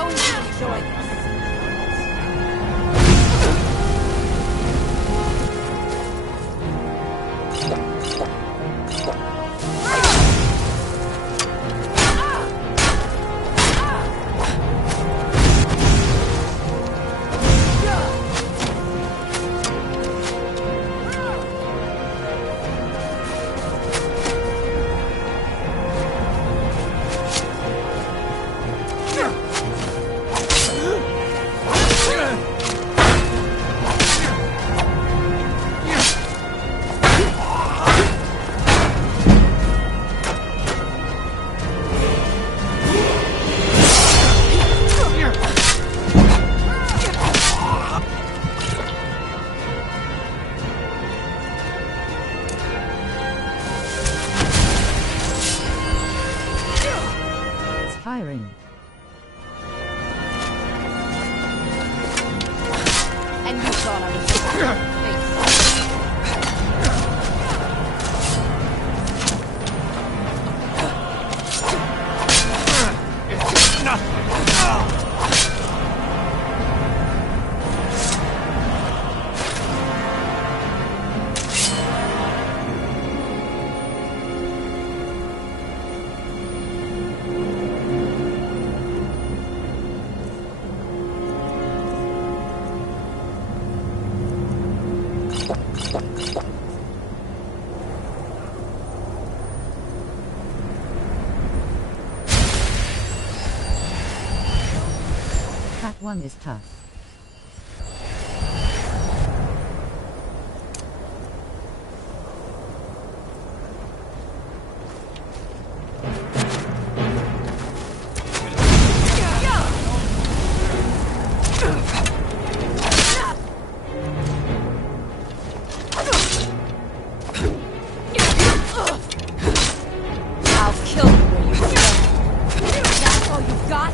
going to enjoy this. Skyrim. And you thought I was That one is tough. I'll kill you where you stand. That's all you got?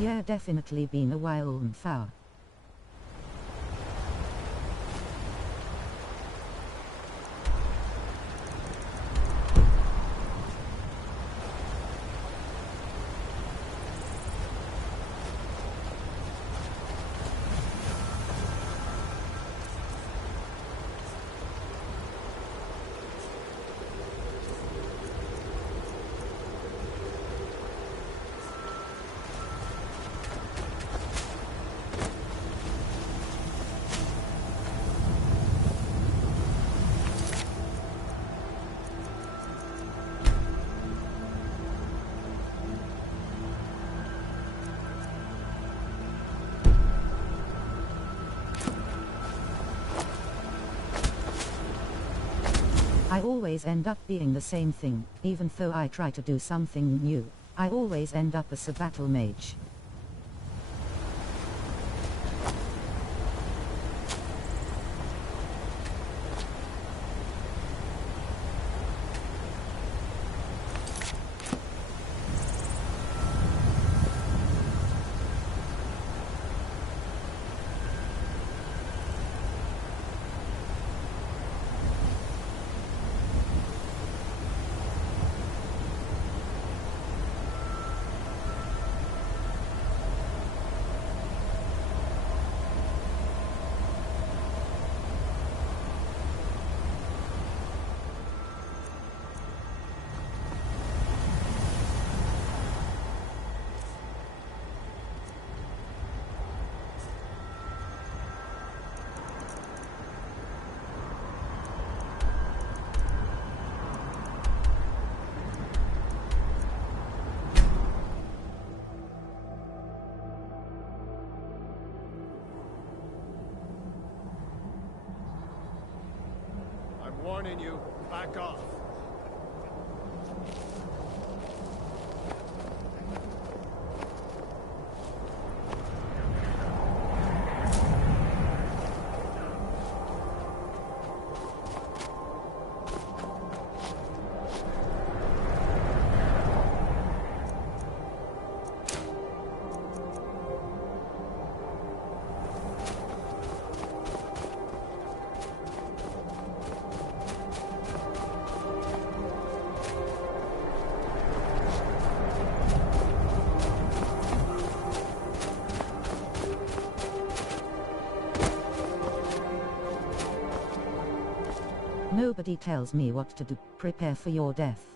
Yeah, definitely been a while, Mfau. I always end up being the same thing, even though I try to do something new. I always end up as a battle mage. warning you. Back off. Nobody tells me what to do. Prepare for your death.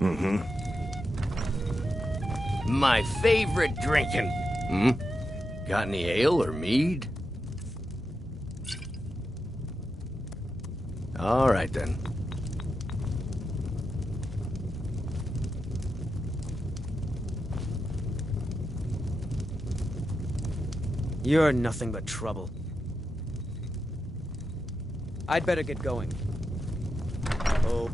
Mm-hmm. My favorite drinking. Hmm? Got any ale or mead? All right, then. You're nothing but trouble. I'd better get going. Oh.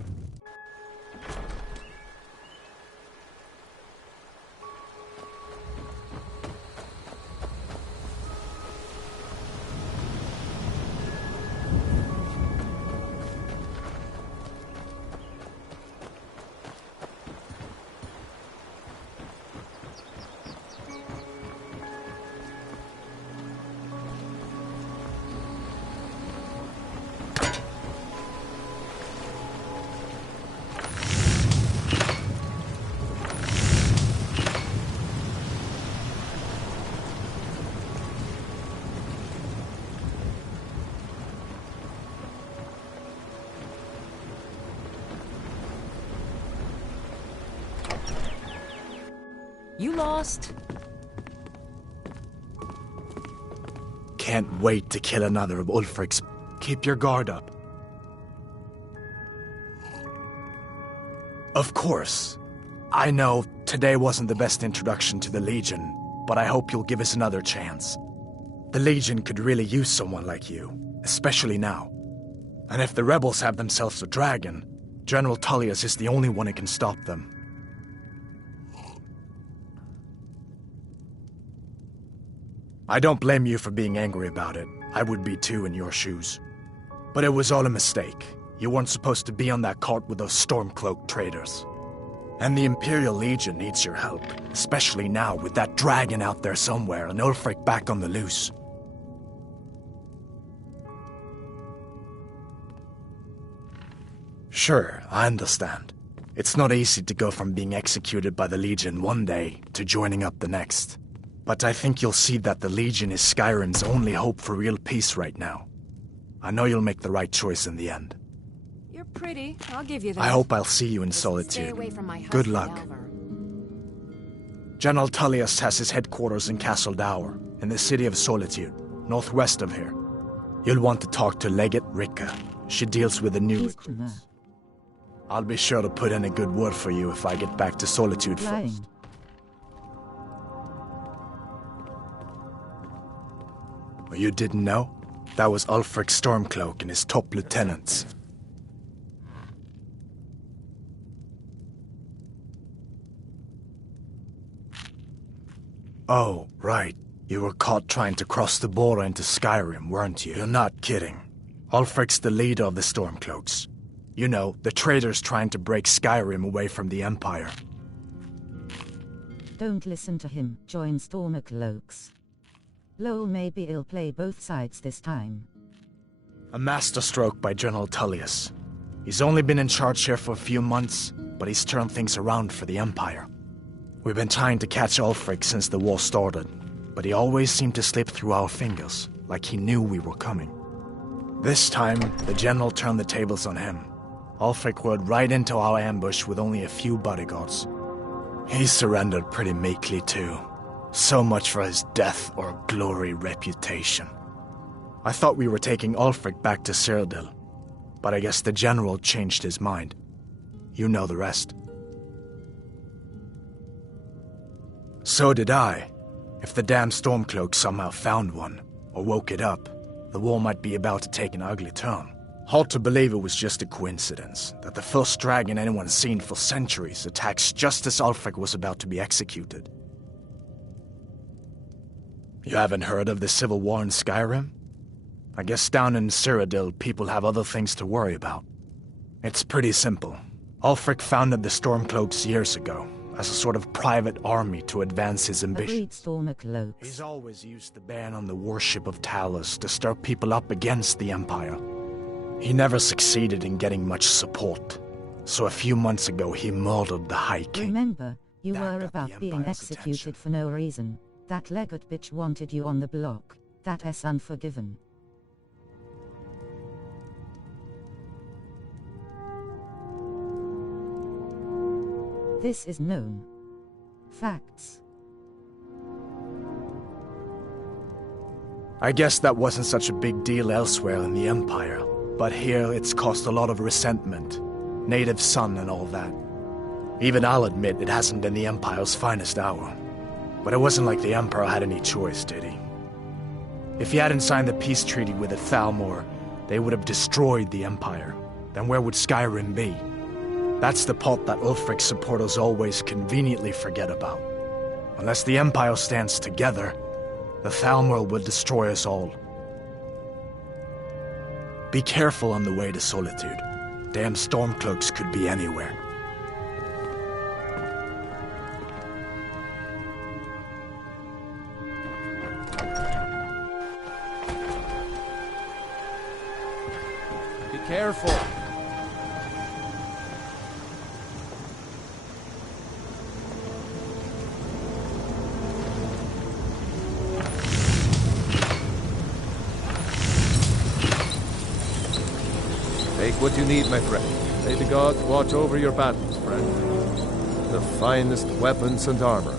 You lost? Can't wait to kill another of Ulfric's. Keep your guard up. Of course. I know today wasn't the best introduction to the Legion, but I hope you'll give us another chance. The Legion could really use someone like you, especially now. And if the rebels have themselves a dragon, General Tullius is the only one who can stop them. I don't blame you for being angry about it. I would be too in your shoes. But it was all a mistake. You weren't supposed to be on that cart with those Stormcloak traitors. And the Imperial Legion needs your help, especially now with that dragon out there somewhere and Ulfric back on the loose. Sure, I understand. It's not easy to go from being executed by the Legion one day to joining up the next. But I think you'll see that the Legion is Skyrim's only hope for real peace right now. I know you'll make the right choice in the end. You're pretty. I'll give you that. I hope I'll see you in Stay Solitude. away from my Good husband, luck. Alvar. General Tullius has his headquarters in Castle Dower, in the city of Solitude, northwest of here. You'll want to talk to Legate Ricka. She deals with the new recruits. I'll be sure to put in a good word for you if I get back to Solitude first. You didn't know? That was Ulfric Stormcloak and his top lieutenants. Oh, right. You were caught trying to cross the border into Skyrim, weren't you? You're not kidding. Ulfric's the leader of the Stormcloaks. You know, the traitors trying to break Skyrim away from the Empire. Don't listen to him. Join Stormcloaks. Lowell maybe he'll play both sides this time. A masterstroke by General Tullius. He's only been in charge here for a few months, but he's turned things around for the Empire. We've been trying to catch Ulfric since the war started, but he always seemed to slip through our fingers, like he knew we were coming. This time, the General turned the tables on him. Ulfric rode right into our ambush with only a few bodyguards. He surrendered pretty meekly too. So much for his death or glory reputation. I thought we were taking Ulfric back to Cyrodiil, but I guess the General changed his mind. You know the rest. So did I. If the damn Stormcloak somehow found one, or woke it up, the war might be about to take an ugly turn. Hard to believe it was just a coincidence, that the first dragon anyone's seen for centuries attacks just as Ulfric was about to be executed. You haven't heard of the civil war in Skyrim? I guess down in Cyrodiil, people have other things to worry about. It's pretty simple. Ulfric founded the Stormcloaks years ago, as a sort of private army to advance his ambition. He's always used the ban on the worship of Talos to stir people up against the Empire. He never succeeded in getting much support, so a few months ago he murdered the High King. Remember, you That were got the about being Empire's executed attention. for no reason. That legate bitch wanted you on the block. That is unforgiven. This is known. Facts. I guess that wasn't such a big deal elsewhere in the Empire, but here it's caused a lot of resentment. Native son and all that. Even I'll admit it hasn't been the Empire's finest hour. But it wasn't like the Emperor had any choice, did he? If he hadn't signed the peace treaty with the Thalmor, they would have destroyed the Empire. Then where would Skyrim be? That's the part that Ulfric's supporters always conveniently forget about. Unless the Empire stands together, the Thalmor will destroy us all. Be careful on the way to Solitude. Damn Stormcloaks could be anywhere. Be careful. Take what you need, my friend. May the gods watch over your battles, friend. The finest weapons and armor.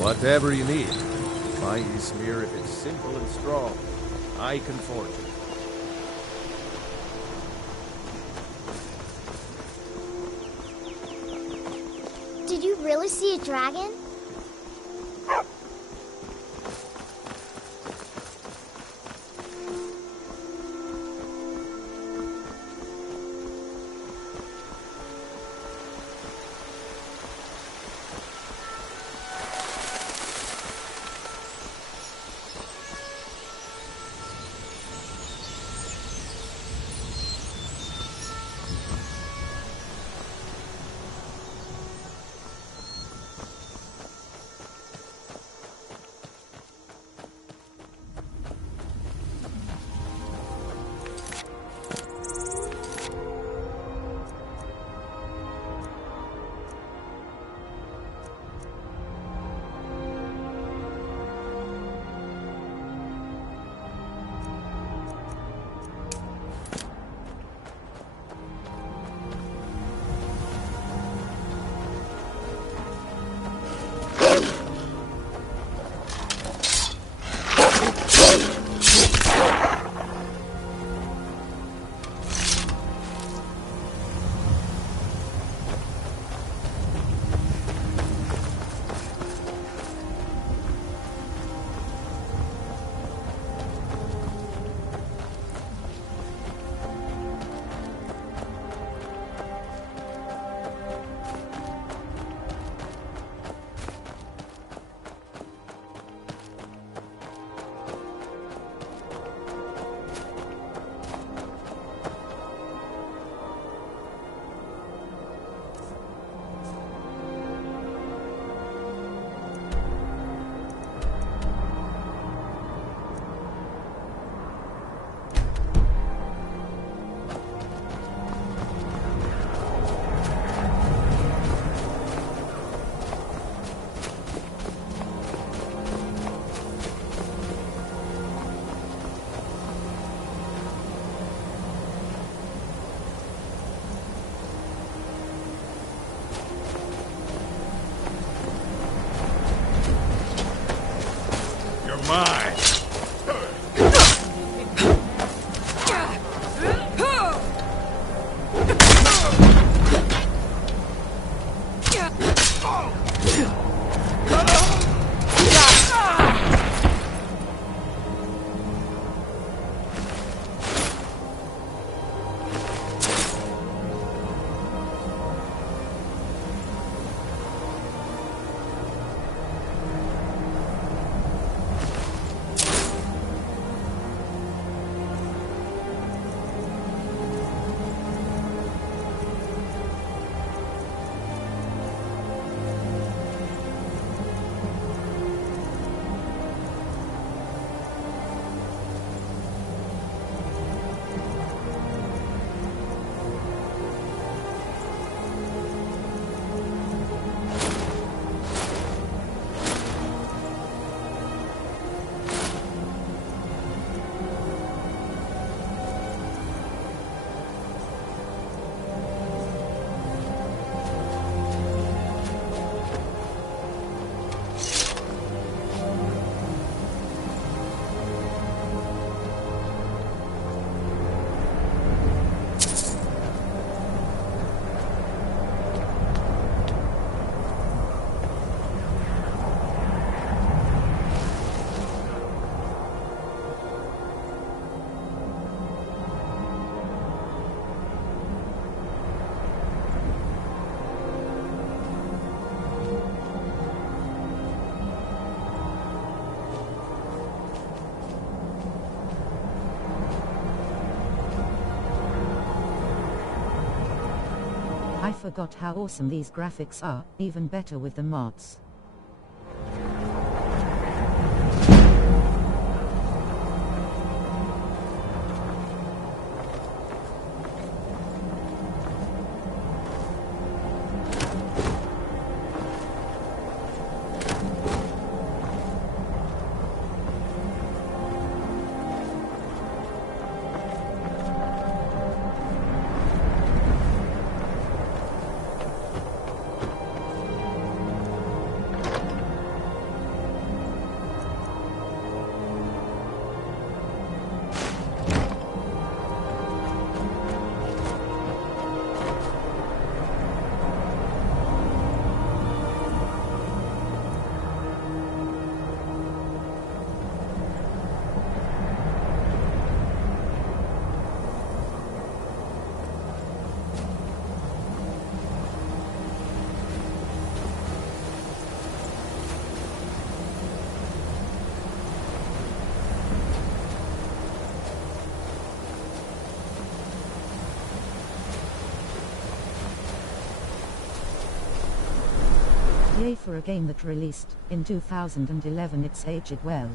Whatever you need. My Ysmir, if it's simple and strong, I can forge it. Did you really see a dragon? I forgot how awesome these graphics are, even better with the mods. Yay for a game that released in 2011, it's aged well.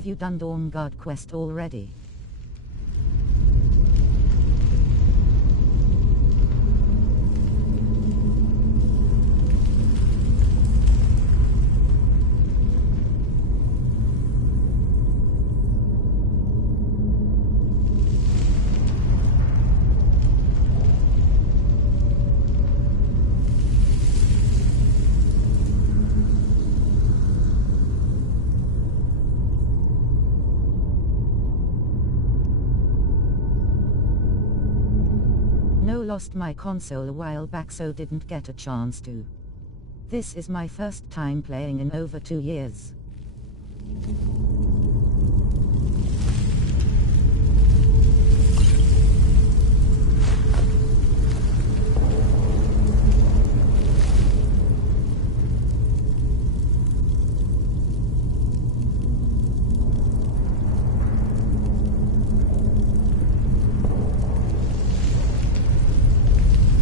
Have you done Dawn Guard quest already? No, lost my console a while back, so didn't get a chance to. This is my first time playing in over 2 years.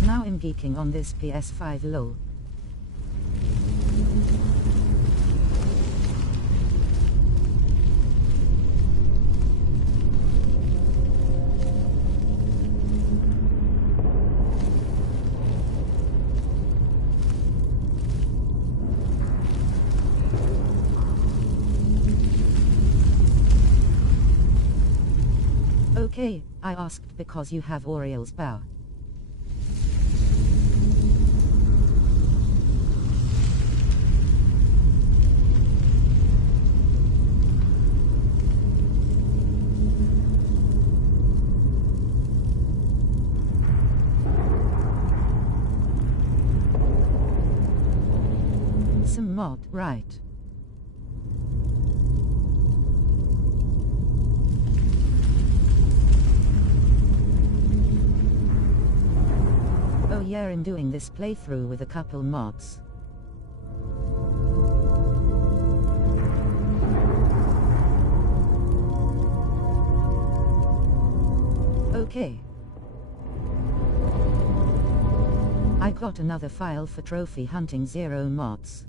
Now I'm geeking on this PS5 lol. Okay, I asked because you have Oriel's bow. Some mod, right? Oh yeah, I'm doing this playthrough with a couple mods. Okay. I got another file for trophy hunting 0 mods.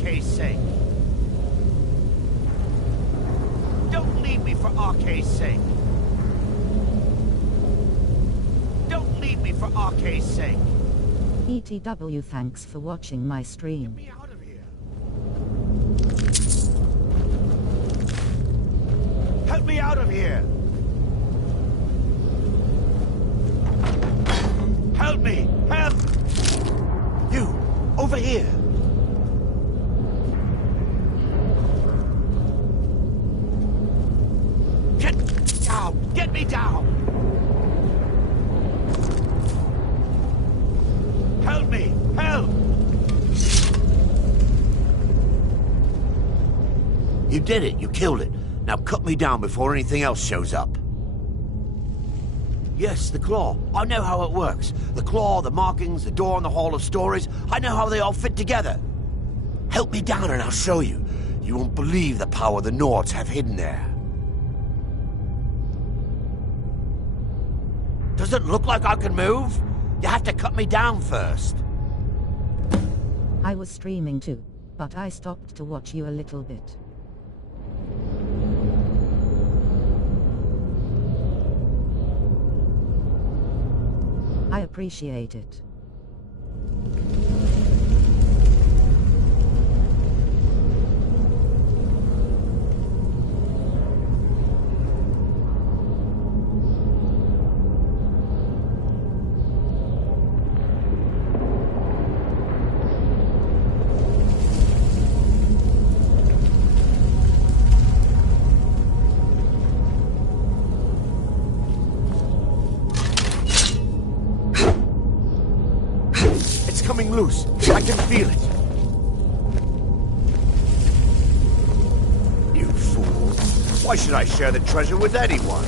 RK's sake. Don't leave me for RK's sake. Don't leave me for RK's sake. ETW, thanks for watching my stream. Get me out of here. Help me out of here. Help me! Help! You, over here. Get down! Get me down! Help me! Help! You did it. You killed it. Now cut me down before anything else shows up. Yes, the claw. I know how it works. The claw, the markings, the door in the Hall of Stories. I know how they all fit together. Help me down and I'll show you. You won't believe the power the Nords have hidden there. Does it look like I can move? You have to cut me down first. I was streaming too, but I stopped to watch you a little bit. I appreciate it. Coming loose. I can feel it. You fool. Why should I share the treasure with anyone?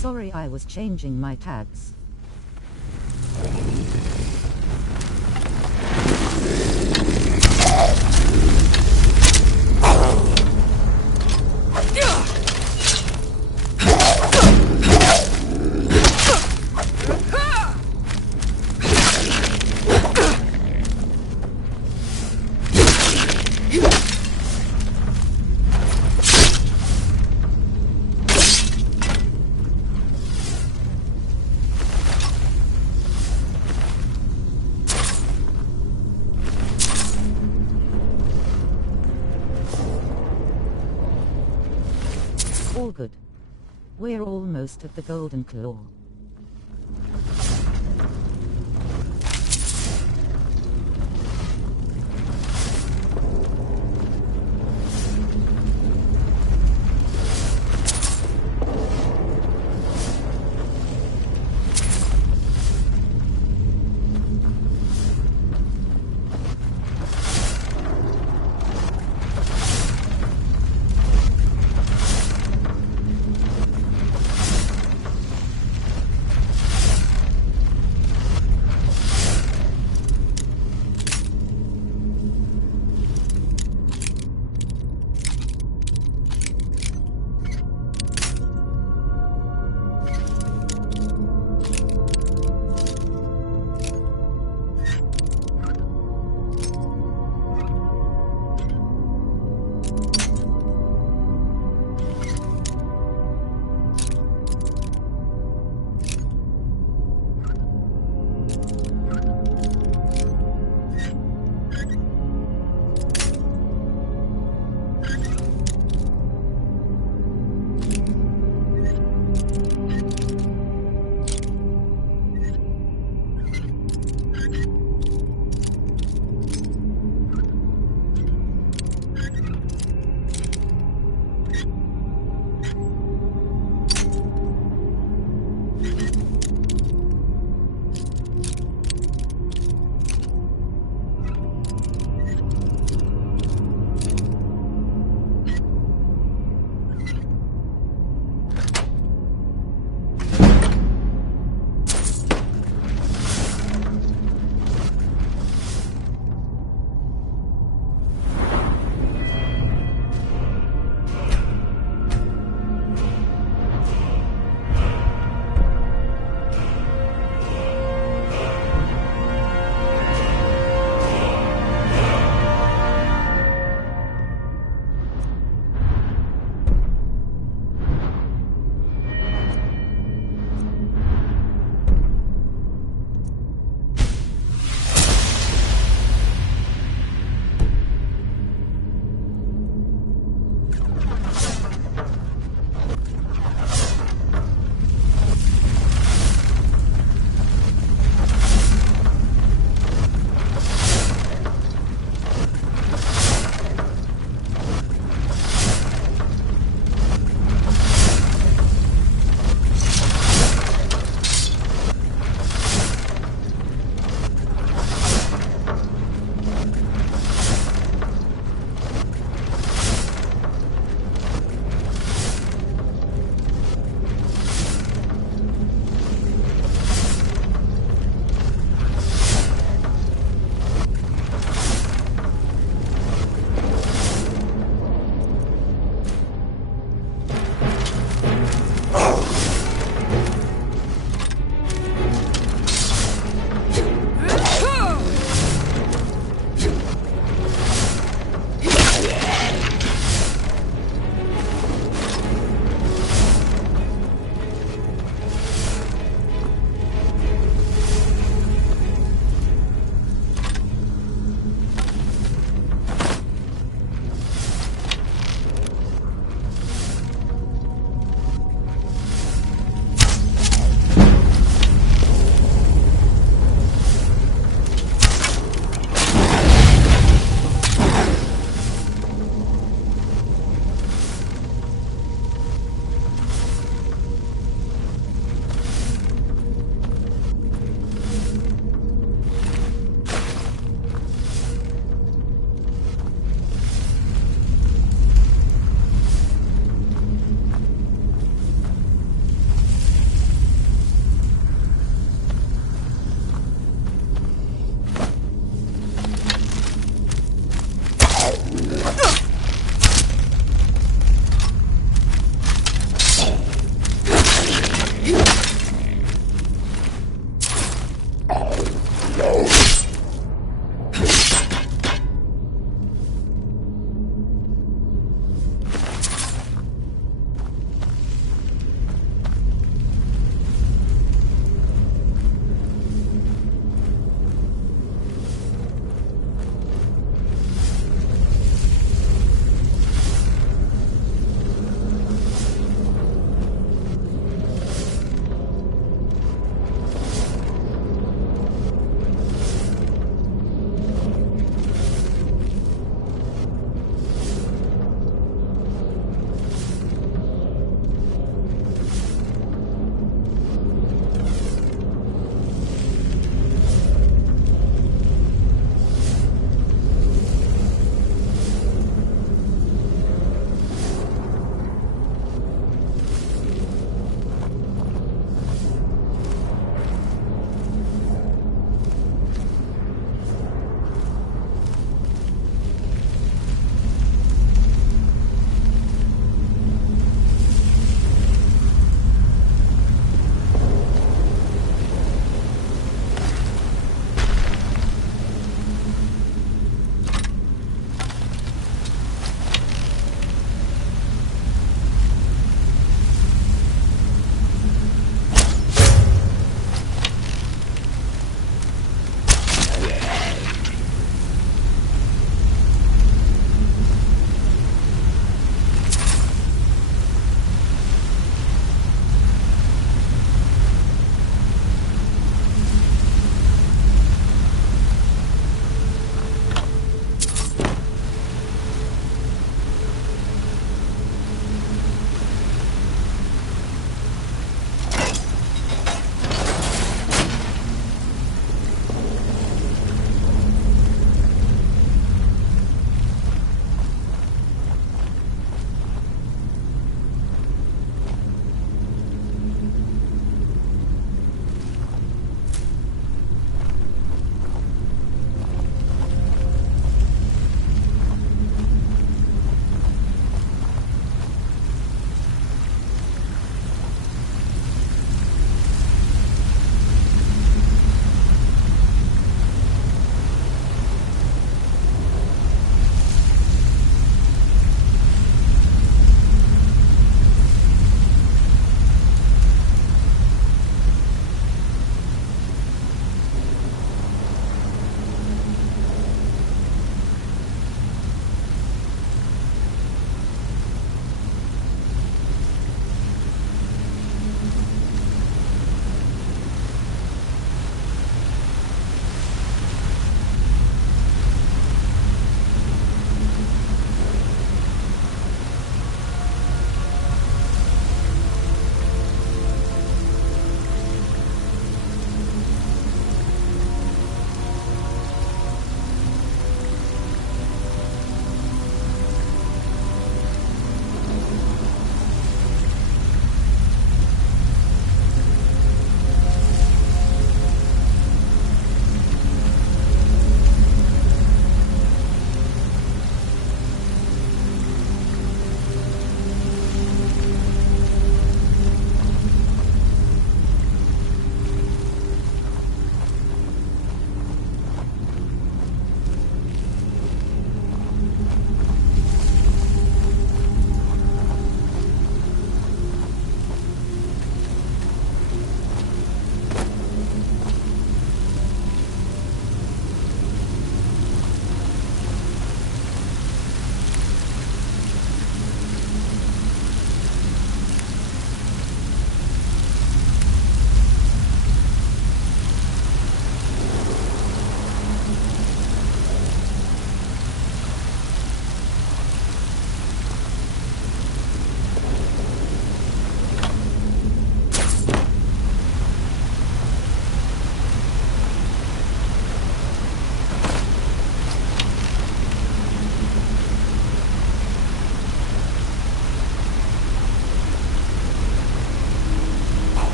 Sorry, I was changing my tags. All good. We're almost at the Golden Claw.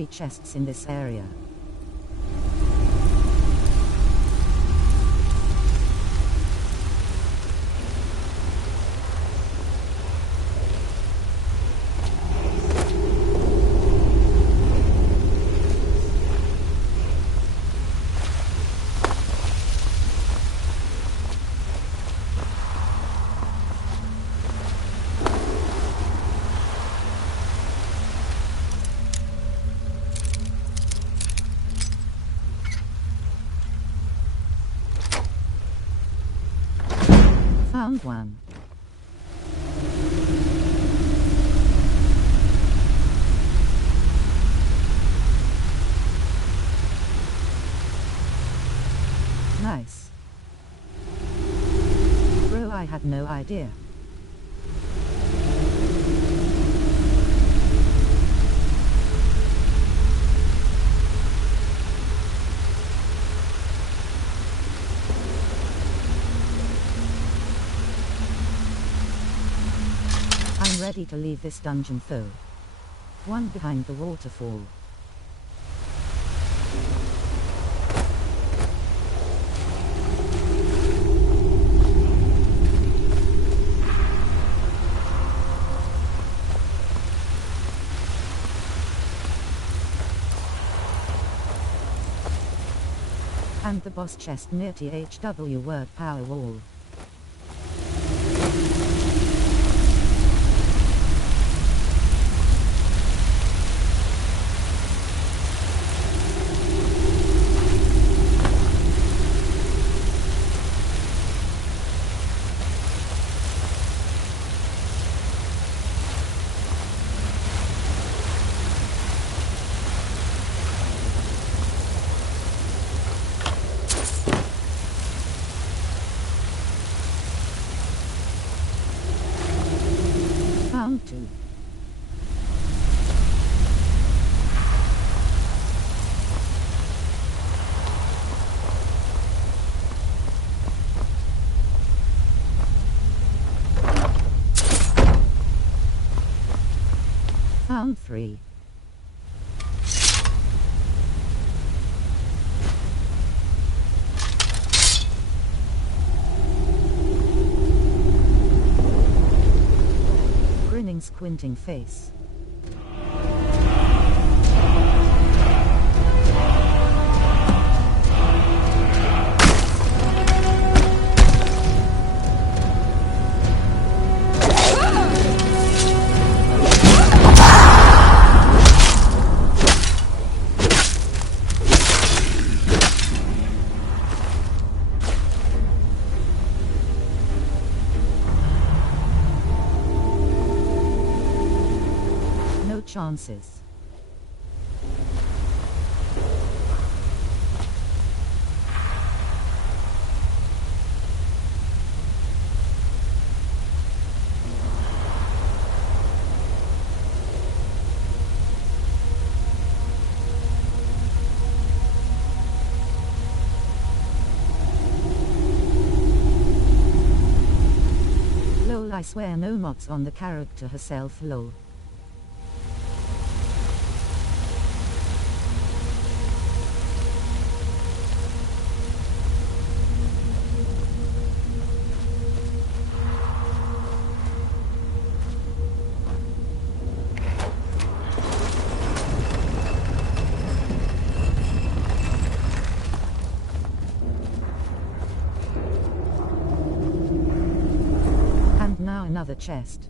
3 chests in this area. Found one. Nice. Bro, I had no idea. I'm ready to leave this dungeon though. One behind the waterfall. And the boss chest near THW word power wall. Found 2. Found 3. Grinning, squinting face. No chances. Lol, I swear no mods on the character herself, lol. And now another chest.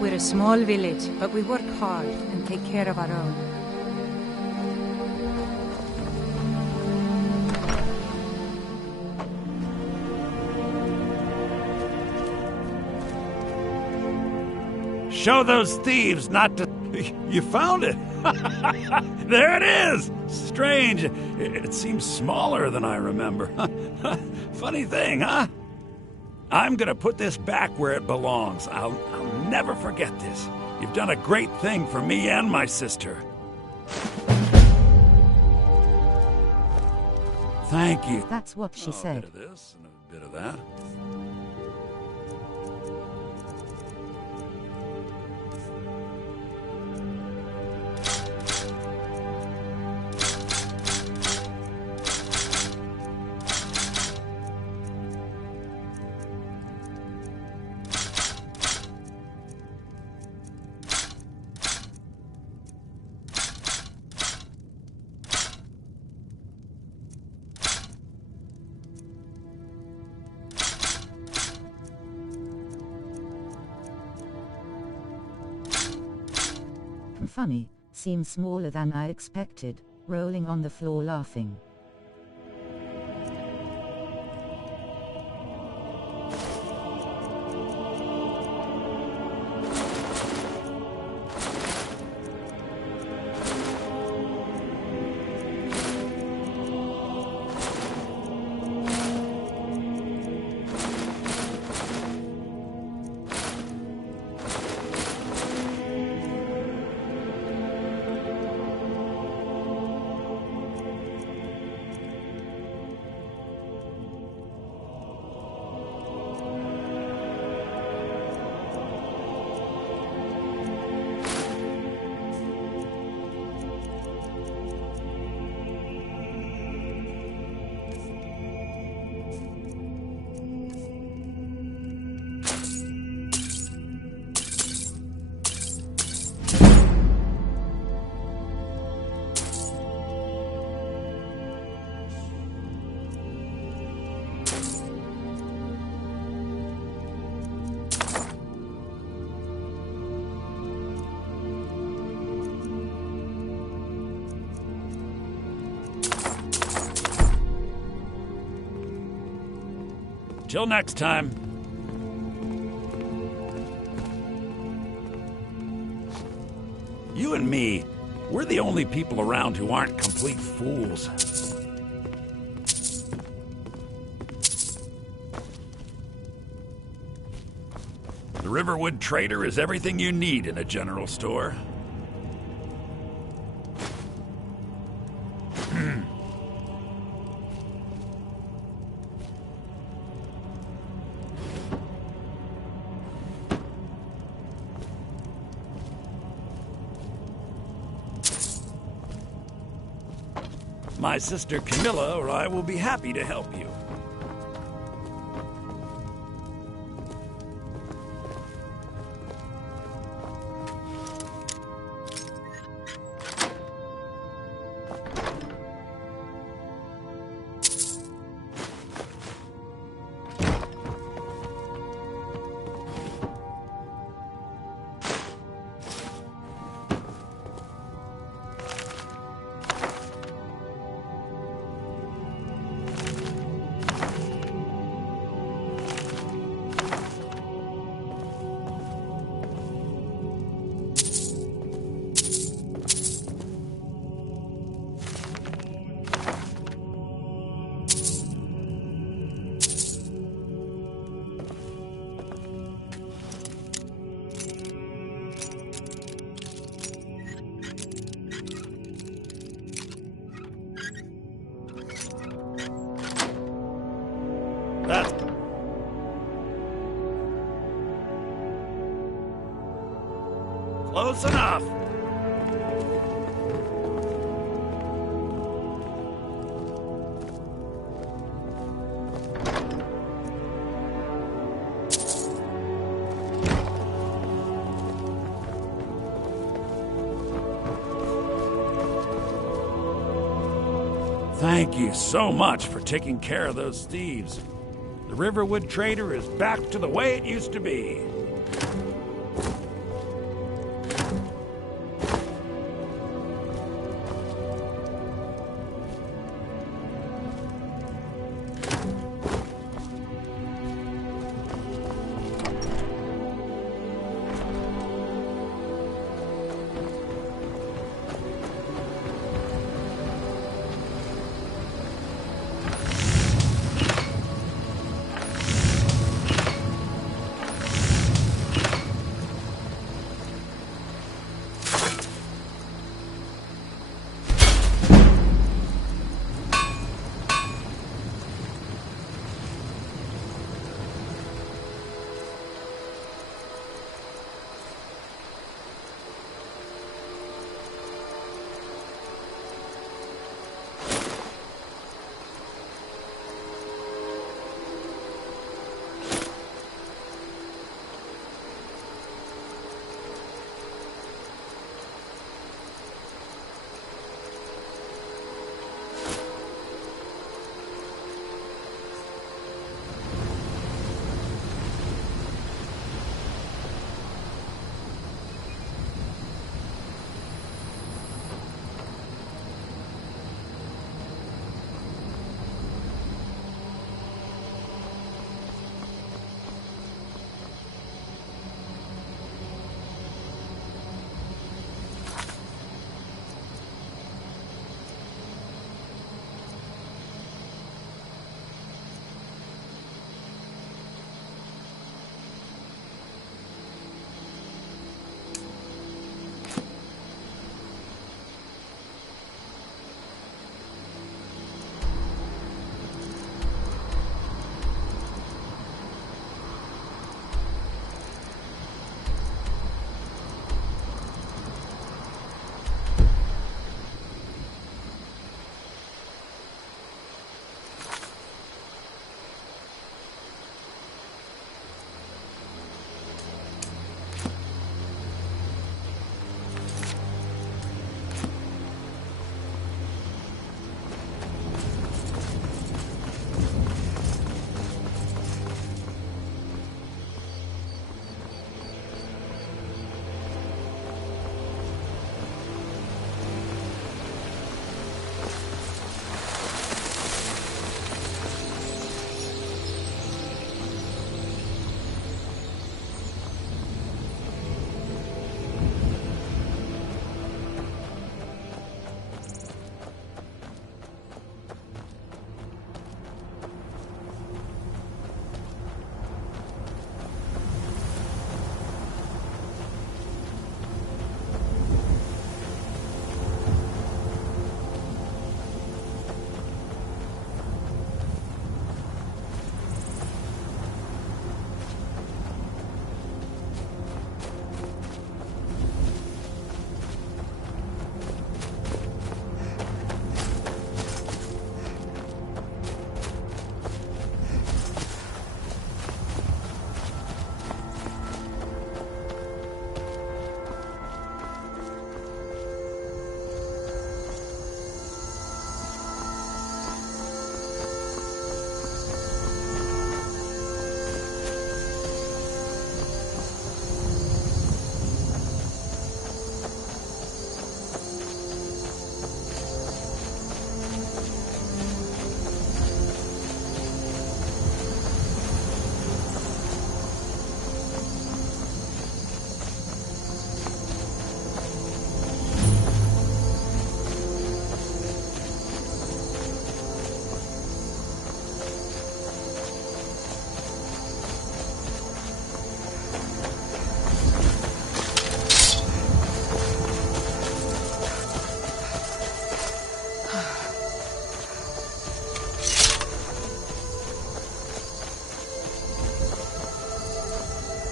We're a small village, but we work hard and take care of our own. Show those thieves not to... You found it! There it is! Strange. It seems smaller than I remember. Funny thing, huh? I'm gonna put this back where it belongs. I'll never forget this. You've done a great thing for me and my sister. Thank you. That's what she said. A bit of this and a bit of that. Funny, seems smaller than I expected, rolling on the floor laughing. Till next time. You and me, we're the only people around who aren't complete fools. The Riverwood Trader is everything you need in a general store. My sister Camilla or I will be happy to help you. That's close enough. Thank you so much for taking care of those thieves. The Riverwood Trader is back to the way it used to be.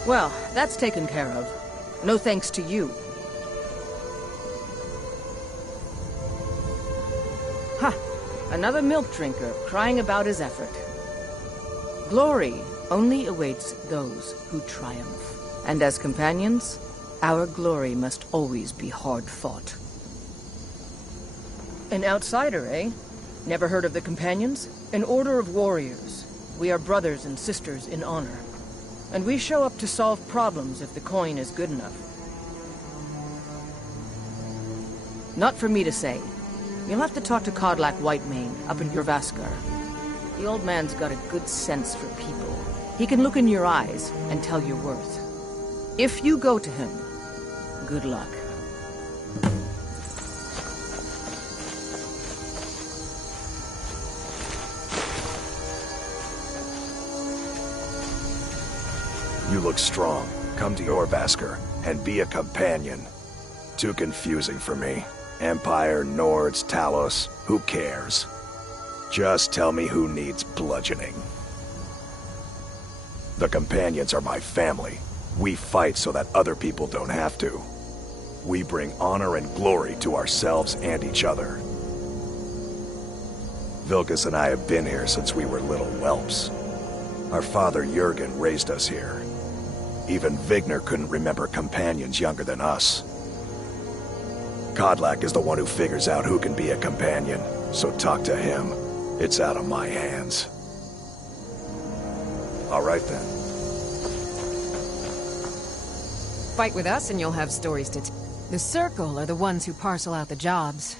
Well, that's taken care of. No thanks to you. Ha! Another milk drinker crying about his effort. Glory only awaits those who triumph. And as companions, our glory must always be hard-fought. An outsider, eh? Never heard of the Companions? An order of warriors. We are brothers and sisters in honor. And we show up to solve problems if the coin is good enough. Not for me to say. You'll have to talk to Kodlak Whitemane up in Jorvaskar. The old man's got a good sense for people. He can look in your eyes and tell your worth. If you go to him, good luck. You look strong. Come to Jorvaskar and be a companion. Too confusing for me. Empire, Nords, Talos, who cares? Just tell me who needs bludgeoning. The Companions are my family. We fight so that other people don't have to. We bring honor and glory to ourselves and each other. Vilkas and I have been here since we were little whelps. Our father Jurgen raised us here. Even Vigner couldn't remember companions younger than us. Kodlak is the one who figures out who can be a companion, so talk to him. It's out of my hands. All right then. Fight with us and you'll have stories to tell. The Circle are the ones who parcel out the jobs.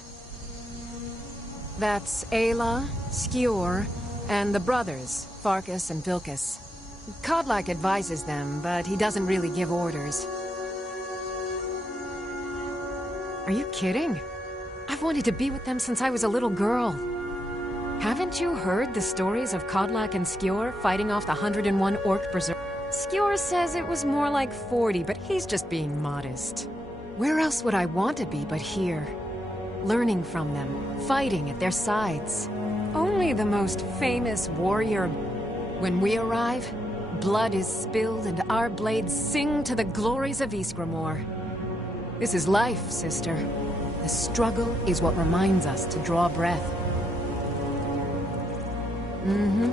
That's Ayla, Skjor, and the brothers, Farkas and Vilkas. Kodlak advises them, but he doesn't really give orders. Are you kidding? I've wanted to be with them since I was a little girl. Haven't you heard the stories of Kodlak and Skjor fighting off the 101 Orc Berserk? Skjor says it was more like 40, but he's just being modest. Where else would I want to be but here? Learning from them, fighting at their sides. Only the most famous warrior. When we arrive, blood is spilled and our blades sing to the glories of Ysgramor. This is life, sister. The struggle is what reminds us to draw breath. Mm-hmm.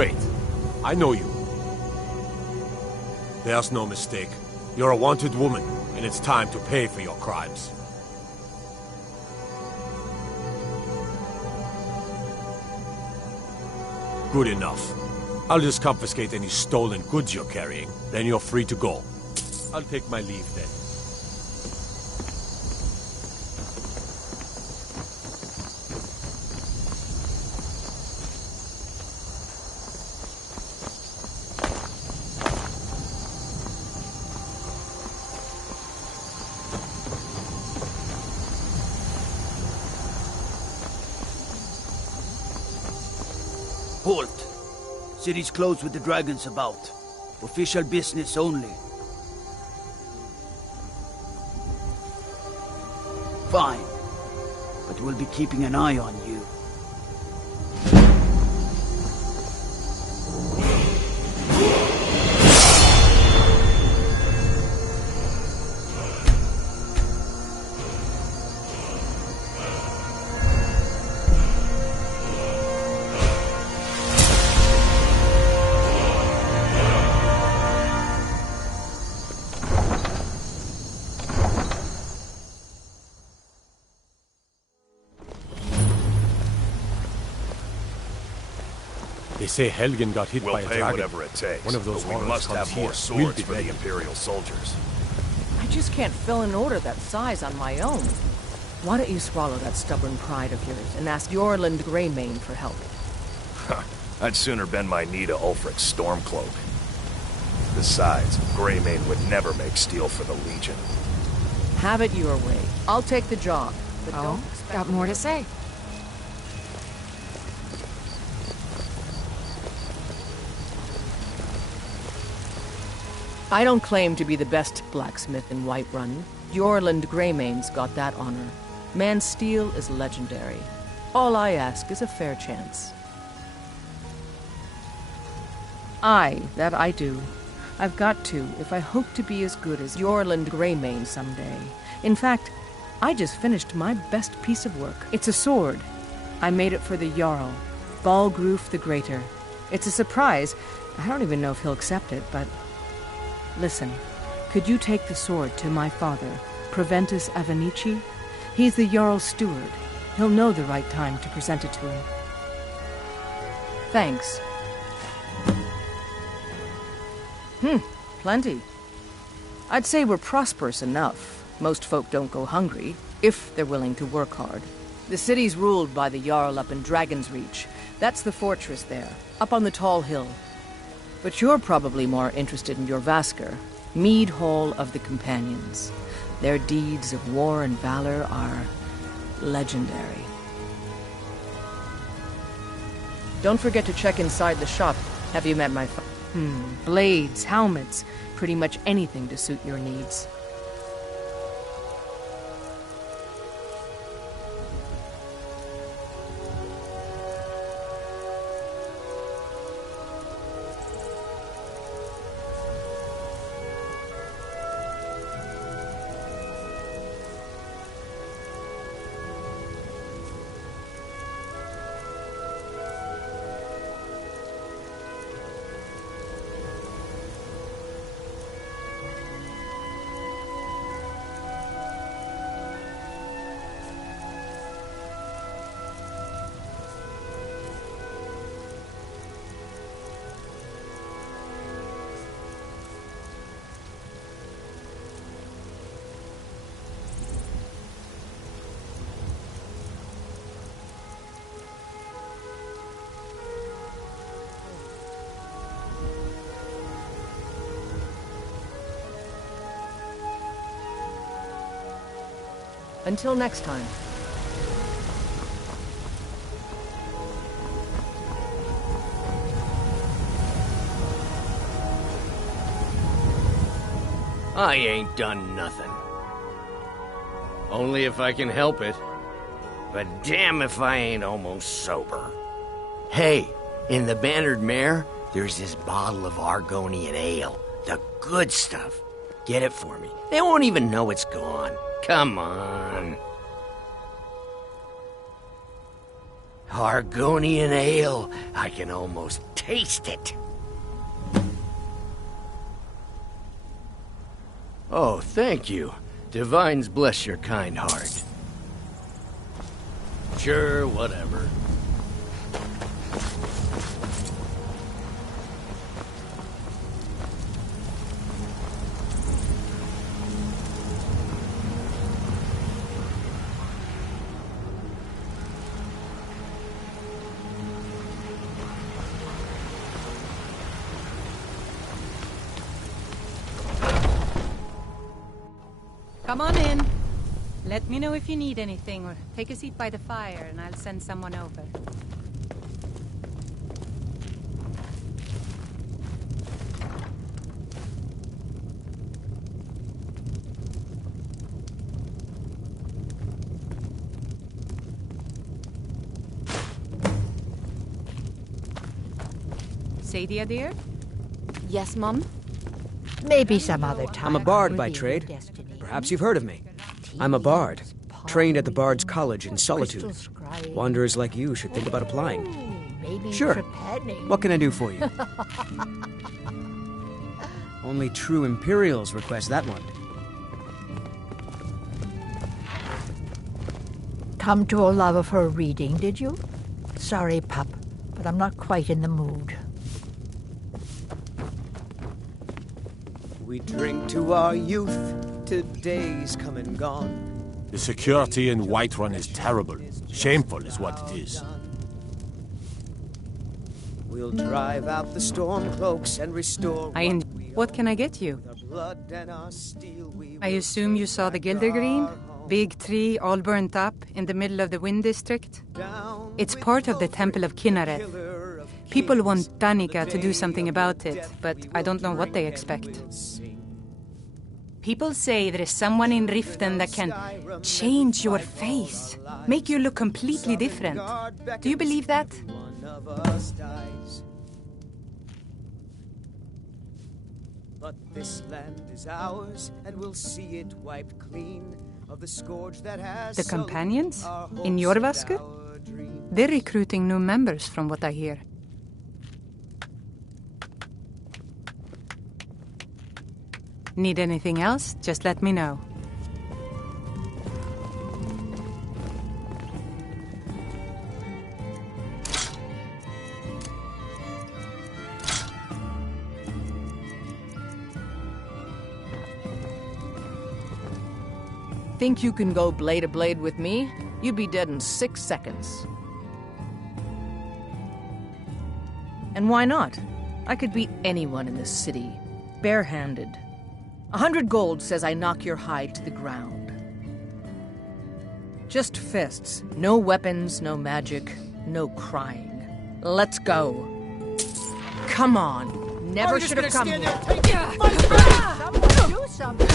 Wait. I know you. There's no mistake. You're a wanted woman, and it's time to pay for your crimes. Good enough. I'll just confiscate any stolen goods you're carrying. Then you're free to go. I'll take my leave then. Halt. City's closed with the dragons about. Official business only. Fine. But we'll be keeping an eye on you. They say Helgen got hit We'll by a pay dragon. whatever it takes. One of those but we horrors must comes have more here. swords We'll be for ready. the Imperial soldiers. I just can't fill an order that size on my own. Why don't you swallow that stubborn pride of yours and ask Yorland Greymane for help? I'd sooner bend my knee to Ulfric's Stormcloak. Besides, Greymane would never make steel for the Legion. Have it your way. I'll take the job, but Oh, don't expect got more to say. I don't claim to be the best blacksmith in Whiterun. Yorland Greymane's got that honor. Man's steel is legendary. All I ask is a fair chance. Aye, that I do. I've got to, if I hope to be as good as Yorland Greymane someday. In fact, I just finished my best piece of work. It's a sword. I made it for the Jarl, Balgruf the Greater. It's a surprise. I don't even know if he'll accept it, but... Listen, could you take the sword to my father, Proventus Avenici? He's the Jarl's steward. He'll know the right time to present it to him. Thanks. Plenty. I'd say we're prosperous enough. Most folk don't go hungry, if they're willing to work hard. The city's ruled by the Jarl up in Dragon's Reach. That's the fortress there, up on the tall hill. But you're probably more interested in your Vasker, Mead Hall of the Companions. Their deeds of war and valor are legendary. Don't forget to check inside the shop. Have you met my blades, helmets, pretty much anything to suit your needs. Until next time. I ain't done nothing. Only if I can help it. But damn if I ain't almost sober. Hey, in the Bannered Mare, there's this bottle of Argonian ale. The good stuff. Get it for me. They won't even know it's gone. Come on. Argonian ale. I can almost taste it. Oh, thank you. Divines bless your kind heart. Sure, whatever. Come on in. Let me know if you need anything, or take a seat by the fire and I'll send someone over. Sadia, dear? Yes, Mum? Maybe some other time. I'm a bard will by be your trade. destiny. Perhaps you've heard of me. I'm a bard, trained at the Bard's College in Solitude. Wanderers like you should think about applying. Maybe Sure. trepanning. What can I do for you? Only true Imperials request that one. Come to a love of her reading, did you? Sorry, pup, but I'm not quite in the mood. We drink to our youth, to days come and gone. The security in Whiterun is terrible. Shameful is what it is. We'll drive out the stormcloaks and restore What can I get you? blood and our steel. I assume you saw the Gildergreen? Big tree all burnt up in the middle of the Wind District? It's part of the Temple of Kinnareth. People want Danica to do something about it, but I don't know what they expect. People say there is someone in Riften that can change your face, make you look completely different. Do you believe that? One of us dies. But this land is ours, and we'll see it wiped clean of the scourge that has The sullied companions? our In hopes Jorvaskr? and our dreams. They're recruiting new members from what I hear. Need anything else? Just let me know. Think you can go blade to blade with me? You'd be dead in 6 seconds. And why not? I could beat anyone in this city, barehanded. 100 gold says I knock your hide to the ground. Just fists. No weapons, no magic, no crying. Let's go. Come on. Never should have come here. Someone do something.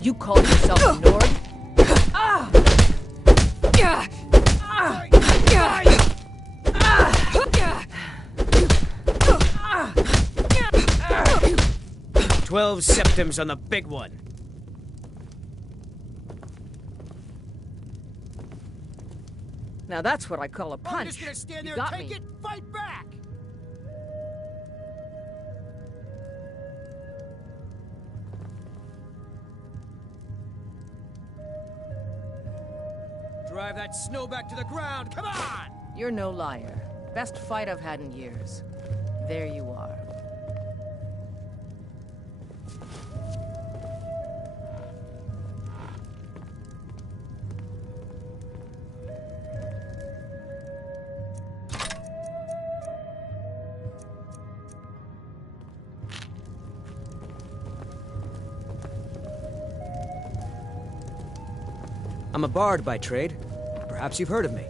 'You call yourself a Nord? 12 septims on the big one. Now that's what I call a punch. I'm just gonna stand You there got and take me. it, fight back! Drive that snow back to the ground, come on! You're no liar. Best fight I've had in years. There you are. I'm a bard by trade. Perhaps you've heard of me.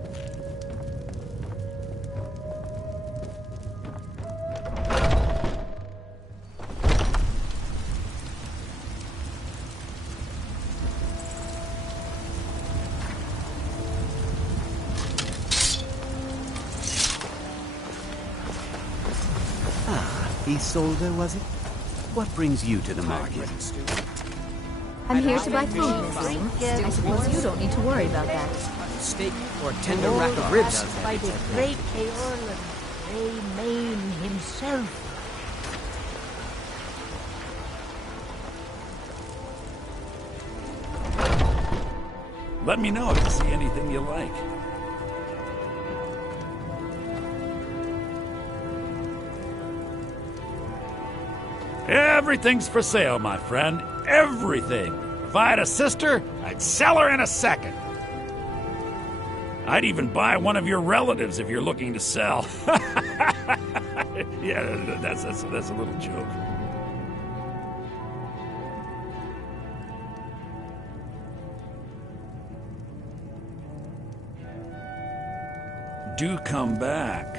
Isolde, was it? What brings you to the market? I'm here to buy food, Miss Ling. I suppose you don't need to worry about that. Steak or a tender rack of ribs. By the great Eorlan, Main himself. Let me know if you see anything you like. Everything's for sale, my friend. Everything. If I had a sister, I'd sell her in a second. I'd even buy one of your relatives if you're looking to sell. Yeah, that's a little joke. Do come back.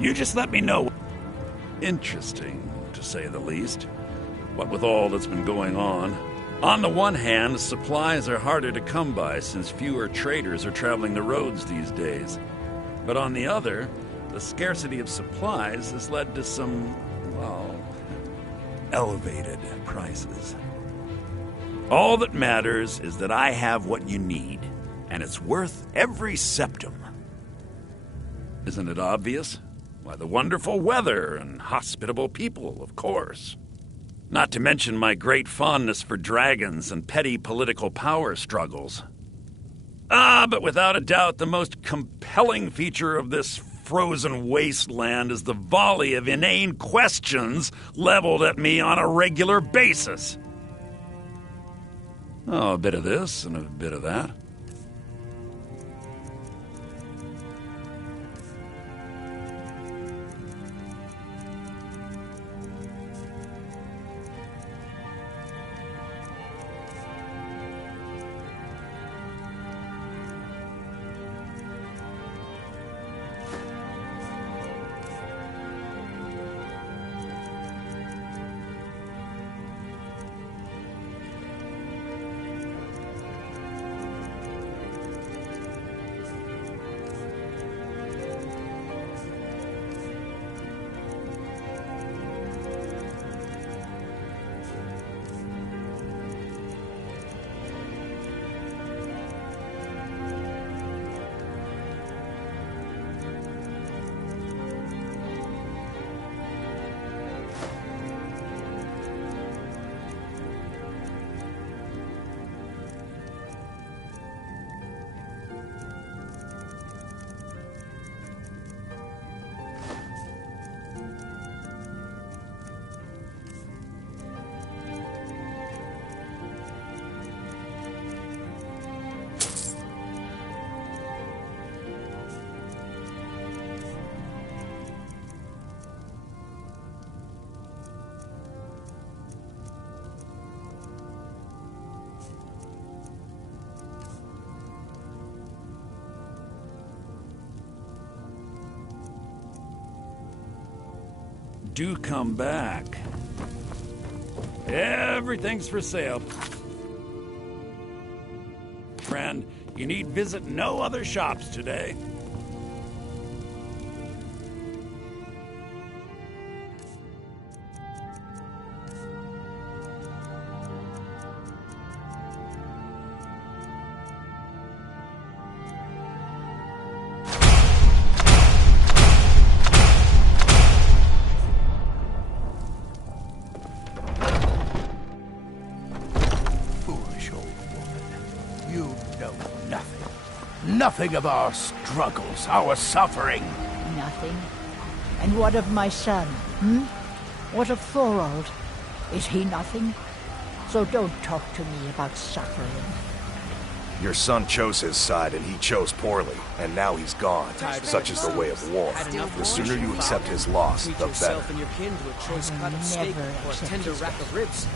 You just let me know. Interesting, to say the least. What with all that's been going on. On the one hand, supplies are harder to come by since fewer traders are traveling the roads these days. But on the other, the scarcity of supplies has led to some, well, elevated prices. All that matters is that I have what you need, and it's worth every septum. Isn't it obvious? Why, the wonderful weather and hospitable people, of course. Not to mention my great fondness for dragons and petty political power struggles. But without a doubt, the most compelling feature of this frozen wasteland is the volley of inane questions leveled at me on a regular basis. Oh, a bit of this and a bit of that. Do come back. Everything's for sale. friend. You need visit no other shops today. Nothing of our struggles, our suffering. Nothing. And what of my son, What of Thorold? Is he nothing? So don't talk to me about suffering. Your son chose his side and he chose poorly, and now he's gone. Such is the way of war. The sooner you accept his loss, the better. Never accept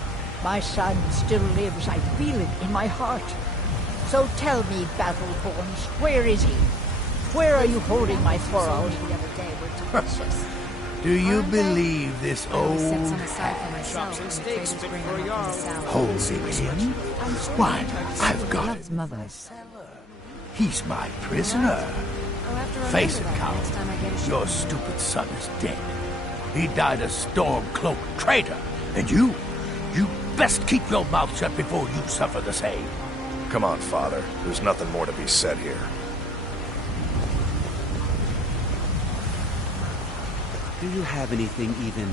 my son still lives. I feel it in my heart. So tell me, Battleborns, where is he? Where are you holding my Thorold? Do you believe this old holding him? Why, I've got him. He's my prisoner. Face it, Count. Your stupid son is dead. He died a storm-cloaked traitor. And you best keep your mouth shut before you suffer the same. Come on, Father. There's nothing more to be said here. Do you have anything even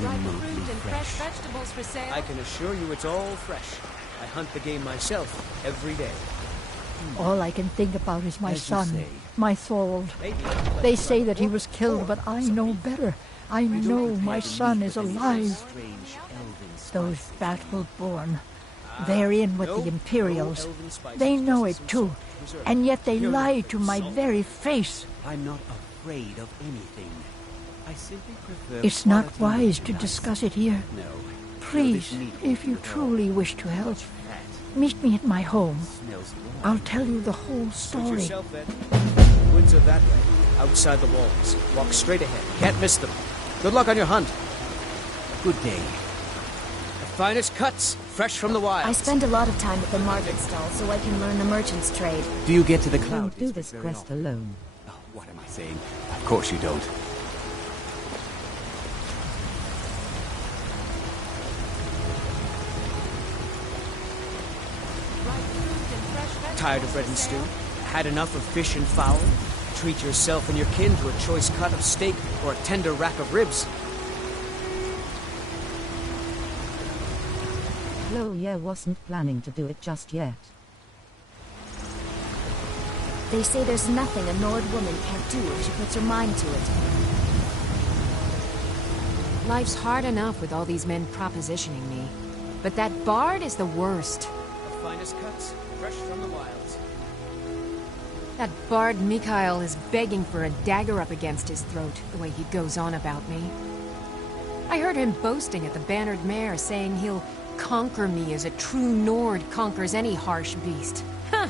remotely fresh? Vegetables for sale. I can assure you it's all fresh. I hunt the game myself every day. All I can think about is my son, my Thorold. They say that he was killed, but I know better. I know my son is alive. Those Battleborn, they're in with the Imperials. They know it too, and yet they lie to my very face. I'm not afraid of anything. I simply prefer... It's not wise to discuss it here. No. Please, if you truly wish to help, meet me at my home. I'll tell you the whole story. Woods are that way, outside the walls. Walk straight ahead. Can't miss them. Good luck on your hunt. Good day. The finest cuts, fresh from the wild. I spend a lot of time at the market stall so I can learn the merchant's trade. Do you get to the cloud? Don't do this quest alone. Oh, what am I saying? Of course you don't. Tired of bread and stew? Had enough of fish and fowl? Treat yourself and your kin to a choice cut of steak or a tender rack of ribs. Loya wasn't planning to do it just yet. They say there's nothing a Nord woman can't do if she puts her mind to it. Life's hard enough with all these men propositioning me. But that bard is the worst. The finest cuts, fresh from the wilds. That bard Mikhail is begging for a dagger up against his throat, the way he goes on about me. I heard him boasting at the Bannered Mare, saying he'll conquer me as a true Nord conquers any harsh beast. Huh!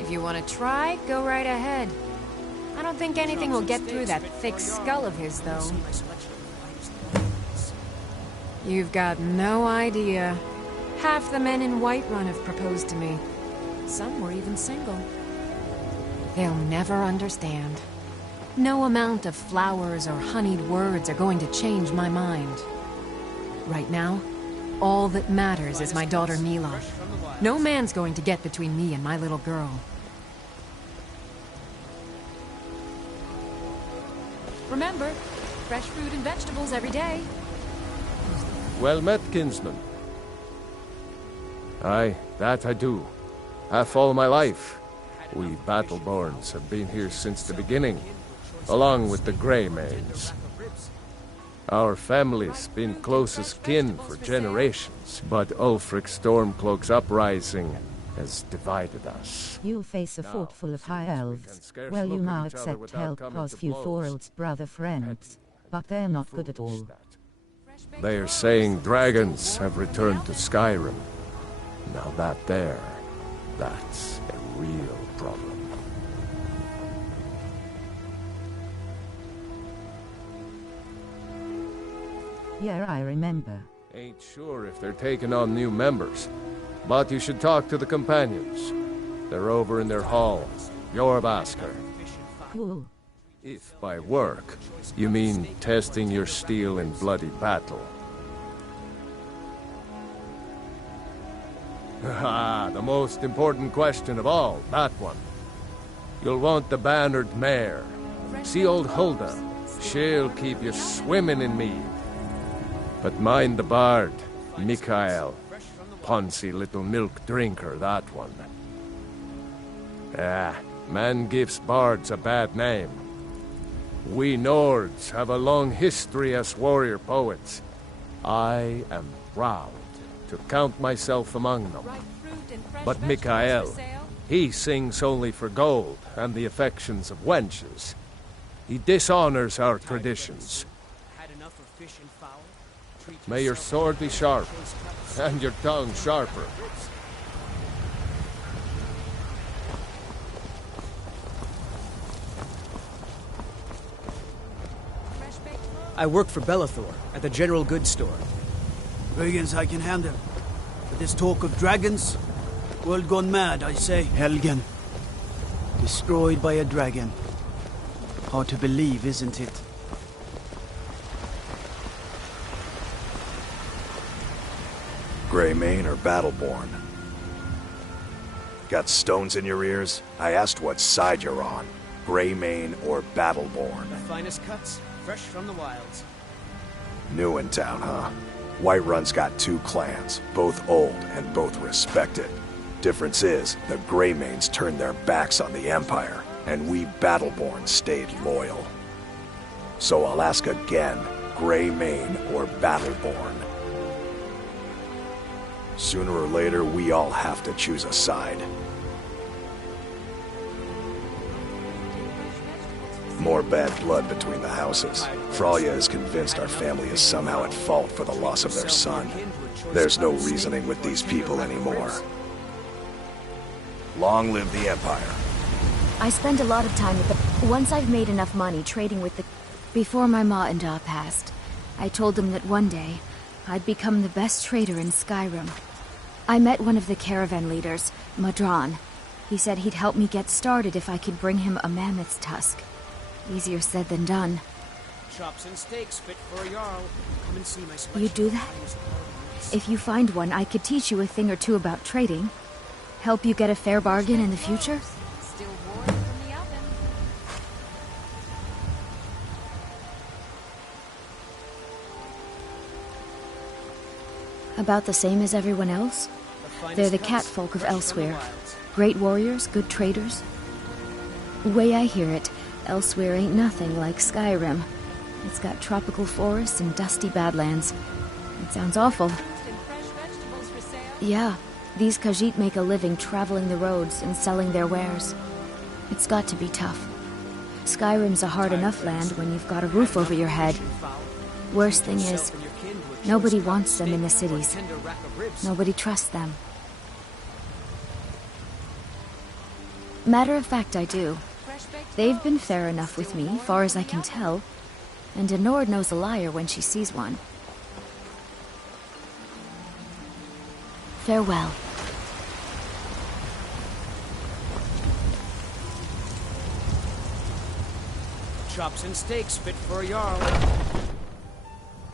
If you want to try, go right ahead. I don't think anything will get through that thick skull of his, though. You've got no idea. Half the men in Whiterun have proposed to me. Some were even single. They'll never understand. No amount of flowers or honeyed words are going to change my mind. Right now, all that matters is my daughter Mila. No man's going to get between me and my little girl. Remember, fresh fruit and vegetables every day. Well met, kinsman. Aye, that I do. Half all my life. We Battleborns have been here since the beginning, along with the Greymanes. Our family's been close as kin for generations, but Ulfric Stormcloak's uprising has divided us. You'll face a fort full of high elves. Well, you now accept help cause few Thorold's brother friends, but they're not good at all. They are saying dragons have returned to Skyrim. Now that's a real problem. Yeah, I remember. Ain't sure if they're taking on new members, but you should talk to the companions. They're over in their hall, your Basker. Cool. If by work, you mean testing your steel in bloody battle. Ah, the most important question of all, that one. You'll want the bannered mare. See old Hulda. She'll keep you swimming in mead. But mind the bard, Mikael. Poncy little milk drinker, that one. Ah, man gives bards a bad name. We Nords have a long history as warrior poets. I am proud to count myself among them. But Mikael, he sings only for gold and the affections of wenches. He dishonors our traditions. May your sword be sharp, and your tongue sharper. I work for Bellathor at the general goods store. Brigands I can handle. But this talk of dragons? World gone mad, I say. Helgen. Destroyed by a dragon. Hard to believe, isn't it? Greymane or Battleborn? Got stones in your ears? I asked what side you're on. Greymane or Battleborn? The finest cuts, fresh from the wilds. New in town, huh? Whiterun's got two clans, both old and both respected. Difference is, the Greymanes turned their backs on the Empire, and we Battleborn stayed loyal. So I'll ask again, Greymane or Battleborn? Sooner or later, we all have to choose a side. More bad blood between the houses. Fralia is convinced our family is somehow at fault for the loss of their son. There's no reasoning with these people anymore. Long live the Empire. I spend a lot of time with the... Once I've made enough money trading with the... Before my ma and Da passed, I told them that one day, I'd become the best trader in Skyrim. I met one of the caravan leaders, Madron. He said he'd help me get started if I could bring him a mammoth's tusk. Easier said than done. Chops and steaks fit for a jarl. Come and see my special. You do that? If you find one, I could teach you a thing or two about trading. Help you get a fair bargain in the future? Still warm from the oven. About the same as everyone else? They're the catfolk of elsewhere. Great warriors, good traders. The way I hear it, elsewhere ain't nothing like Skyrim. It's got tropical forests and dusty badlands. It sounds awful. Yeah, these Khajiit make a living traveling the roads and selling their wares. It's got to be tough. Skyrim's a hard enough land when you've got a roof over your head. Worst thing is, nobody wants them in the cities. Nobody trusts them. Matter of fact, I do. They've been fair enough with me, far as I can tell. And a Nord knows a liar when she sees one. Farewell. Chops and steaks fit for a jarl.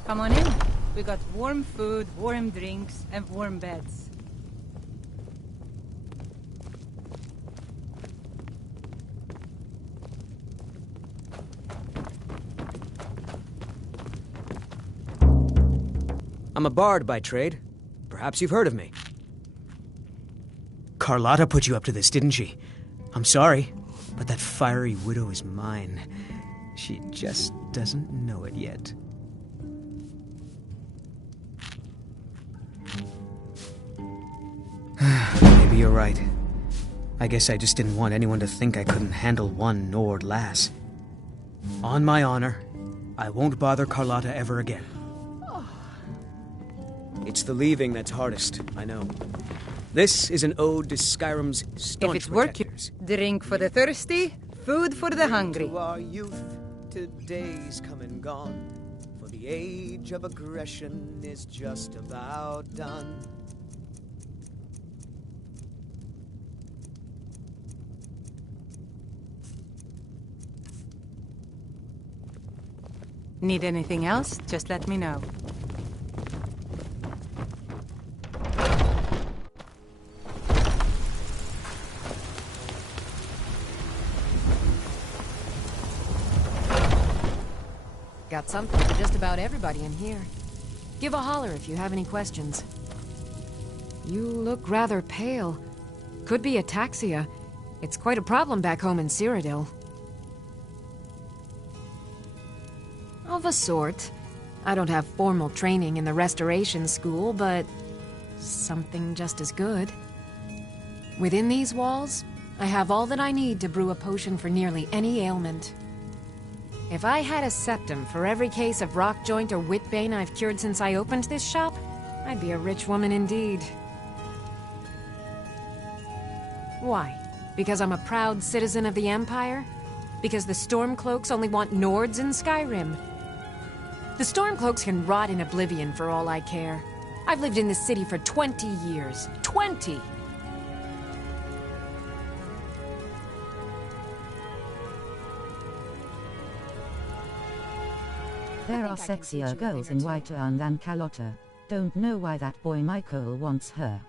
Come on in. We got warm food, warm drinks, and warm beds. I'm a bard by trade. Perhaps you've heard of me. Carlotta put you up to this, didn't she? I'm sorry, but that fiery widow is mine. She just doesn't know it yet. Maybe you're right. I guess I just didn't want anyone to think I couldn't handle one Nord lass. On my honor, I won't bother Carlotta ever again. It's the leaving that's hardest, I know. This is an ode to Skyrim's staunch If it's work, drink for the thirsty, food for the hungry. To our youth, today's come and gone. For The age of aggression is just about done. Need anything else? Just let me know. Got something for just about everybody in here. Give a holler if you have any questions. You look rather pale. Could be ataxia. It's quite a problem back home in Cyrodiil. Of a sort. I don't have formal training in the restoration school, but something just as good. Within these walls, I have all that I need to brew a potion for nearly any ailment. If I had a septum for every case of rock joint or whitbane I've cured since I opened this shop, I'd be a rich woman indeed. Why? Because I'm a proud citizen of the Empire? Because the Stormcloaks only want Nords in Skyrim? The Stormcloaks can rot in oblivion for all I care. I've lived in this city for 20 years. 20! There are sexier girls in Whiterun than Carlotta. Don't know why that boy Michael wants her.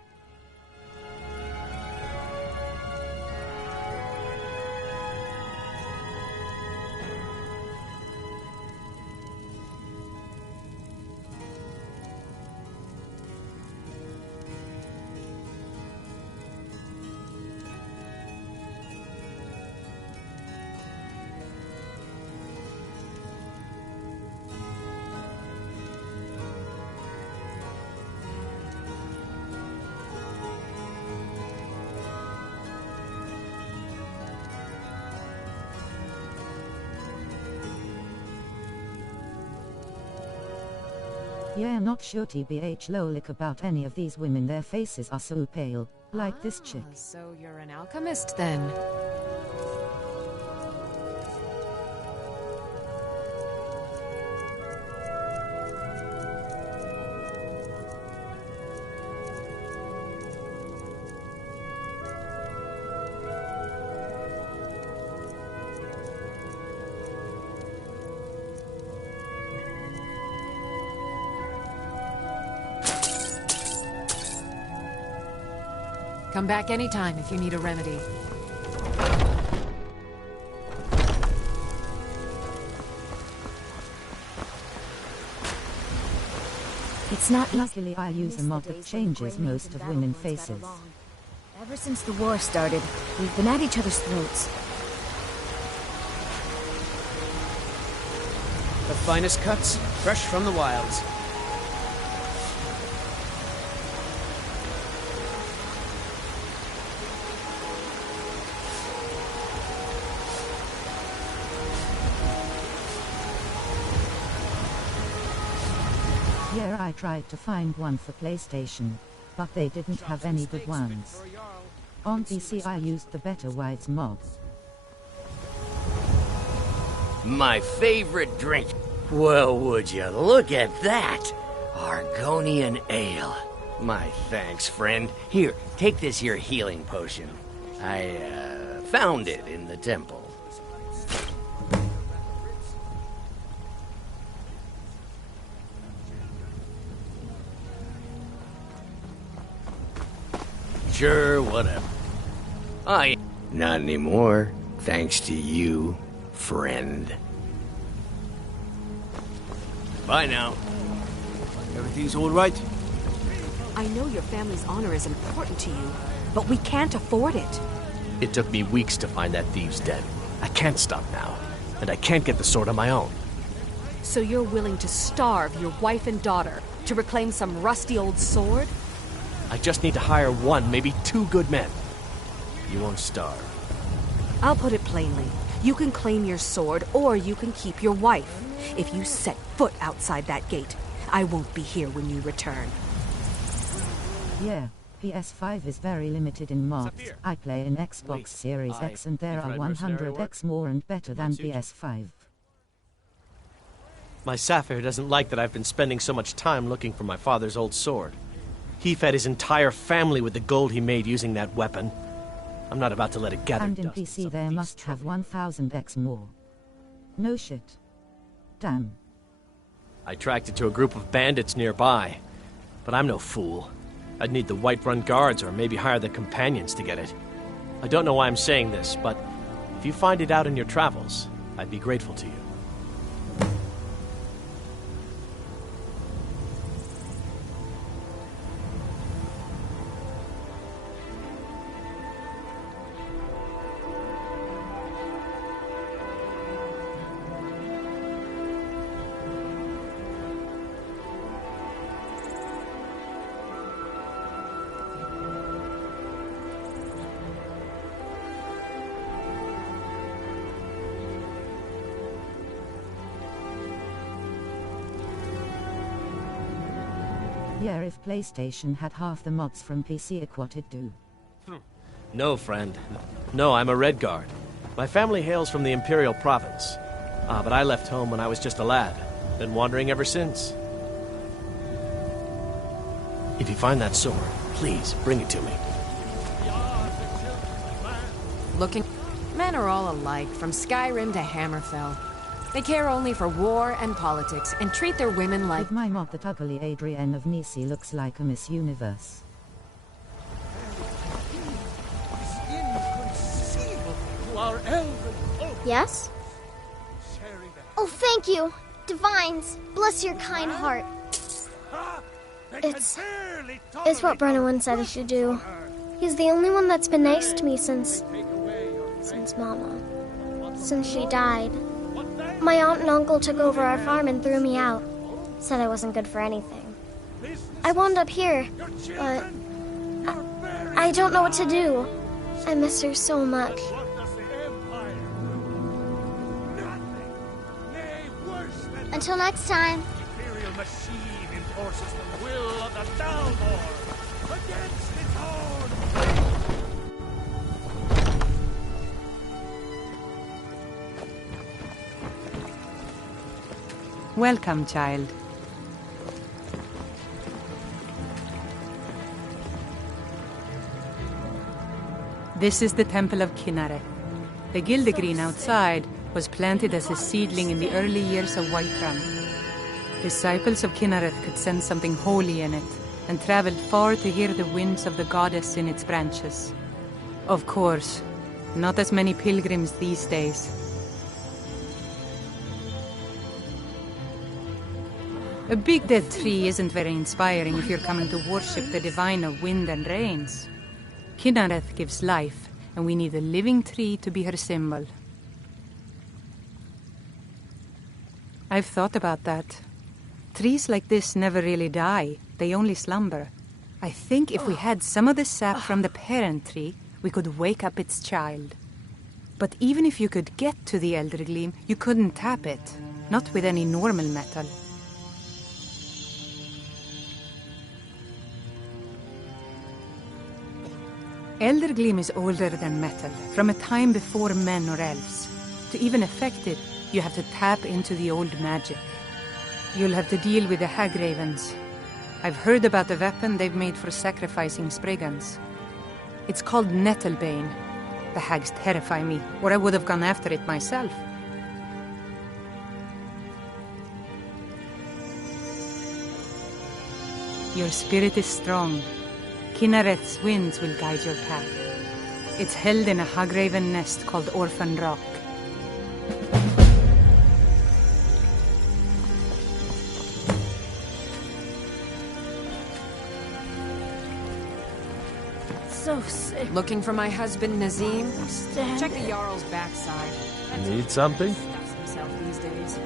Yeah, not sure TBH lolic about any of these women, their faces are so pale, like this chick. So you're an alchemist then? Come back anytime if you need a remedy. It's not easy. Luckily I use a mod that changes most of women's faces. Ever since the war started, we've been at each other's throats. The finest cuts, fresh from the wilds. Yeah, I tried to find one for PlayStation, but they didn't have any good ones. On PC I used the Better Wides mod. My favorite drink. Well, would you look at that? Argonian ale. My thanks, friend. Here, take this here healing potion. I, found it in the temple. Sure, whatever. Not anymore, thanks to you, friend. Bye now. Everything's all right? I know your family's honor is important to you, but we can't afford it. It took me weeks to find that thieves' den. I can't stop now, and I can't get the sword on my own. So you're willing to starve your wife and daughter to reclaim some rusty old sword? I just need to hire one, maybe two good men. You won't starve. I'll put it plainly. You can claim your sword, or you can keep your wife. If you set foot outside that gate, I won't be here when you return. Yeah, PS5 is very limited in mods. I play in Xbox Series X and there are 100x more and better than PS5. My Sapphire doesn't like that I've been spending so much time looking for my father's old sword. He fed his entire family with the gold he made using that weapon. I'm not about to let it gather And in dust. PC there must have 1000x more. No shit. Damn. I tracked it to a group of bandits nearby. But I'm no fool. I'd need the Whiterun guards or maybe hire the companions to get it. I don't know why I'm saying this, but if you find it out in your travels, I'd be grateful to you. Yeah, if PlayStation had half the mods from PC, what it'd do. No, friend. No, I'm a Red Guard. My family hails from the Imperial Province. But I left home when I was just a lad. Been wandering ever since. If you find that sword, please bring it to me. Looking... Men are all alike, from Skyrim to Hammerfell. They care only for war and politics, and treat their women like... With my mod, that ugly Adrienne of Nisi looks like a Miss Universe. Yes? Oh, thank you, Divines. Bless your kind heart. It's what Brennan said I should do. He's the only one that's been nice to me since Mama. Since she died. My aunt and uncle took over our farm and threw me out. Said I wasn't good for anything. I wound up here, but I don't know what to do. I miss her so much. Until next time. Imperial machine enforces the will of the Dalmor against its own. Welcome, child. This is the Temple of Kinnareth. The Gildegreen outside was planted as a seedling in the early years of Whiterun. Disciples of Kinnareth could sense something holy in it, and traveled far to hear the winds of the goddess in its branches. Of course, not as many pilgrims these days. A big dead tree isn't very inspiring if you're coming to worship the divine of wind and rains. Kinnareth gives life, and we need a living tree to be her symbol. I've thought about that. Trees like this never really die, they only slumber. I think if we had some of the sap from the parent tree, we could wake up its child. But even if you could get to the Elder Gleam, you couldn't tap it, not with any normal metal. Elder Gleam is older than metal, from a time before men or elves. To even affect it, you have to tap into the old magic. You'll have to deal with the Hagravens. I've heard about the weapon they've made for sacrificing Spriggans. It's called Nettlebane. The hags terrify me, or I would have gone after it myself. Your spirit is strong. Kinnareth's winds will guide your path. It's held in a Hagraven nest called Orphan Rock. So sick. Looking for my husband, Nazim? Stand Check the it. Jarl's backside. Need something? Stuffs himself these days.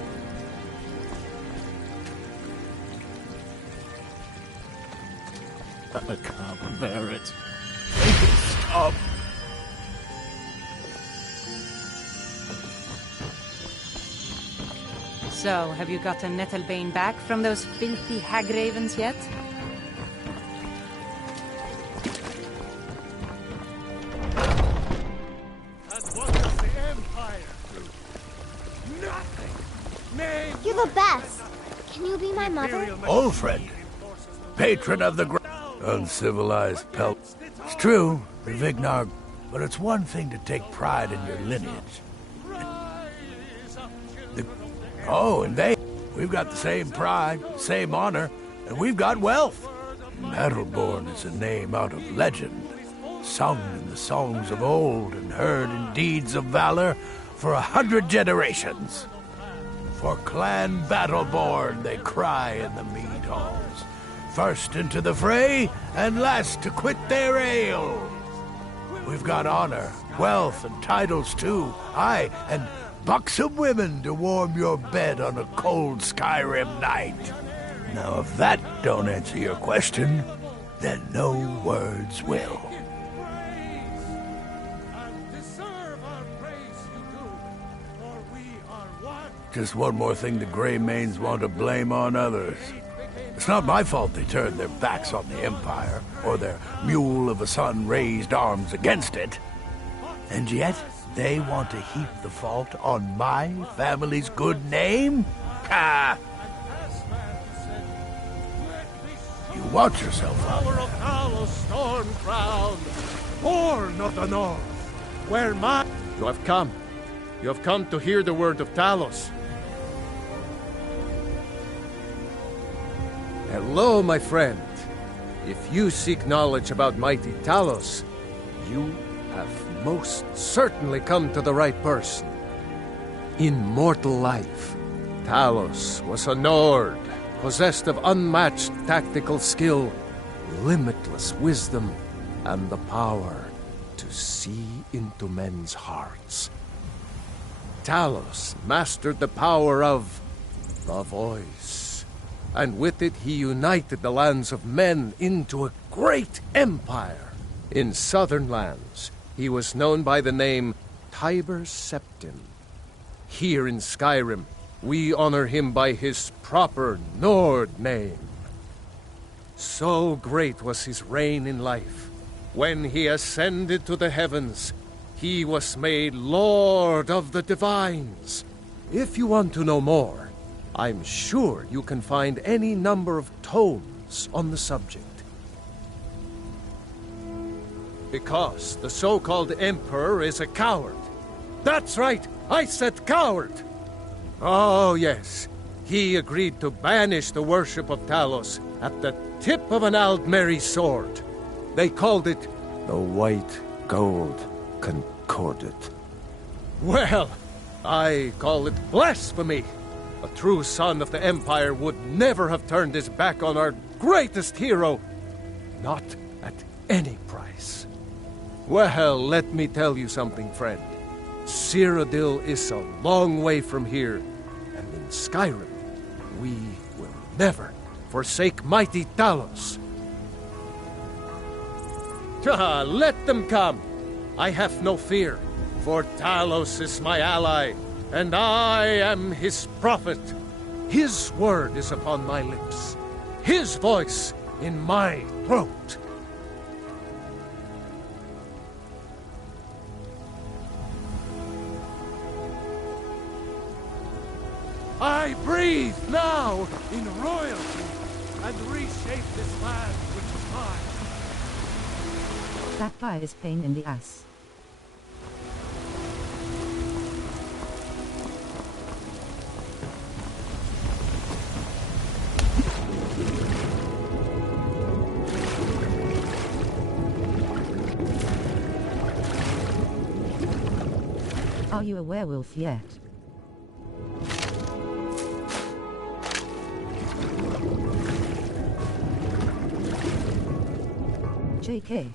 I can't bear it. Make it stop. So, have you gotten Nettlebane back from those filthy Hagravens yet? And what does the Empire do? Nothing! You're the best. Can you be my mother? Old friend. Patron of the uncivilized pelt. It's true, the Vignar, but it's one thing to take pride in your lineage. We've got the same pride, same honor, and we've got wealth. Battleborn is a name out of legend, sung in the songs of old and heard in deeds of valor for 100 generations. For Clan Battleborn they cry in the mead halls, first into the fray and last to quit their ale. We've got honor, wealth, and titles too, aye, and buxom women to warm your bed on a cold Skyrim night. Now, if that don't answer your question, then no words will. Just one more thing the Greymanes want to blame on others. It's not my fault they turned their backs on the Empire, or their mule of a son raised arms against it. And yet, they want to heap the fault on my family's good name? Ah! You watch yourself out. Power of Talos storm crowned, born of the north, where my... You have come. You have come to hear the word of Talos. Hello, my friend. If you seek knowledge about mighty Talos, you have most certainly come to the right person. In mortal life, Talos was a Nord, possessed of unmatched tactical skill, limitless wisdom, and the power to see into men's hearts. Talos mastered the power of the voice, and with it he united the lands of men into a great empire. In southern lands, he was known by the name Tiber Septim. Here in Skyrim, we honor him by his proper Nord name. So great was his reign in life. When he ascended to the heavens, he was made Lord of the Divines. If you want to know more, I'm sure you can find any number of tomes on the subject. Because the so-called Emperor is a coward. That's right, I said coward! Oh yes, he agreed to banish the worship of Talos at the tip of an Aldmeri sword. They called it the White Gold Concordat. Well, I call it blasphemy. A true son of the Empire would never have turned his back on our greatest hero. Not at any price. Well, let me tell you something, friend. Cyrodiil is a long way from here, and in Skyrim, we will never forsake mighty Talos. Let them come. I have no fear, for Talos is my ally, and I am his prophet. His word is upon my lips, his voice in my throat. I breathe now in royalty and reshape this land which is mine. That guy is pain in the ass. Are you a werewolf yet? JK.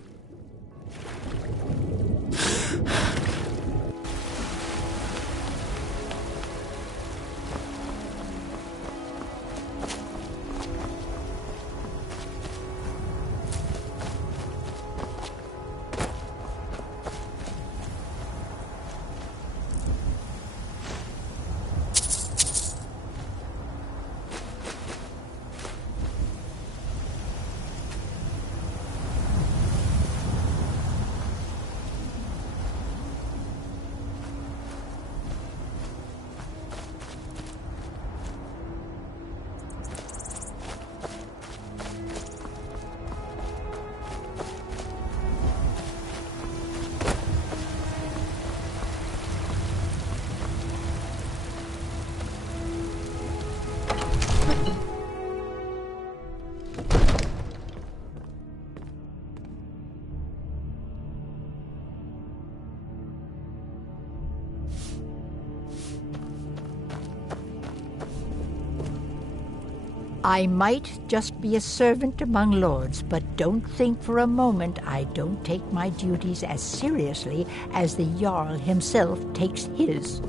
I might just be a servant among lords, but don't think for a moment I don't take my duties as seriously as the Jarl himself takes his.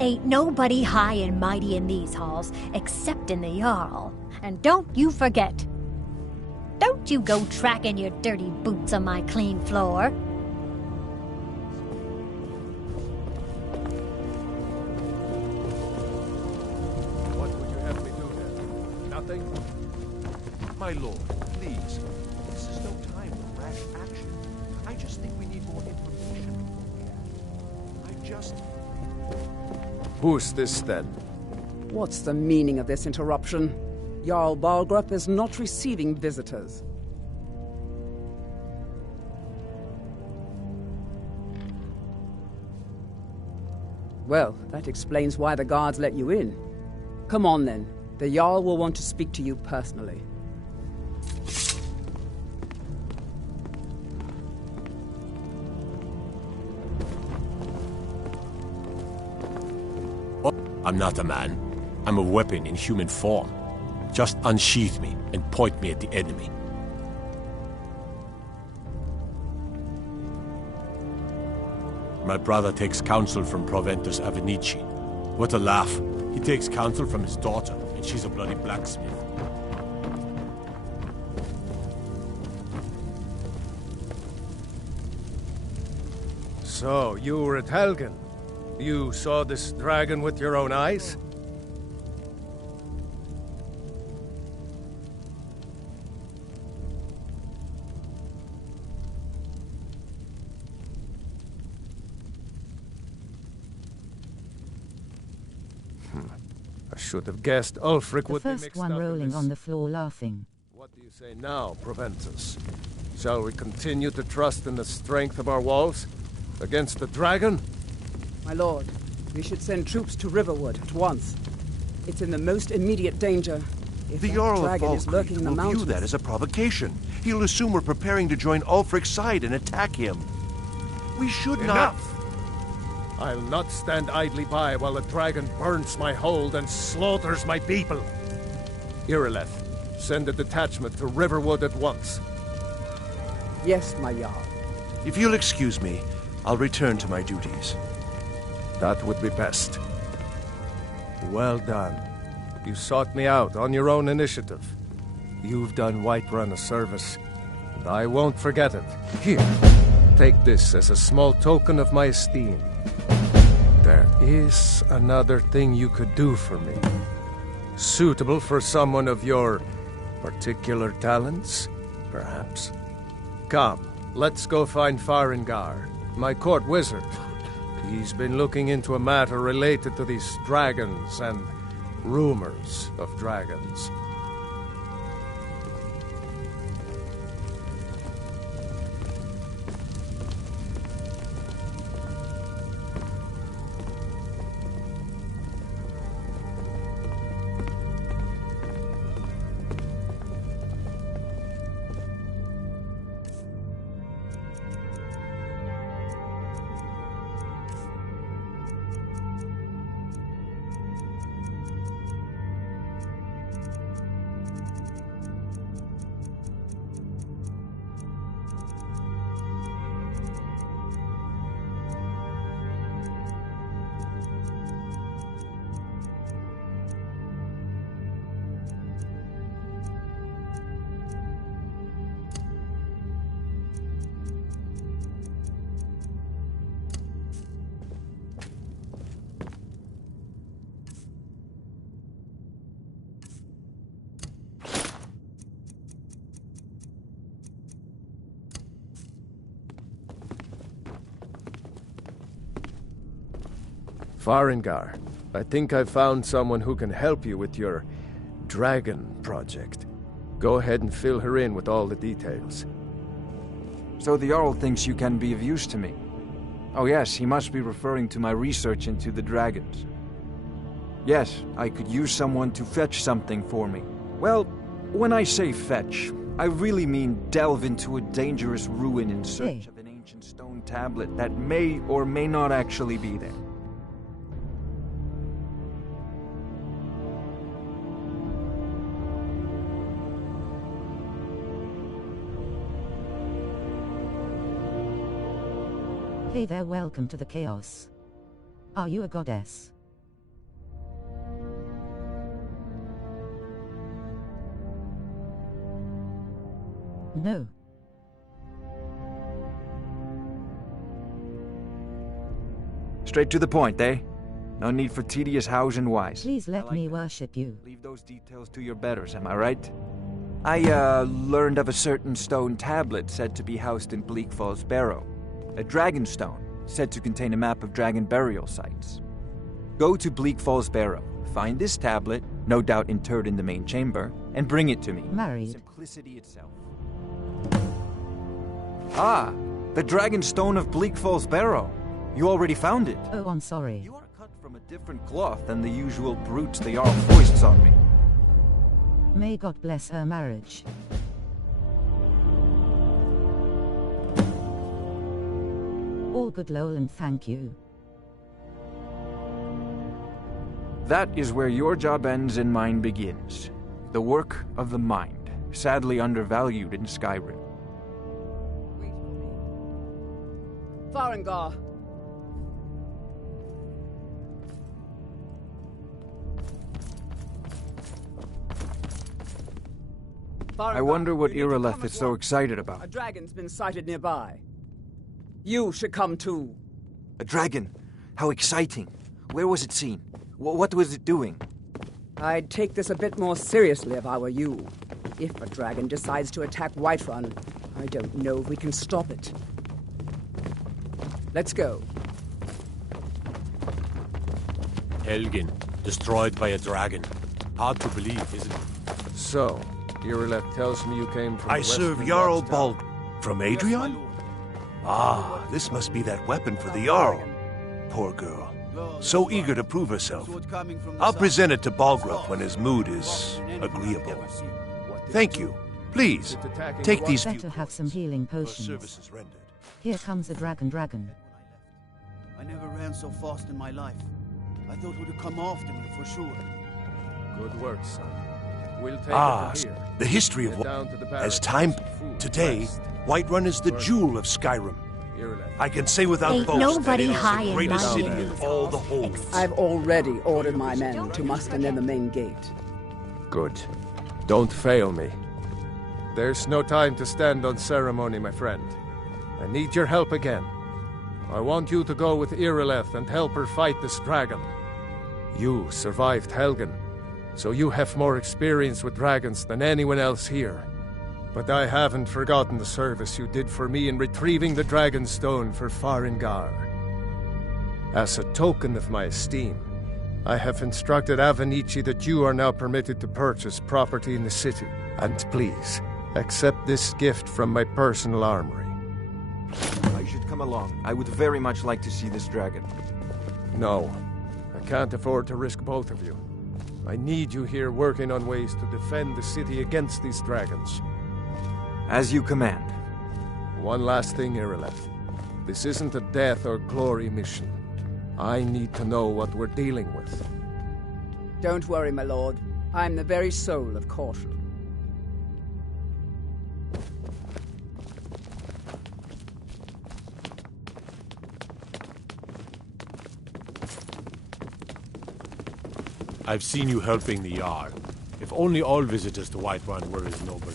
Ain't nobody high and mighty in these halls, except in the Jarl. And don't you forget. Don't you go tracking your dirty boots on my clean floor. What would you have me do then? Nothing? My lord, please. This is no time for rash action. I just think we need more information before we act. I just... Who's this then? What's the meaning of this interruption? Jarl Balgrup is not receiving visitors. Well, that explains why the guards let you in. Come on then. The Jarl will want to speak to you personally. I'm not a man. I'm a weapon in human form. Just unsheath me and point me at the enemy. My brother takes counsel from Proventus Avenici. What a laugh. He takes counsel from his daughter, and she's a bloody blacksmith. So, you were at Helgen. You saw this dragon with your own eyes? I should have guessed Ulfric The would be first mixed one up in rolling this. on the floor laughing. What do you say now, Proventus? Shall we continue to trust in the strength of our walls? Against the dragon? My lord, we should send troops to Riverwood at once. It's in the most immediate danger. If The that Jarl of dragon is lurking in the will view mountains. that as a provocation. He'll assume we're preparing to join Ulfric's side and attack him. We should not... Enough! I'll not stand idly by while the dragon burns my hold and slaughters my people. Irileth, send a detachment to Riverwood at once. Yes, my Jarl. If you'll excuse me, I'll return to my duties. That would be best. Well done. You sought me out on your own initiative. You've done Whiterun a service, and I won't forget it. Here, take this as a small token of my esteem. There is another thing you could do for me. Suitable for someone of your particular talents, perhaps. Come, let's go find Farengar, my court wizard. He's been looking into a matter related to these dragons and rumors of dragons. Farengar, I think I've found someone who can help you with your dragon project. Go ahead and fill her in with all the details. So the Jarl thinks you can be of use to me. Oh yes, he must be referring to my research into the dragons. Yes, I could use someone to fetch something for me. Well, when I say fetch, I really mean delve into a dangerous ruin in search of an ancient stone tablet that may or may not actually be there. Hey there, welcome to the chaos. Are you a goddess? No. Straight to the point, eh? No need for tedious hows and whys. Please let me worship you. Leave those details to your betters, am I right? I, learned of a certain stone tablet said to be housed in Bleak Falls Barrow. A dragon stone, said to contain a map of dragon burial sites. Go to Bleak Falls Barrow, find this tablet, no doubt interred in the main chamber, and bring it to me. Married. Simplicity itself. Ah, the dragon stone of Bleak Falls Barrow. You already found it. Oh, I'm sorry. You are cut from a different cloth than the usual brutes the Jarl foists on me. May God bless her marriage. All good, lol, and thank you. That is where your job ends and mine begins. The work of the mind, sadly undervalued in Skyrim. Farengar! I wonder what Irileth is so excited about. A dragon's been sighted nearby. You should come too. A dragon? How exciting. Where was it seen? What was it doing? I'd take this a bit more seriously if I were you. If a dragon decides to attack Whiterun, I don't know if we can stop it. Let's go. Helgen, destroyed by a dragon. Hard to believe, isn't it? So, Irileth tells me you came from I the serve western Jarl Watchtower. Bald from Adrian? Ah, this must be that weapon for the Jarl. Poor girl. So eager to prove herself. I'll present it to Balgruuf when his mood is agreeable. Thank you. Please, take these few Better have some healing for potions. services rendered. Here comes a dragon. I never ran so fast in my life. I thought it would come after me for sure. Good work, son. We'll take Ah, it from here. the history of Get down to the as barracks. time Food, today, rest. Whiterun is the jewel of Skyrim. I can say without Ain't boast nobody that it is high the and greatest mighty city in in these all the holds. I've already ordered my men to muster near the main gate. Good. Don't fail me. There's no time to stand on ceremony, my friend. I need your help again. I want you to go with Irileth and help her fight this dragon. You survived Helgen, so you have more experience with dragons than anyone else here. But I haven't forgotten the service you did for me in retrieving the dragon stone for Farengar. As a token of my esteem, I have instructed Avenici that you are now permitted to purchase property in the city. And please, accept this gift from my personal armory. I should come along. I would very much like to see this dragon. No, I can't afford to risk both of you. I need you here working on ways to defend the city against these dragons. As you command. One last thing, Irileth. This isn't a death or glory mission. I need to know what we're dealing with. Don't worry, my lord. I'm the very soul of caution. I've seen you helping the Jarl. If only all visitors to Whiterun were as noble.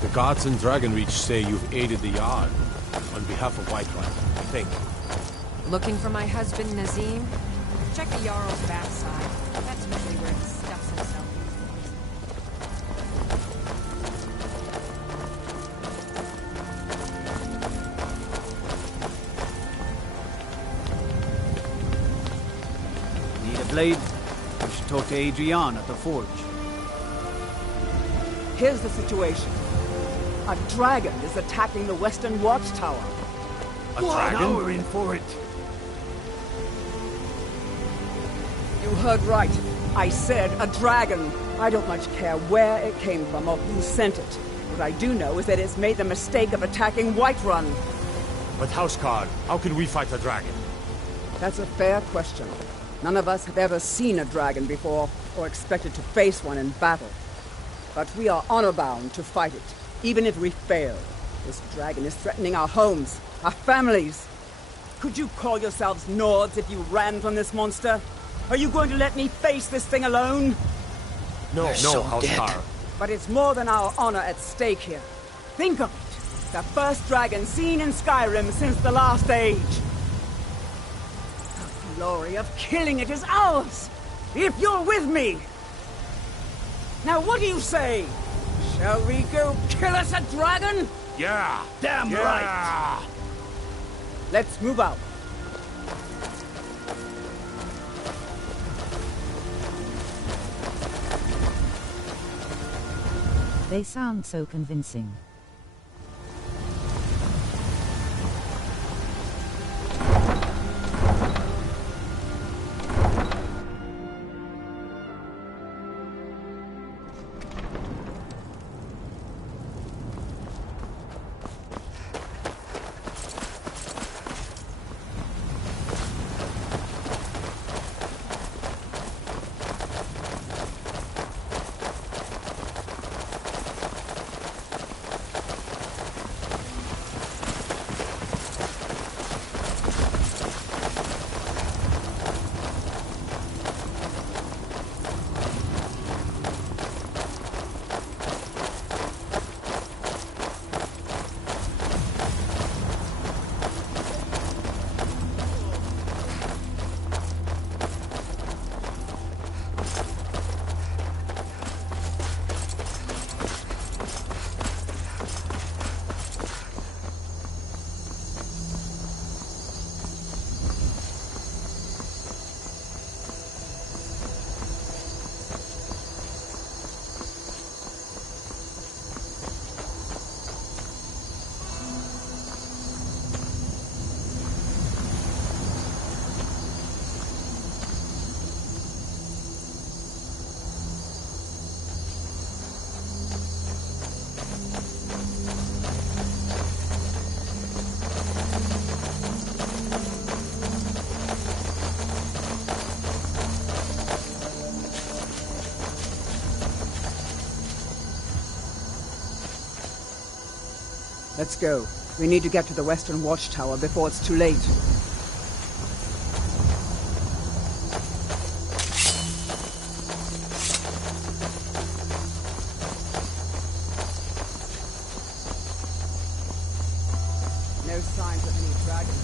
The guards in Dragonreach say you've aided the Jarl on behalf of Whiterun. Thank you. Looking for my husband, Nazim? Check the Jarl's backside. That's usually where he stuffs himself. Need a blade? You should talk to Adrian at the forge. Here's the situation. A dragon is attacking the Western Watchtower. A dragon? Now we're in for it. You heard right. I said a dragon. I don't much care where it came from or who sent it. What I do know is that it's made the mistake of attacking Whiterun. But Housecarl, how can we fight a dragon? That's a fair question. None of us have ever seen a dragon before, or expected to face one in battle. But we are honor-bound to fight it, even if we fail. This dragon is threatening our homes, our families. Could you call yourselves Nords if you ran from this monster? Are you going to let me face this thing alone? No, Housecarl. But it's more than our honor at stake here. Think of it. The first dragon seen in Skyrim since the last age. The glory of killing it is ours, if you're with me. Now what do you say? Shall we go kill us a dragon? Yeah! Damn right! Let's move out. They sound so convincing. Let's go. We need to get to the Western Watchtower before it's too late. No signs of any dragons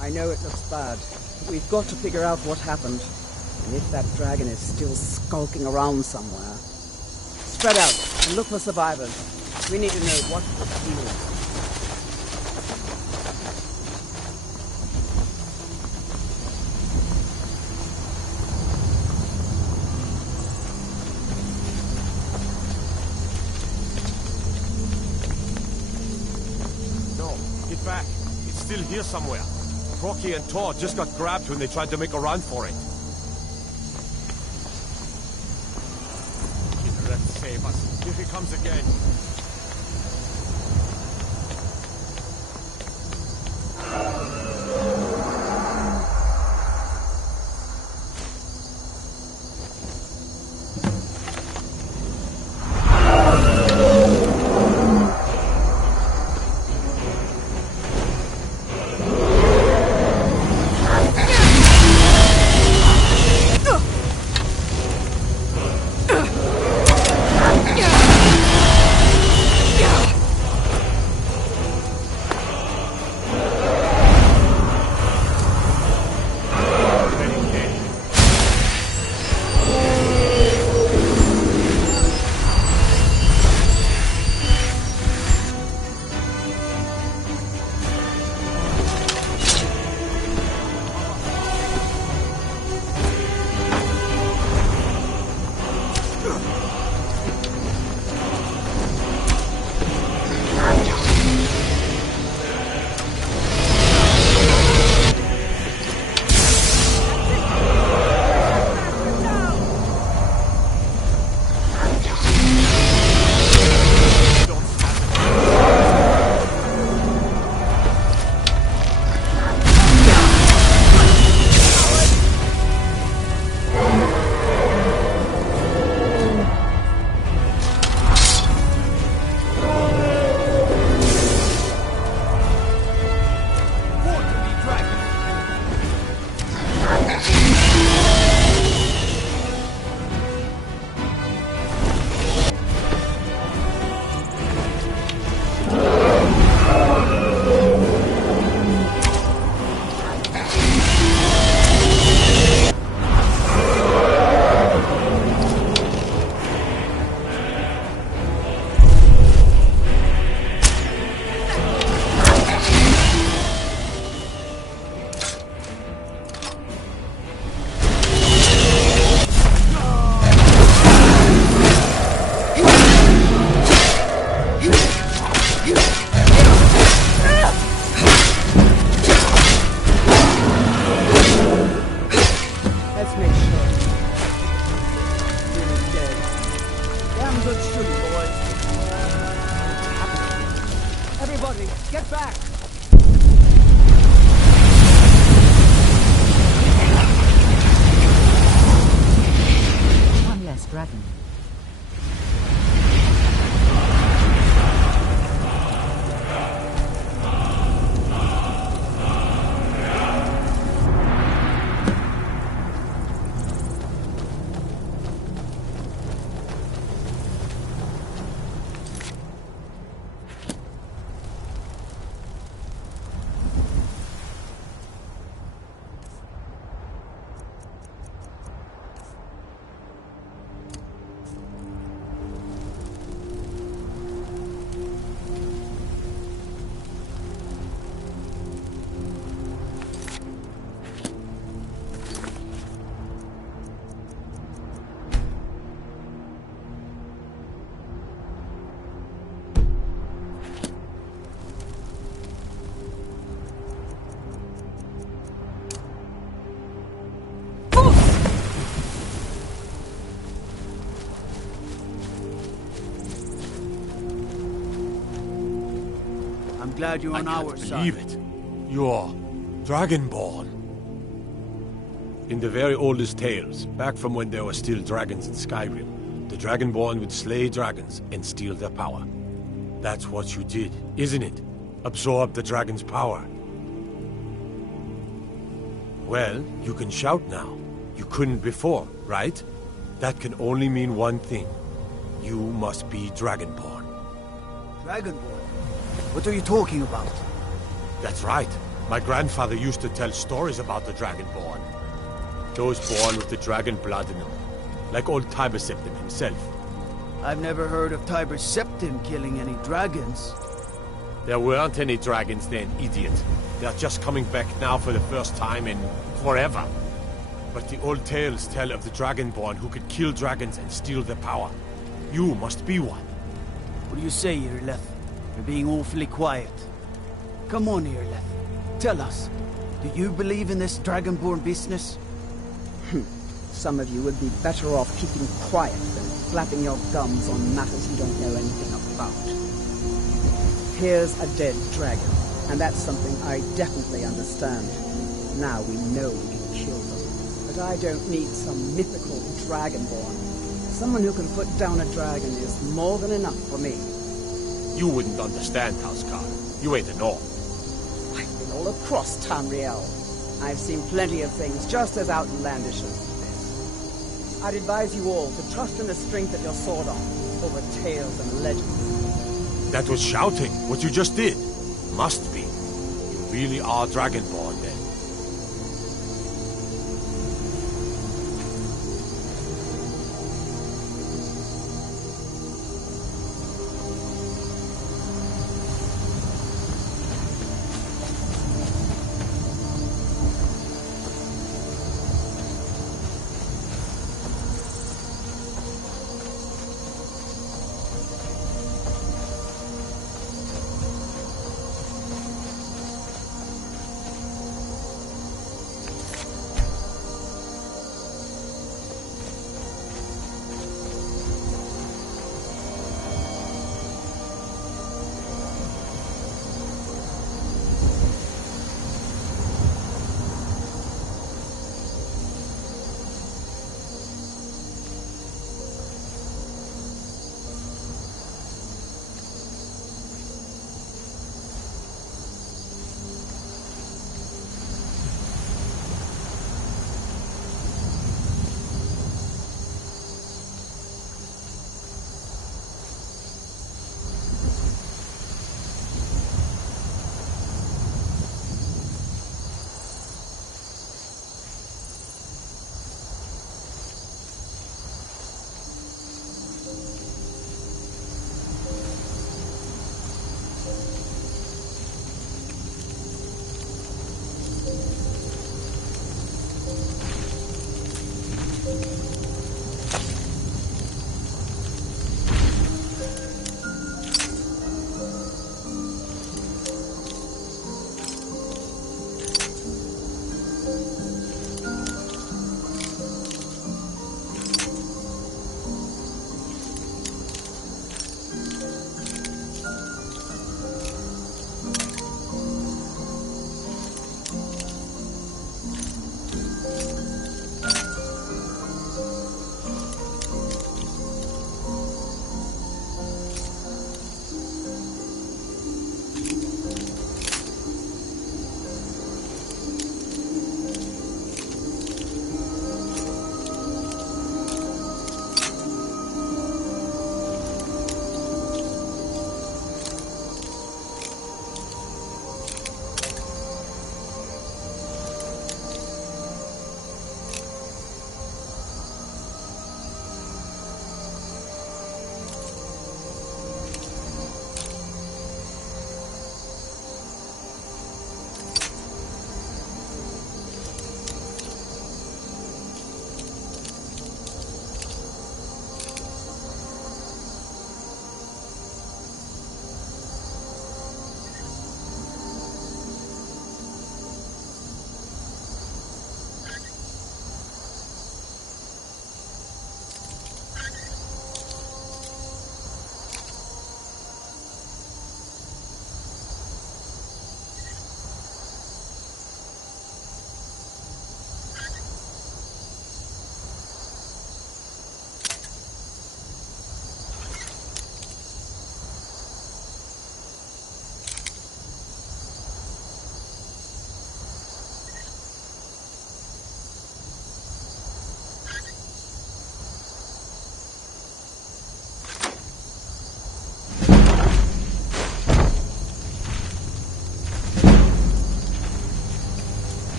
now. I know it looks bad, but we've got to figure out what happened. And if that dragon is still skulking around somewhere. Spread out and look for survivors. We need to know what the deal is. No, get back. It's still here somewhere. Crocky and Tor just got grabbed when they tried to make a run for it. Save us. Here he comes again. glad you're on our side. Believe it. You're Dragonborn. In the very oldest tales, back from when there were still dragons in Skyrim, the Dragonborn would slay dragons and steal their power. That's what you did, isn't it? Absorb the dragon's power. Well, you can shout now. You couldn't before, right? That can only mean one thing. You must be Dragonborn. Dragonborn? What are you talking about? That's right. My grandfather used to tell stories about the Dragonborn. Those born with the dragon blood in them. Like old Tiber Septim himself. I've never heard of Tiber Septim killing any dragons. There weren't any dragons then, idiot. They're just coming back now for the first time in forever. But the old tales tell of the Dragonborn who could kill dragons and steal their power. You must be one. What do you say, Irleth? You're being awfully quiet. Come on, Irleth. Tell us, do you believe in this Dragonborn business? Some of you would be better off keeping quiet than flapping your gums on matters you don't know anything about. Here's a dead dragon, and that's something I definitely understand. Now we know we can kill them. But I don't need some mythical Dragonborn. Someone who can put down a dragon is more than enough for me. You wouldn't understand, Housecar. You ain't a North. I've been all across Tamriel. I've seen plenty of things just as outlandish as this. I'd advise you all to trust in the strength of your sword arm over tales and legends. That was shouting, what you just did. Must be. You really are Dragonborn, then.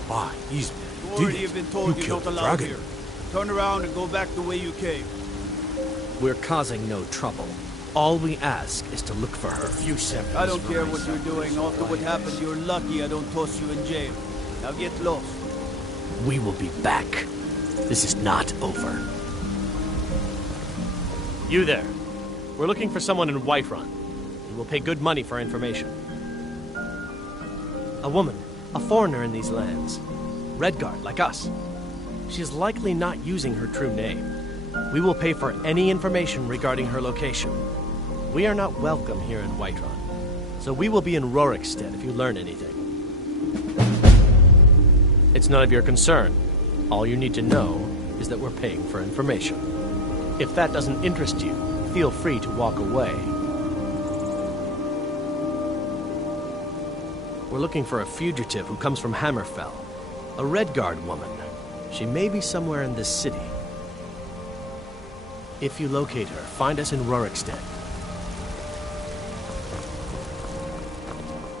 Why, he's You did already it. have been told You you're killed not the allowed dragon. here. Turn around and go back the way you came. We're causing no trouble. All we ask is to look for her. I don't care what you're doing. After what happened, you're lucky I don't toss you in jail. Now get lost. We will be back. This is not over. You there. We're looking for someone in Whiterun. We will pay good money for information. A woman, a foreigner in these lands. Redguard, like us. She is likely not using her true name. We will pay for any information regarding her location. We are not welcome here in Whiterun, so we will be in Rorikstead if you learn anything. It's none of your concern. All you need to know is that we're paying for information. If that doesn't interest you, feel free to walk away. We're looking for a fugitive who comes from Hammerfell. A Redguard woman. She may be somewhere in this city. If you locate her, find us in Rorikstead.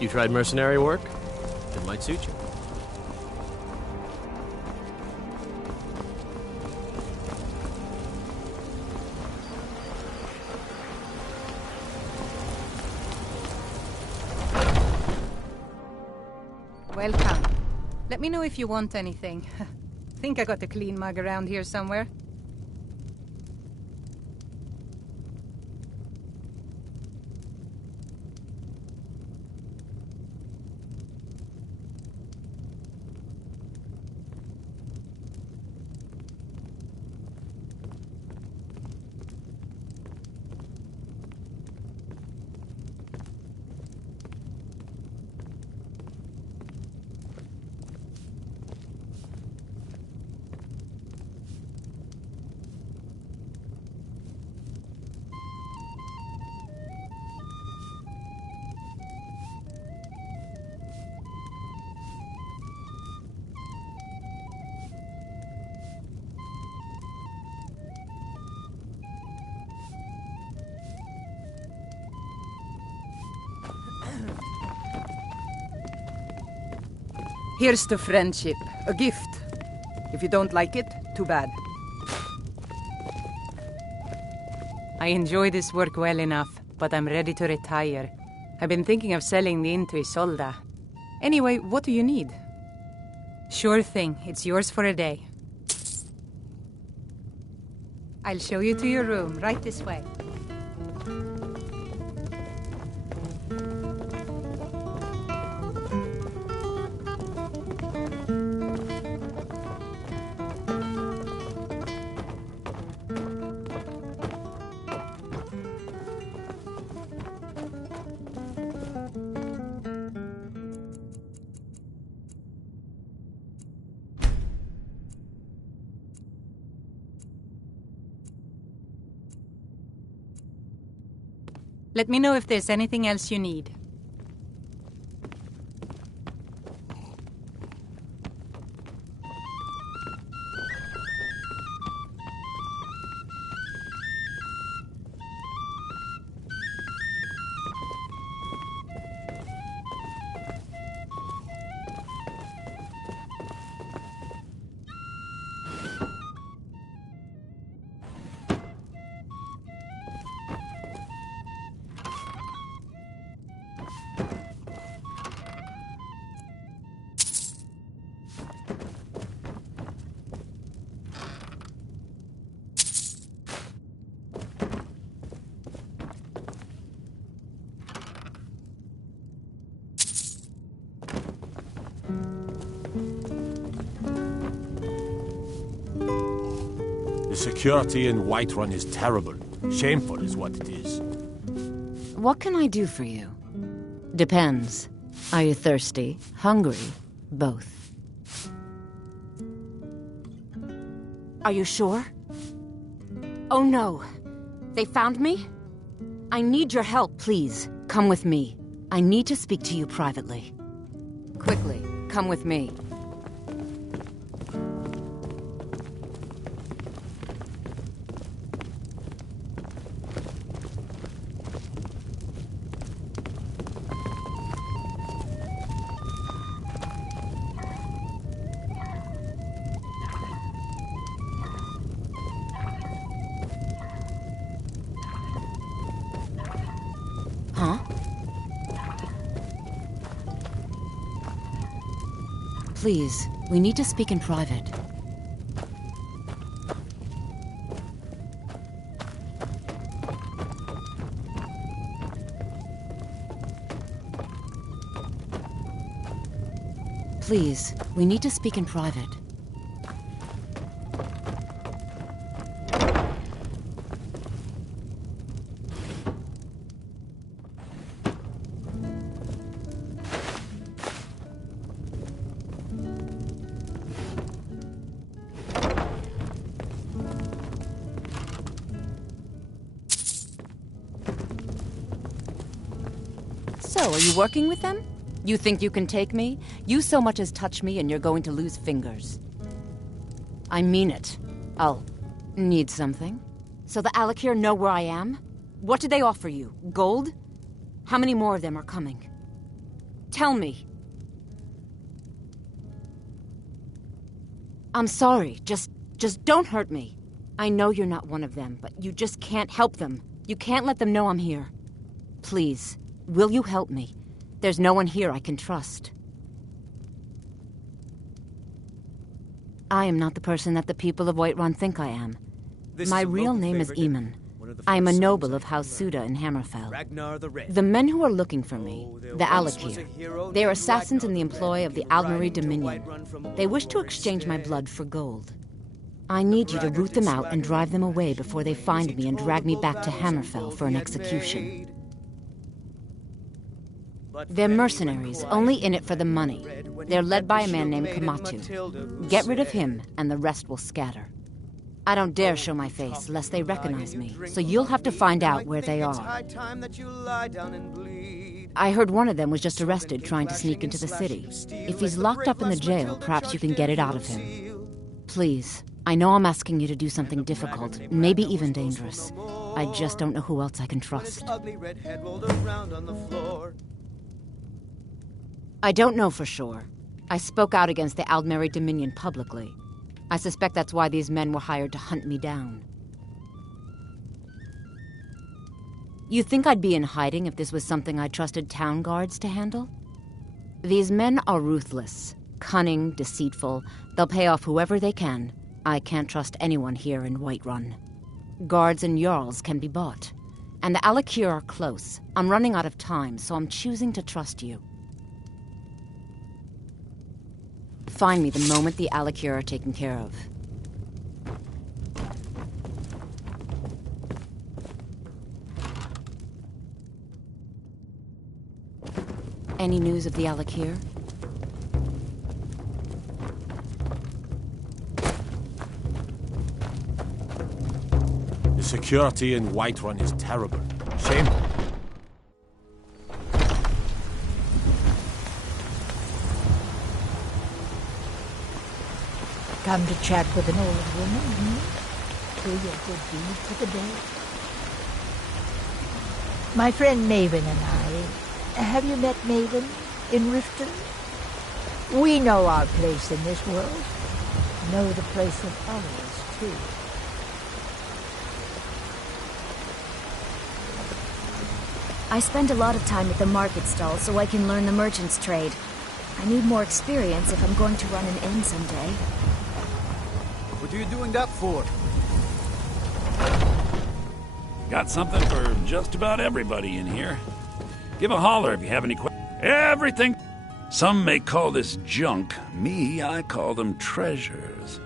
You tried mercenary work? It might suit you. Welcome. Let me know if you want anything. Think I got a clean mug around here somewhere. Here's to friendship. A gift. If you don't like it, too bad. I enjoy this work well enough, but I'm ready to retire. I've been thinking of selling the inn to Isolda. Anyway, what do you need? Sure thing. It's yours for a day. I'll show you to your room, right this way. Let me know if there's anything else you need. The security in Whiterun is terrible. Shameful is what it is. What can I do for you? Depends. Are you thirsty? Hungry? Both. Are you sure? Oh no. They found me? I need your help, please. Come with me. I need to speak to you privately. Quickly, come with me. Please, we need to speak in private. Please, we need to speak in private. So, are you working with them? You think you can take me? You so much as touch me and you're going to lose fingers. I mean it. I'll need something. So the Alakir know where I am? What did they offer you? Gold? How many more of them are coming? Tell me. I'm sorry. Just don't hurt me. I know you're not one of them, but you just can't help them. You can't let them know I'm here. Please, will you help me? There's no one here I can trust. I am not the person that the people of Whiterun think I am. My real name is Eamon. I am a noble of House Suda in Hammerfell. The men who are looking for me, the Alakir, they are assassins in the employ of the Aldmeri Dominion. They wish to exchange my blood for gold. I need you to root them out and drive them away before they find me and drag me back to Hammerfell for an execution. They're mercenaries, only in it for the money. They're led by a man named Kamatu. Get rid of him, and the rest will scatter. I don't dare show my face, lest they recognize me, so you'll have to find out where they are. I heard one of them was just arrested trying to sneak into the city. If he's locked up in the jail, perhaps you can get it out of him. Please, I know I'm asking you to do something difficult, maybe even dangerous. I just don't know who else I can trust. I don't know for sure. I spoke out against the Aldmeri Dominion publicly. I suspect that's why these men were hired to hunt me down. You think I'd be in hiding if this was something I trusted town guards to handle? These men are ruthless, cunning, deceitful. They'll pay off whoever they can. I can't trust anyone here in Whiterun. Guards and Jarls can be bought. And the Alakir are close. I'm running out of time, so I'm choosing to trust you. Find me the moment the Alakir are taken care of. Any news of the Alakir? The security in Whiterun is terrible. Shameful. Come to chat with an old woman, Do your good deed for the day. My friend Maven and I. Have you met Maven in Riften? We know our place in this world. Know the place of others, too. I spend a lot of time at the market stall so I can learn the merchant's trade. I need more experience if I'm going to run an inn someday. What are you doing that for? Got something for just about everybody in here. Give a holler if you have any questions. Everything. Some may call this junk. Me, I call them treasures.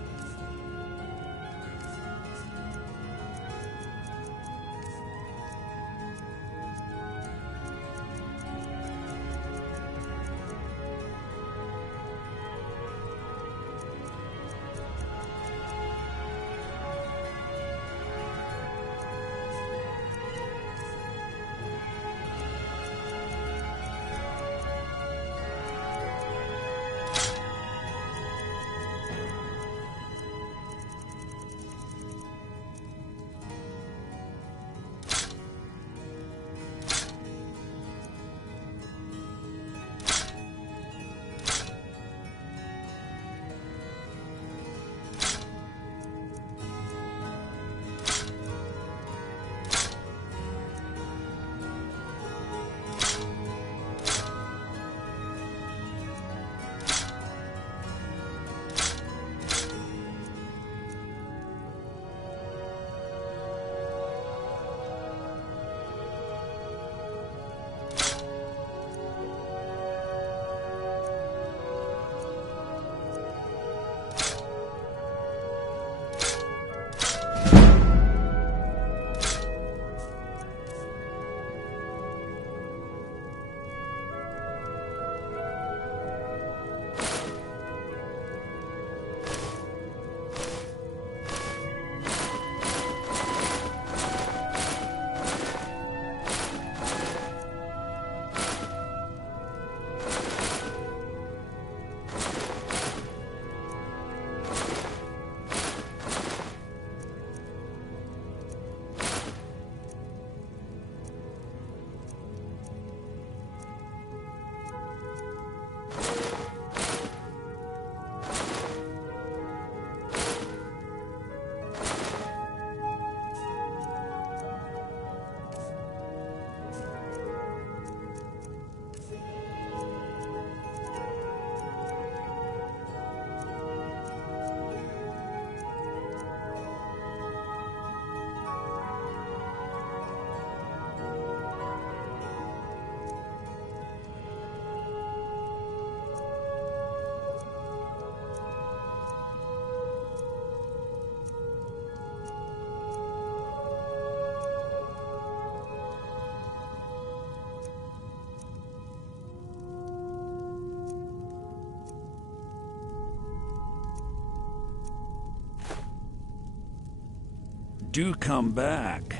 do come back.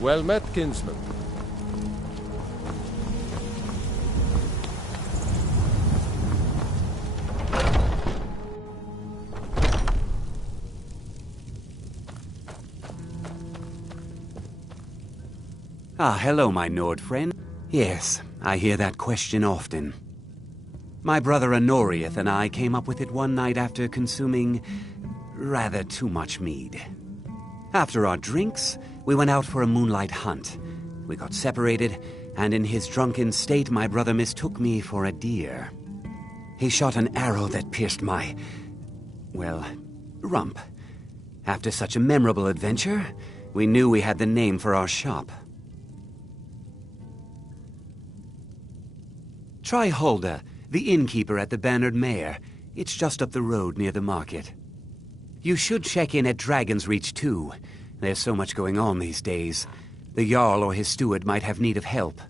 Well met, kinsman. Ah, hello, my Nord friend. Yes, I hear that question often. My brother Honorius and I came up with it one night after consuming rather too much mead. After our drinks, we went out for a moonlight hunt. We got separated, and in his drunken state, my brother mistook me for a deer. He shot an arrow that pierced my, well, rump. After such a memorable adventure, we knew we had the name for our shop. Try Hulda, the innkeeper at the Bannered Mare. It's just up the road near the market. You should check in at Dragon's Reach, too. There's so much going on these days. The Jarl or his steward might have need of help.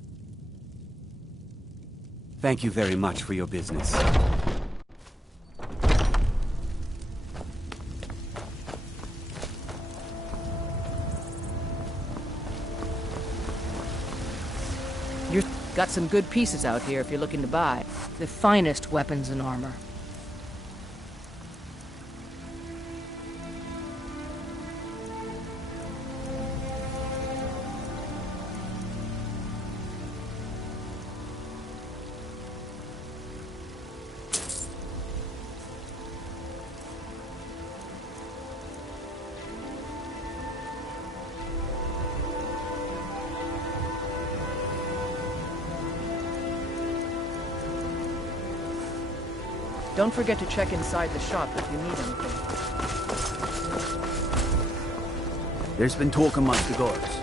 Thank you very much for your business. You've got some good pieces out here if you're looking to buy. The finest weapons and armor. Don't forget to check inside the shop if you need anything. There's been talk amongst the guards.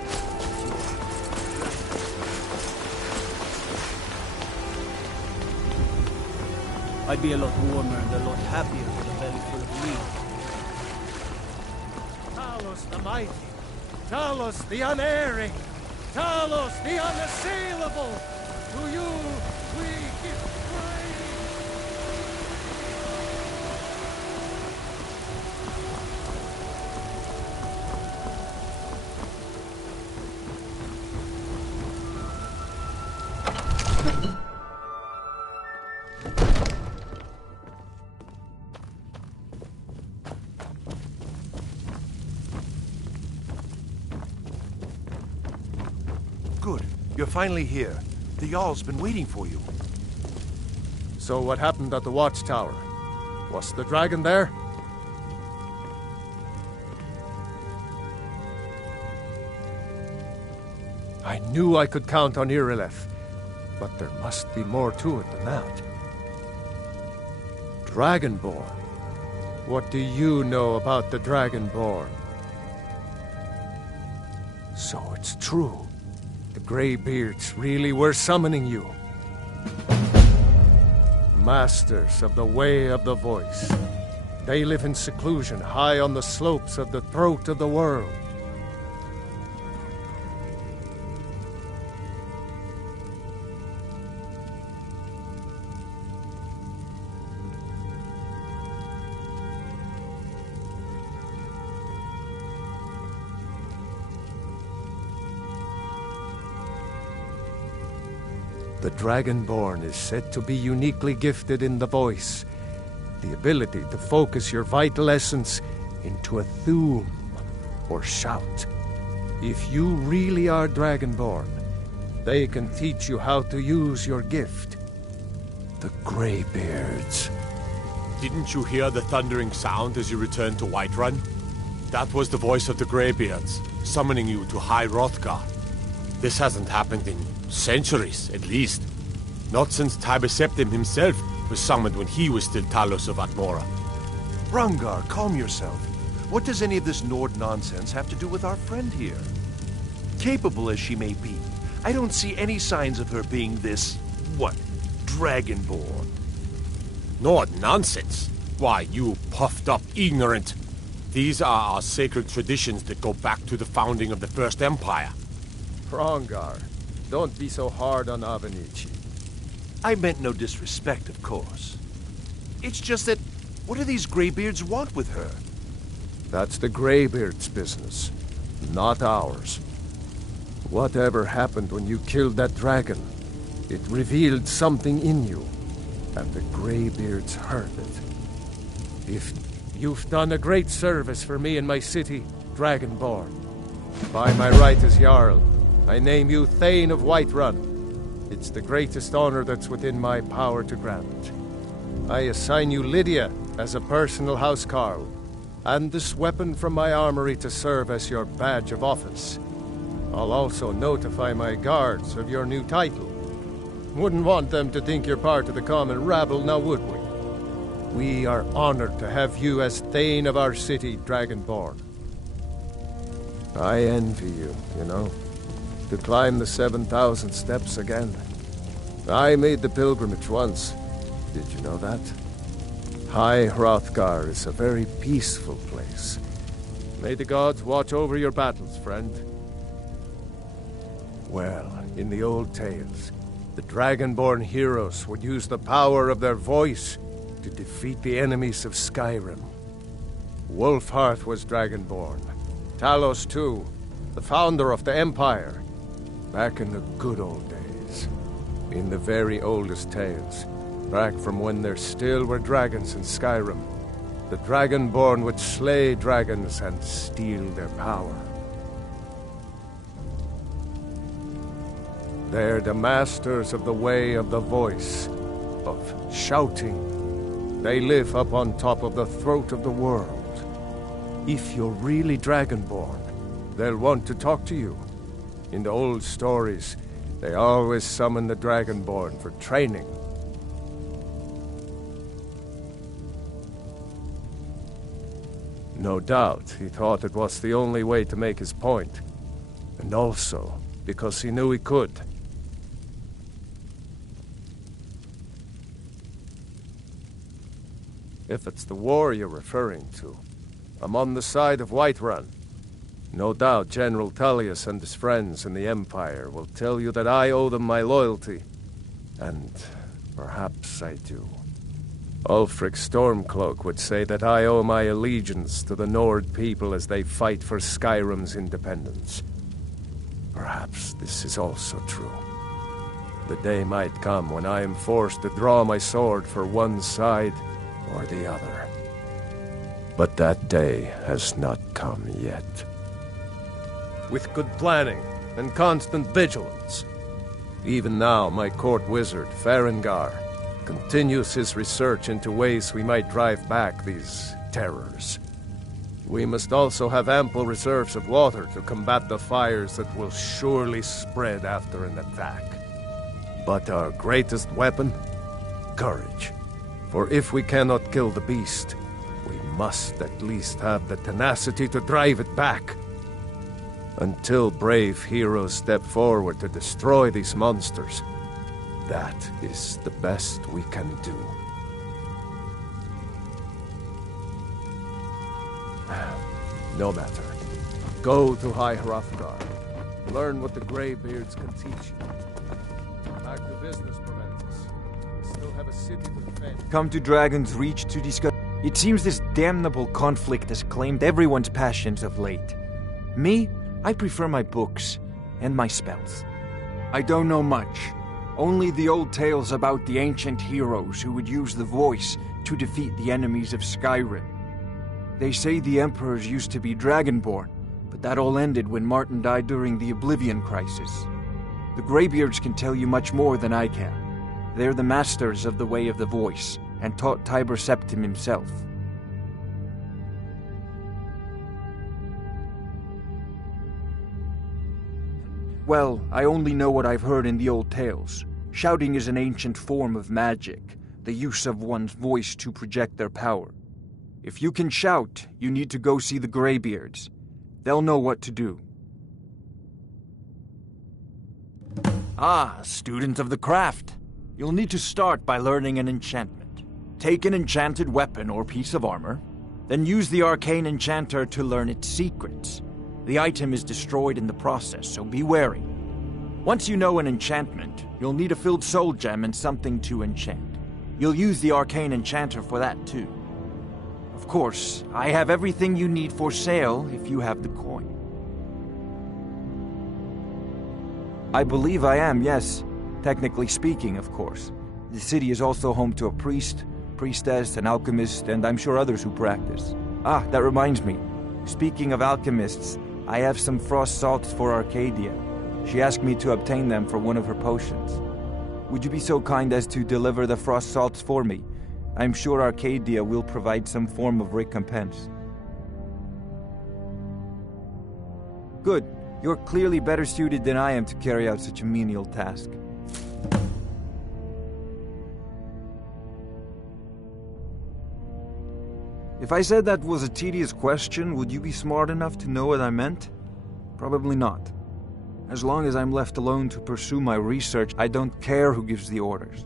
I'd be a lot warmer and a lot happier with a belly full of meat. Talos the mighty, Talos the unerring, Talos the unassailable. To you we give praise. Good. You're finally here. The Jarl's been waiting for you. So what happened at the watchtower? Was the dragon there? I knew I could count on Irileth, but there must be more to it than that. Dragonborn. What do you know about the Dragonborn? So it's true. The Greybeards really were summoning you. Masters of the Way of the Voice. They live in seclusion high on the slopes of the throat of the world. The Dragonborn is said to be uniquely gifted in the voice, the ability to focus your vital essence into a thum, or shout. If you really are Dragonborn, they can teach you how to use your gift. The Greybeards. Didn't you hear the thundering sound as you returned to Whiterun? That was the voice of the Greybeards, summoning you to High Hrothgar. This hasn't happened in centuries, at least. Not since Tiber Septim himself was summoned when he was still Talos of Atmora. Rangar, calm yourself. What does any of this Nord nonsense have to do with our friend here? Capable as she may be, I don't see any signs of her being this, Dragonborn. Nord nonsense? Why, you puffed up ignorant. These are our sacred traditions that go back to the founding of the First Empire. Rangar, Don't be so hard on Avenici. I meant no disrespect, of course. It's just that, what do these Greybeards want with her? That's the Greybeards' business, not ours. Whatever happened when you killed that dragon, it revealed something in you, and the Greybeards heard it. If you've done a great service for me and my city, Dragonborn, by my right as Jarl, I name you Thane of Whiterun. It's the greatest honor that's within my power to grant. I assign you Lydia as a personal housecarl, and this weapon from my armory to serve as your badge of office. I'll also notify my guards of your new title. Wouldn't want them to think you're part of the common rabble, now would we? We are honored to have you as Thane of our city, Dragonborn. I envy you, you know, to climb the 7,000 steps again. I made the pilgrimage once. Did you know that? High Hrothgar is a very peaceful place. May the gods watch over your battles, friend. Well, in the old tales, the Dragonborn heroes would use the power of their voice to defeat the enemies of Skyrim. Wolfhearth was Dragonborn. Talos too, the founder of the Empire. Back in the good old days. In the very oldest tales, back from when there still were dragons in Skyrim, the Dragonborn would slay dragons and steal their power. They're the masters of the way of the voice, of shouting. They live up on top of the throat of the world. If you're really Dragonborn, they'll want to talk to you. In the old stories, they always summon the Dragonborn for training. No doubt, he thought it was the only way to make his point. And also, because he knew he could. If it's the war you're referring to, I'm on the side of Whiterun. No doubt General Tullius and his friends in the Empire will tell you that I owe them my loyalty. And perhaps I do. Ulfric Stormcloak would say that I owe my allegiance to the Nord people as they fight for Skyrim's independence. Perhaps this is also true. The day might come when I am forced to draw my sword for one side or the other. But that day has not come yet. With good planning and constant vigilance. Even now, my court wizard, Farengar, continues his research into ways we might drive back these terrors. We must also have ample reserves of water to combat the fires that will surely spread after an attack. But our greatest weapon? Courage. For if we cannot kill the beast, we must at least have the tenacity to drive it back. Until brave heroes step forward to destroy these monsters, that is the best we can do. No matter. Go to High Hrothgar. Learn what the Greybeards can teach you. Back to business, Momentous. We still have a city to defend. Come to Dragon's Reach to discuss... It seems this damnable conflict has claimed everyone's passions of late. Me, I prefer my books and my spells. I don't know much. Only the old tales about the ancient heroes who would use the voice to defeat the enemies of Skyrim. They say the emperors used to be Dragonborn, but that all ended when Martin died during the Oblivion Crisis. The Greybeards can tell you much more than I can. They're the masters of the way of the voice, and taught Tiber Septim himself. Well, I only know what I've heard in the old tales. Shouting is an ancient form of magic, the use of one's voice to project their power. If you can shout, you need to go see the Greybeards. They'll know what to do. Ah, student of the craft. You'll need to start by learning an enchantment. Take an enchanted weapon or piece of armor, then use the arcane enchanter to learn its secrets. The item is destroyed in the process, so be wary. Once you know an enchantment, you'll need a filled soul gem and something to enchant. You'll use the arcane enchanter for that too. Of course, I have everything you need for sale if you have the coin. I believe I am, yes. Technically speaking, of course. The city is also home to a priest, priestess, an alchemist, and I'm sure others who practice. Ah, that reminds me. Speaking of alchemists, I have some frost salts for Arcadia. She asked me to obtain them for one of her potions. Would you be so kind as to deliver the frost salts for me? I'm sure Arcadia will provide some form of recompense. Good. You're clearly better suited than I am to carry out such a menial task. If I said that was a tedious question, would you be smart enough to know what I meant? Probably not. As long as I'm left alone to pursue my research, I don't care who gives the orders.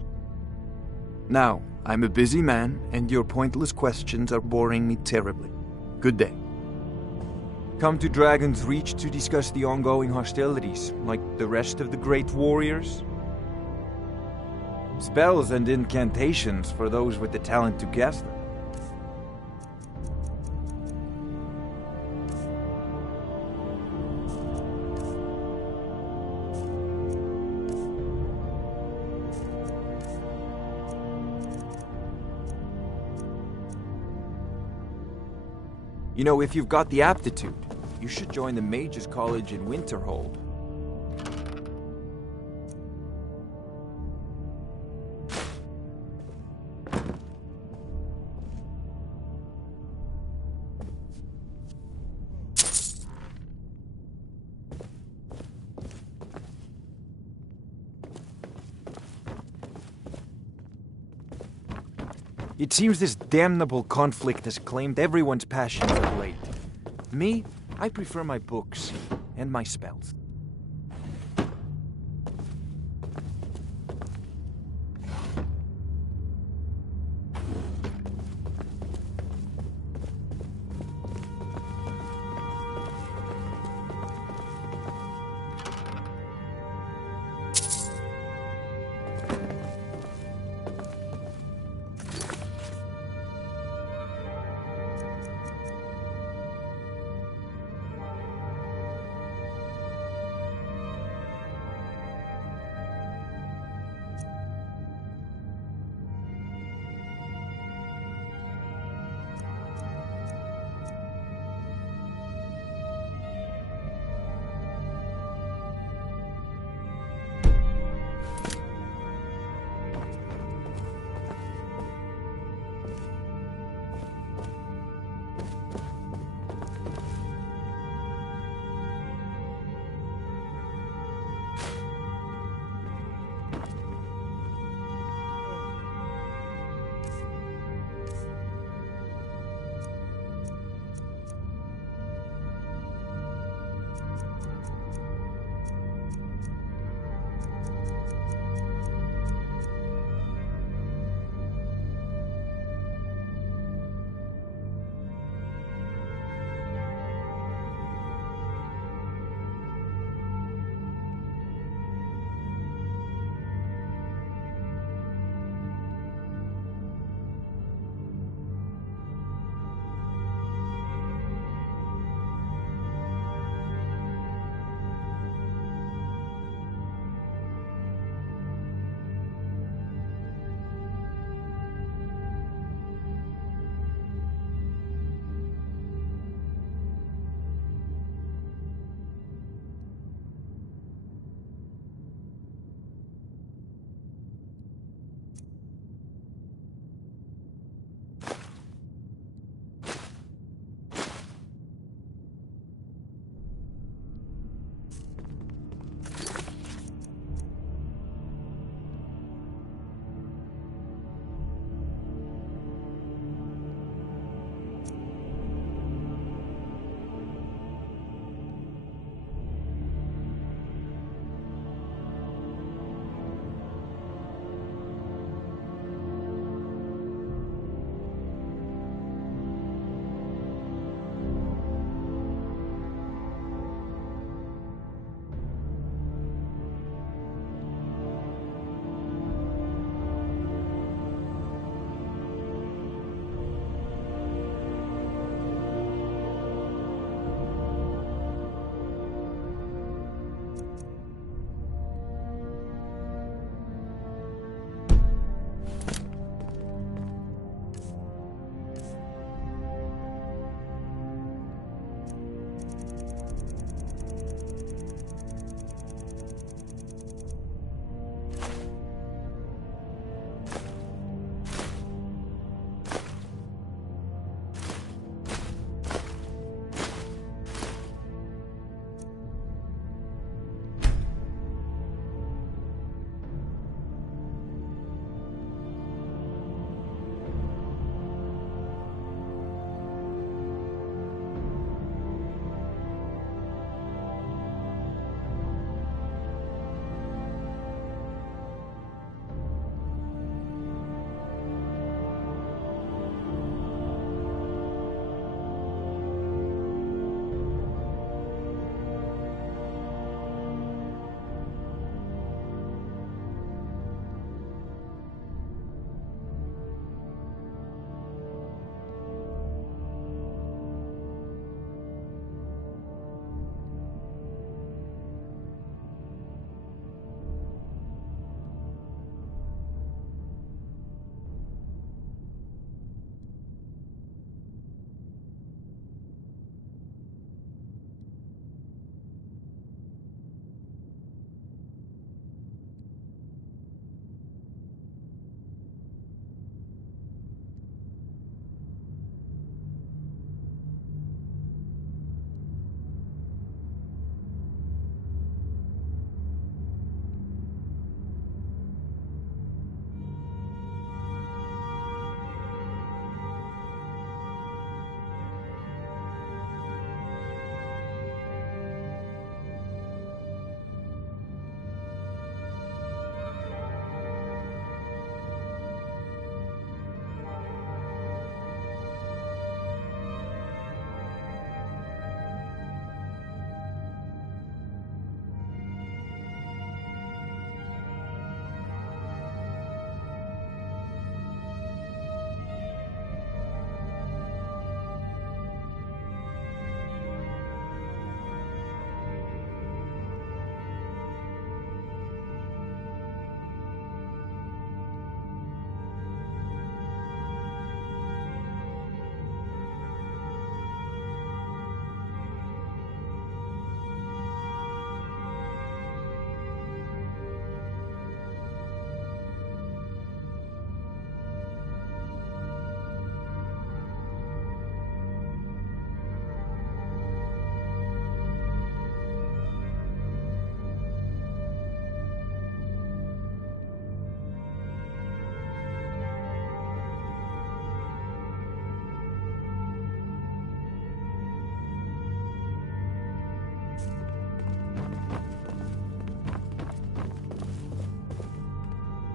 Now, I'm a busy man, and your pointless questions are boring me terribly. Good day. Come to Dragon's Reach to discuss the ongoing hostilities, like the rest of the great warriors? Spells and incantations for those with the talent to cast them. You know, if you've got the aptitude, you should join the Mages College in Winterhold. It seems this damnable conflict has claimed everyone's passions of late. Me, I prefer my books and my spells.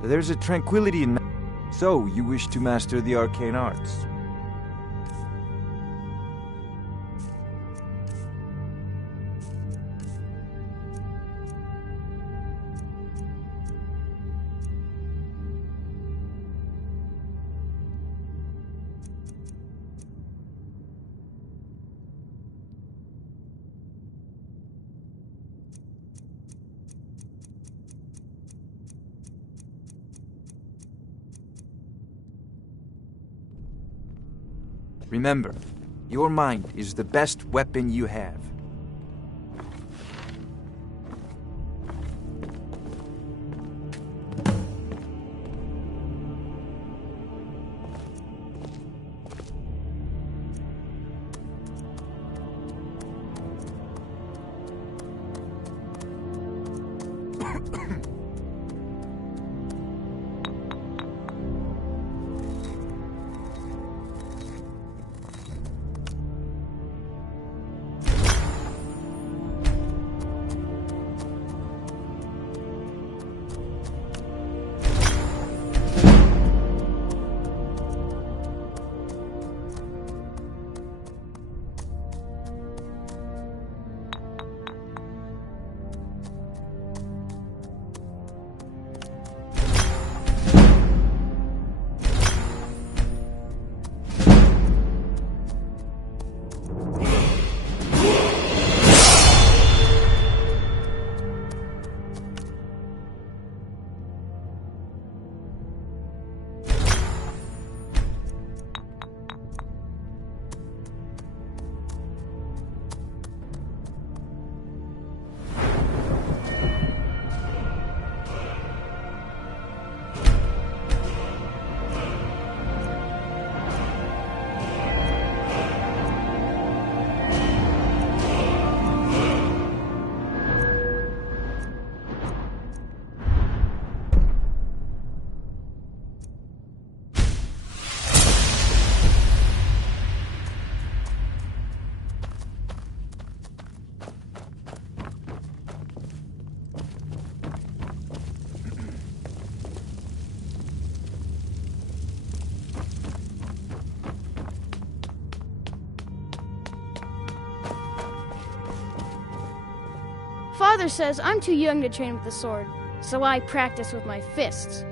There's a tranquility in... So, you wish to master the arcane arts? Remember, your mind is the best weapon you have. Father says I'm too young to train with the sword, so I practice with my fists.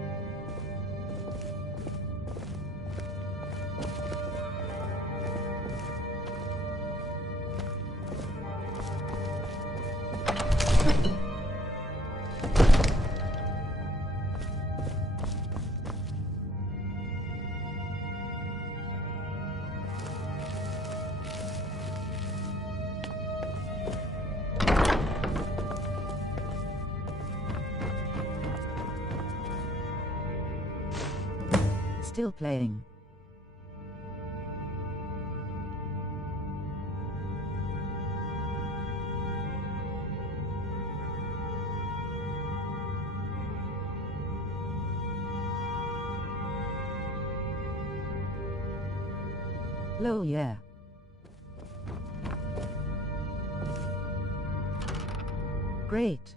Still playing. Hello, yeah. Great.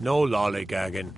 No lollygagging.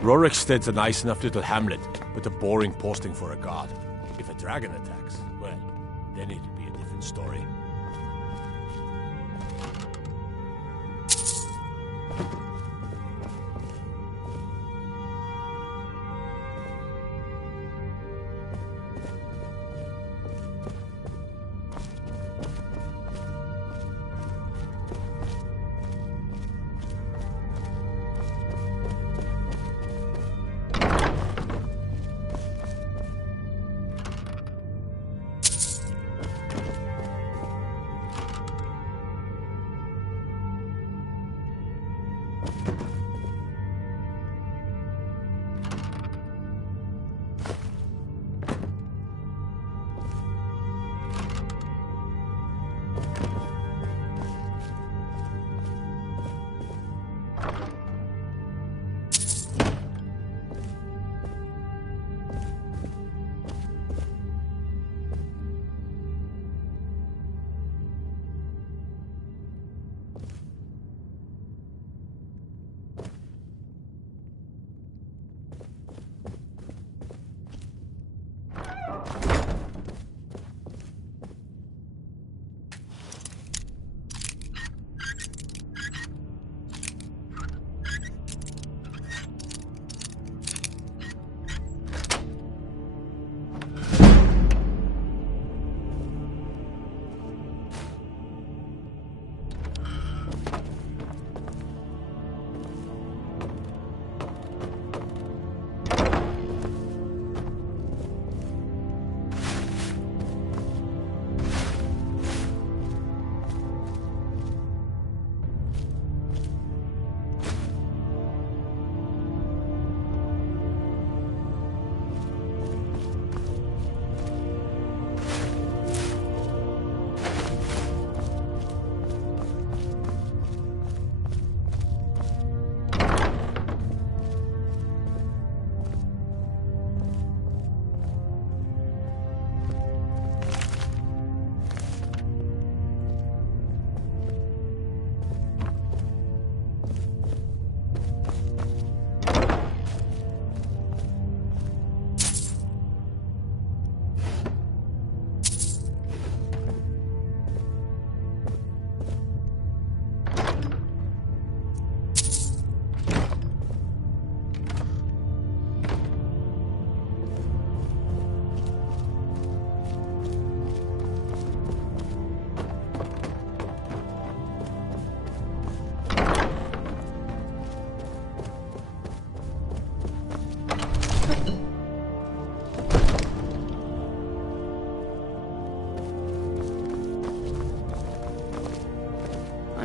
Rorikstead's a nice enough little hamlet, but a boring posting for a god. If a dragon attacks, well, then it'll be a different story.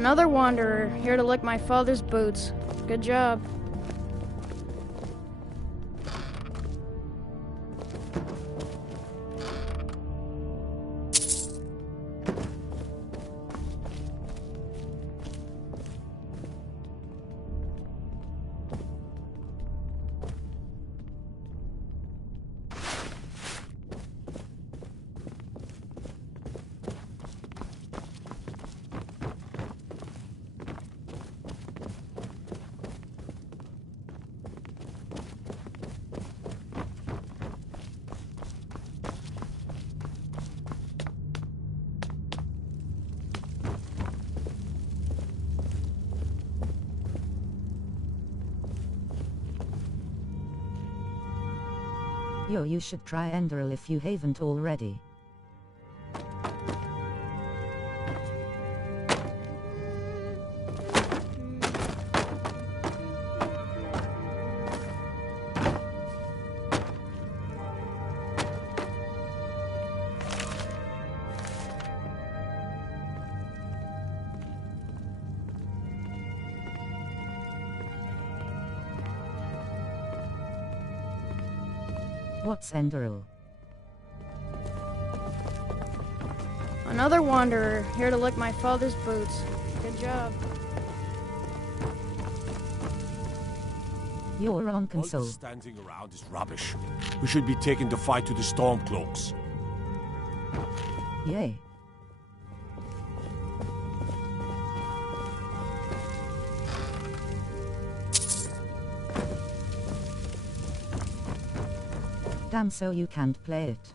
Another wanderer, here to lick my father's boots. Good job. Yo, you should try Enderal if you haven't already. What's Enderal? Another wanderer, here to lick my father's boots. Good job. You're on All console. this standing around is rubbish. We should be taking the fight to the Stormcloaks. Yay. Damn, so you can't play it.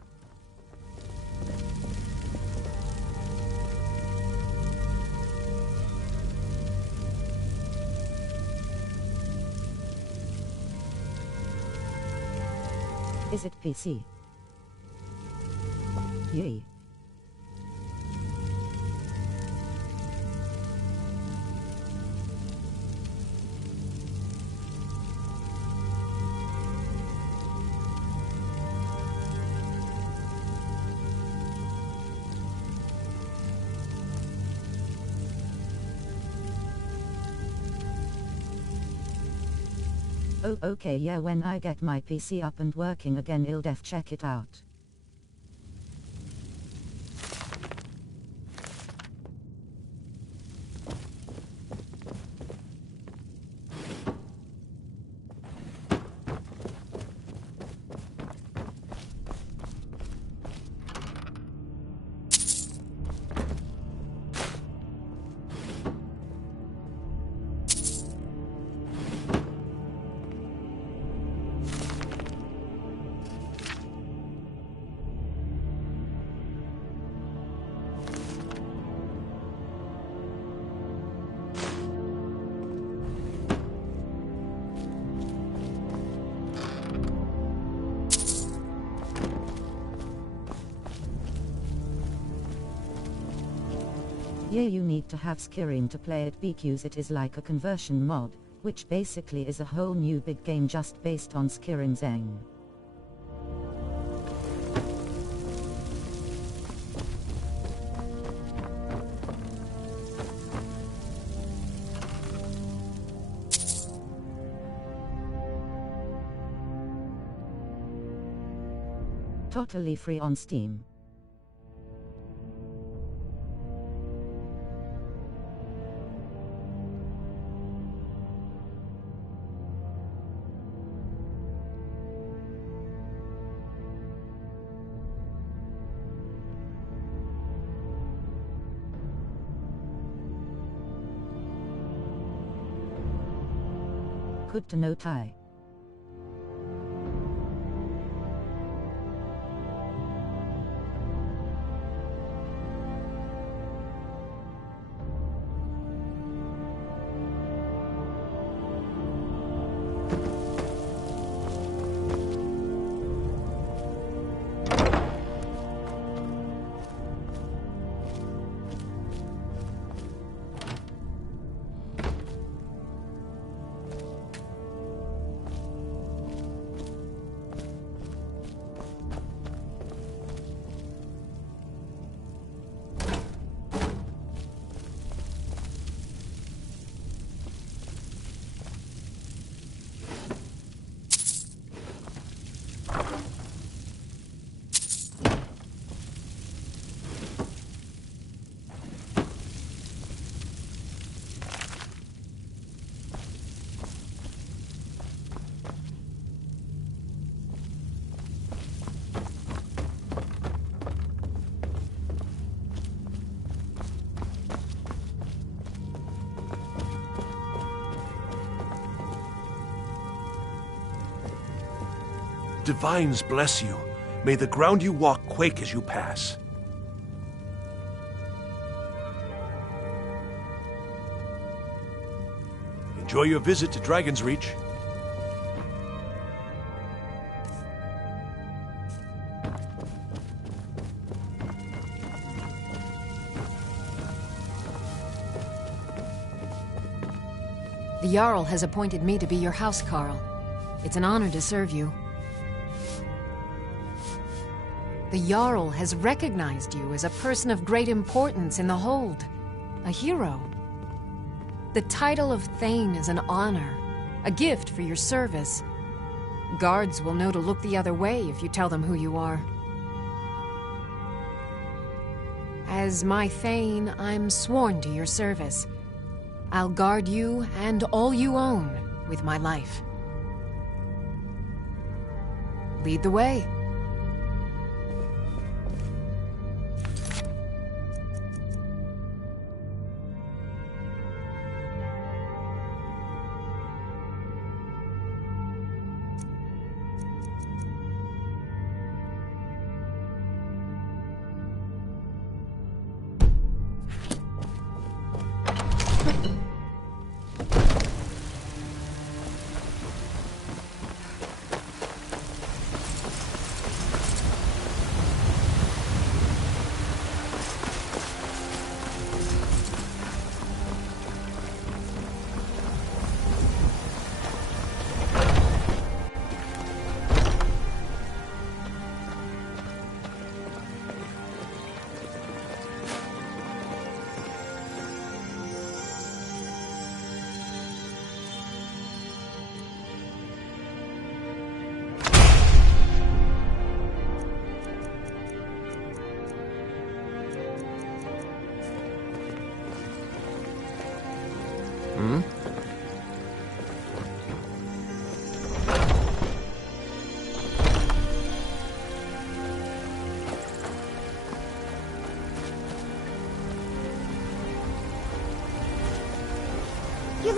Is it PC? Yay. Oh, okay, yeah, when I get my PC up and working again, I'll def check it out. Yeah, you need to have Skyrim to play it because it is like a conversion mod, which basically is a whole new big game just based on Skyrim's eng. Totally free on Steam. Good to know, Ty. Divines bless you. May the ground you walk quake as you pass. Enjoy your visit to Dragon's Reach. The Jarl has appointed me to be your housecarl. It's an honor to serve you. The Jarl has recognized you as a person of great importance in the Hold, a hero. The title of Thane is an honor, a gift for your service. Guards will know to look the other way if you tell them who you are. As my Thane, I'm sworn to your service. I'll guard you and all you own with my life. Lead the way.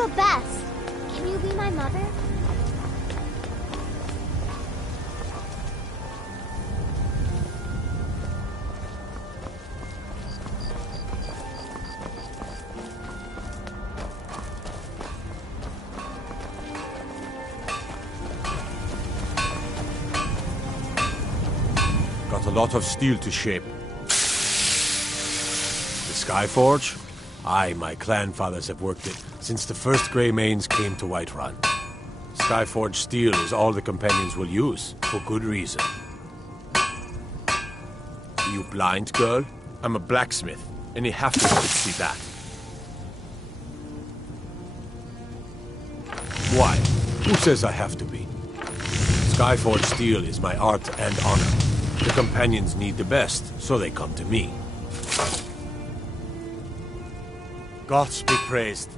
the best. Can you be my mother? Got a lot of steel to shape. The Skyforge? Aye, my clan fathers have worked it since the first Grey Manes came to Whiterun. Skyforge steel is all the companions will use, for good reason. Are you blind, girl? I'm a blacksmith, and you have to see that. Why? Who says I have to be? Skyforge steel is my art and honor. The companions need the best, so they come to me. Gods be praised.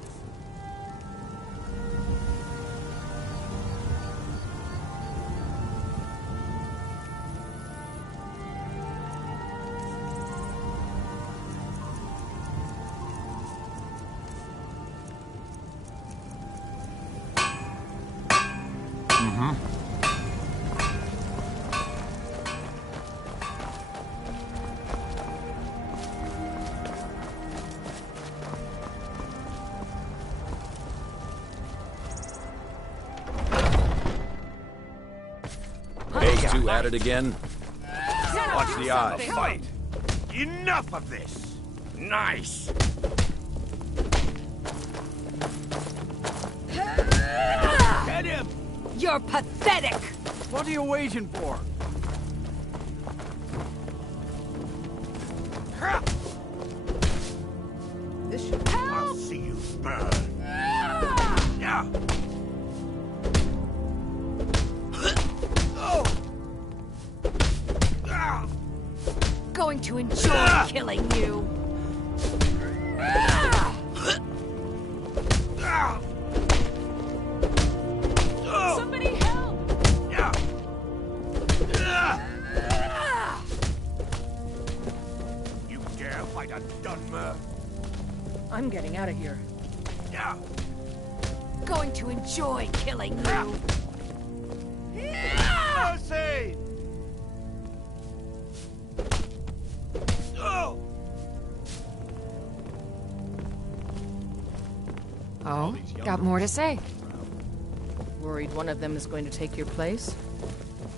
Those two at it again? Watch the eyes. Fight! Enough of this! Nice! Get him! You're pathetic! What are you waiting for? This should... I'll see you burn. Yeah. Going to enjoy killing you. Somebody help! You dare fight a Dunmer? I'm getting out of here. Yeah. Going to enjoy killing you. Mercy! Oh, got more to say. Worried one of them is going to take your place?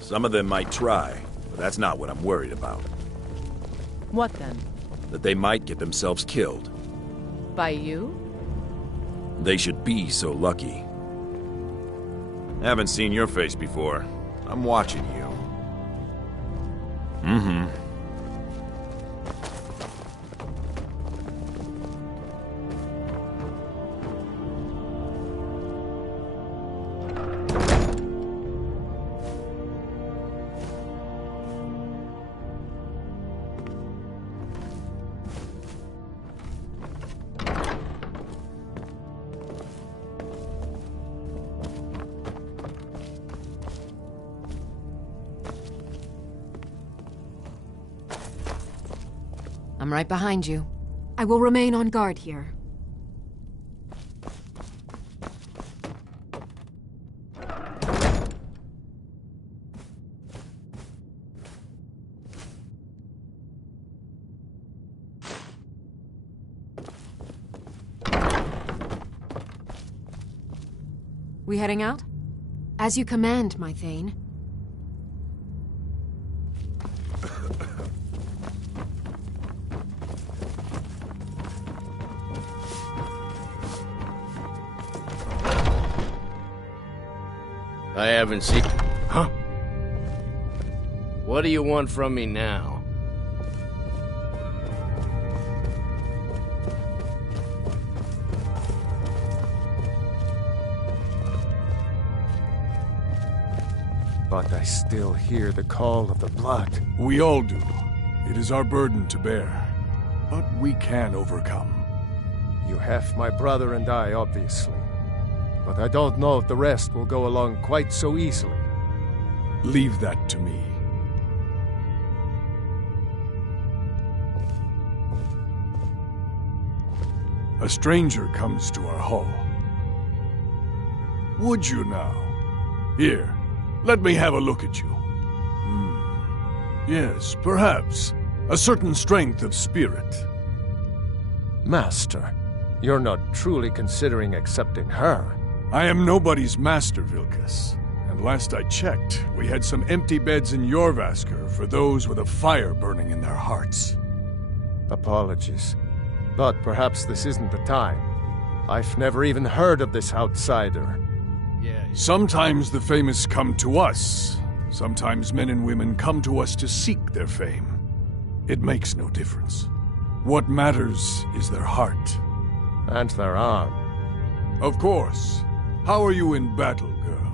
Some of them might try, but that's not what I'm worried about. What then? That they might get themselves killed. By you? They should be so lucky. Haven't seen your face before. I'm watching you. Mm-hmm. I'm right behind you. I will remain on guard here. We heading out? As you command, my Thane. I haven't seen... Huh? What do you want from me now? But I still hear the call of the blood. We all do. It is our burden to bear. But we can overcome. You have my brother and I, obviously. But I don't know if the rest will go along quite so easily. Leave that to me. A stranger comes to our hall. Would you now? Here, let me have a look at you. Yes, perhaps. A certain strength of spirit. Master, you're not truly considering accepting her. I am nobody's master, Vilkas. And last I checked, we had some empty beds in Jorvaskr for those with a fire burning in their hearts. Apologies, but perhaps this isn't the time. I've never even heard of this outsider. Sometimes the famous come to us. Sometimes men and women come to us to seek their fame. It makes no difference. What matters is their heart. And their arm. Of course. How are you in battle, girl?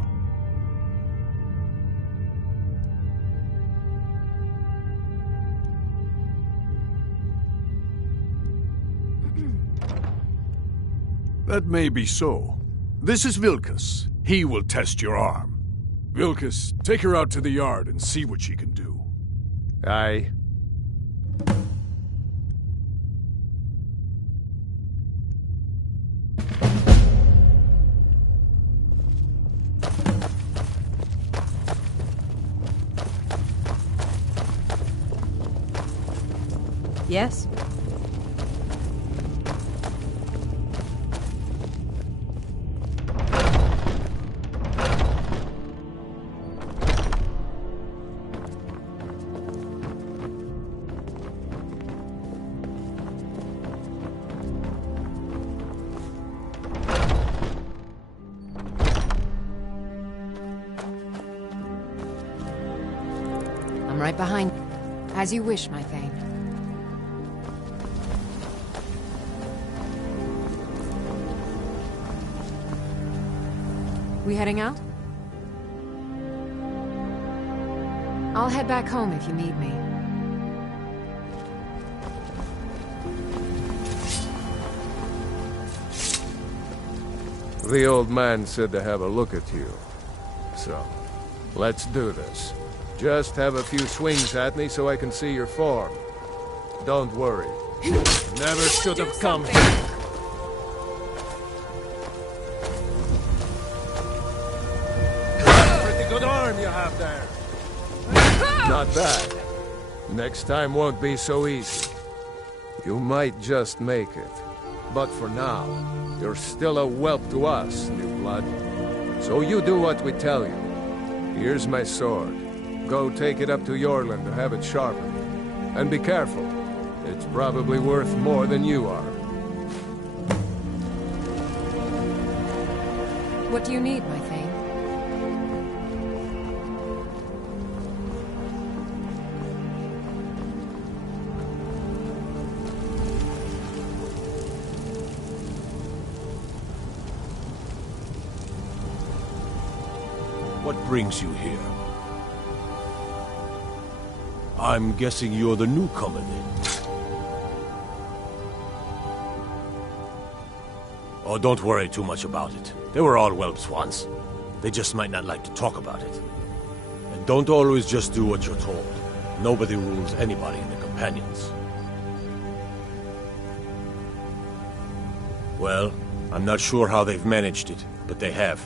That may be so. This is Vilkas. He will test your arm. Vilkas, take her out to the yard and see what she can do. Aye. Yes? I'm right behind you. As you wish, my Thane. We heading out? I'll head back home if you need me. The old man said to have a look at you. So, let's do this. Just have a few swings at me so I can see your form. Don't worry. Never should have come here. Pretty good arm you have there. Not bad. Next time won't be so easy. You might just make it. But for now, you're still a whelp to us, new blood. So you do what we tell you. Here's my sword. Go take it up to Yorland to have it sharpened. And be careful. It's probably worth more than you are. What do you need, my Thane? What brings you here? I'm guessing you're the newcomer then. Oh, don't worry too much about it. They were all whelps once. They just might not like to talk about it. And don't always just do what you're told. Nobody rules anybody in the companions. Well, I'm not sure how they've managed it, but they have.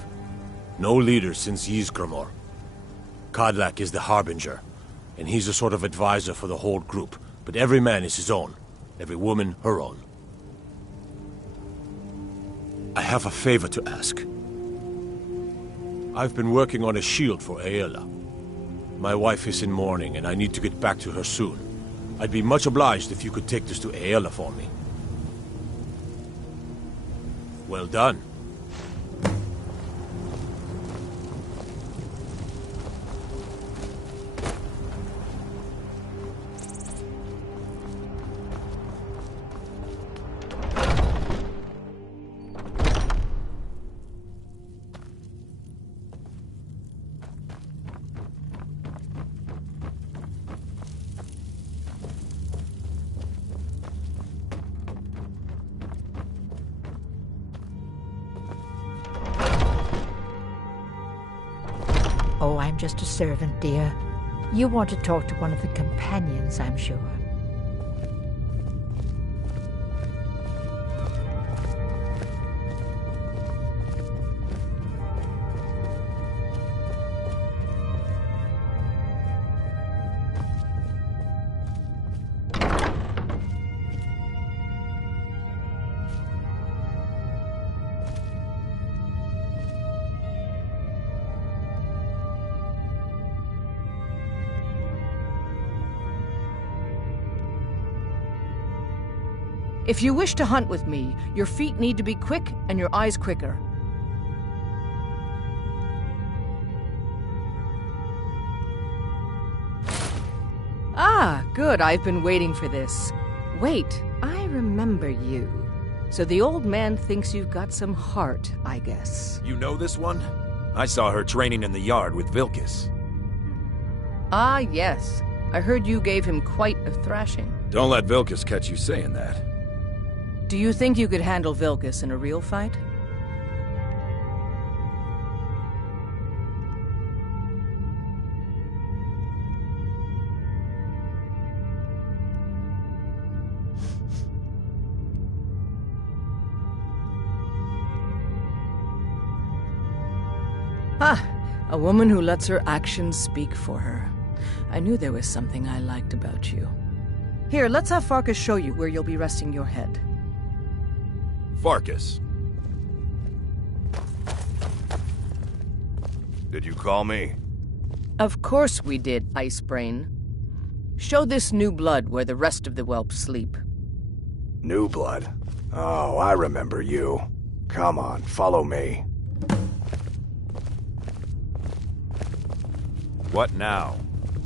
No leader since Ysgramor. Kodlak is the Harbinger, and he's a sort of advisor for the whole group, but every man is his own. Every woman her own. I have a favor to ask. I've been working on a shield for Aela. My wife is in mourning, and I need to get back to her soon. I'd be much obliged if you could take this to Aela for me. Well done. Oh, I'm just a servant, dear. You want to talk to one of the companions, I'm sure. If you wish to hunt with me, your feet need to be quick and your eyes quicker. Ah, good. I've been waiting for this. Wait, I remember you. So the old man thinks you've got some heart, I guess. You know this one? I saw her training in the yard with Vilkis. Ah, yes. I heard you gave him quite a thrashing. Don't let Vilkis catch you saying that. Do you think you could handle Vilkis in a real fight? Ah, a woman who lets her actions speak for her. I knew there was something I liked about you. Here, let's have Farkas show you where you'll be resting your head. Farkas. Did you call me? Of course we did, Ice Brain. Show this new blood where the rest of the whelps sleep. New blood? Oh, I remember you. Come on, follow me. What now?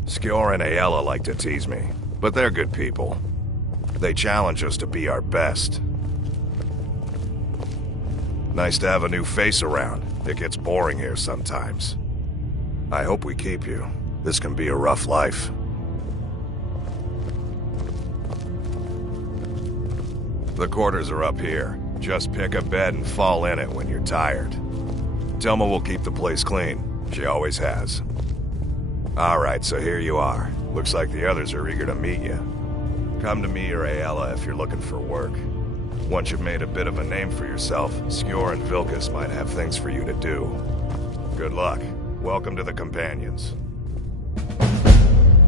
Skjor and Aella like to tease me, but they're good people. They challenge us to be our best. Nice to have a new face around. It gets boring here sometimes. I hope we keep you. This can be a rough life. The quarters are up here. Just pick a bed and fall in it when you're tired. Telma will keep the place clean. She always has. Alright, so here you are. Looks like the others are eager to meet you. Come to me or Aella if you're looking for work. Once you've made a bit of a name for yourself, Skjor and Vilkis might have things for you to do. Good luck. Welcome to the Companions.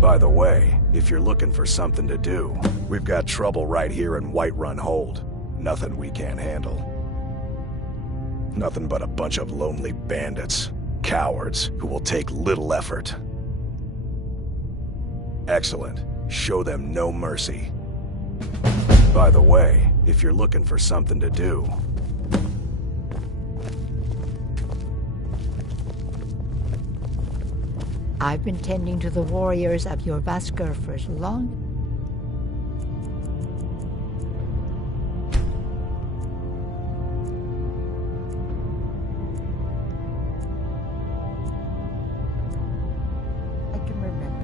By the way, if you're looking for something to do, we've got trouble right here in Whiterun Hold. Nothing we can't handle. Nothing but a bunch of lonely bandits. Cowards who will take little effort. Excellent. Show them no mercy. By the way, if you're looking for something to do... I've been tending to the warriors of your Vasker for as long... I can remember.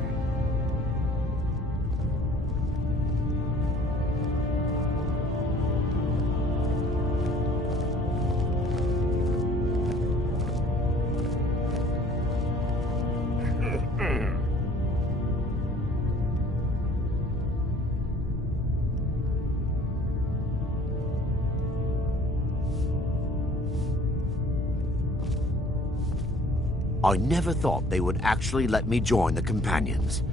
I never thought they would actually let me join the Companions.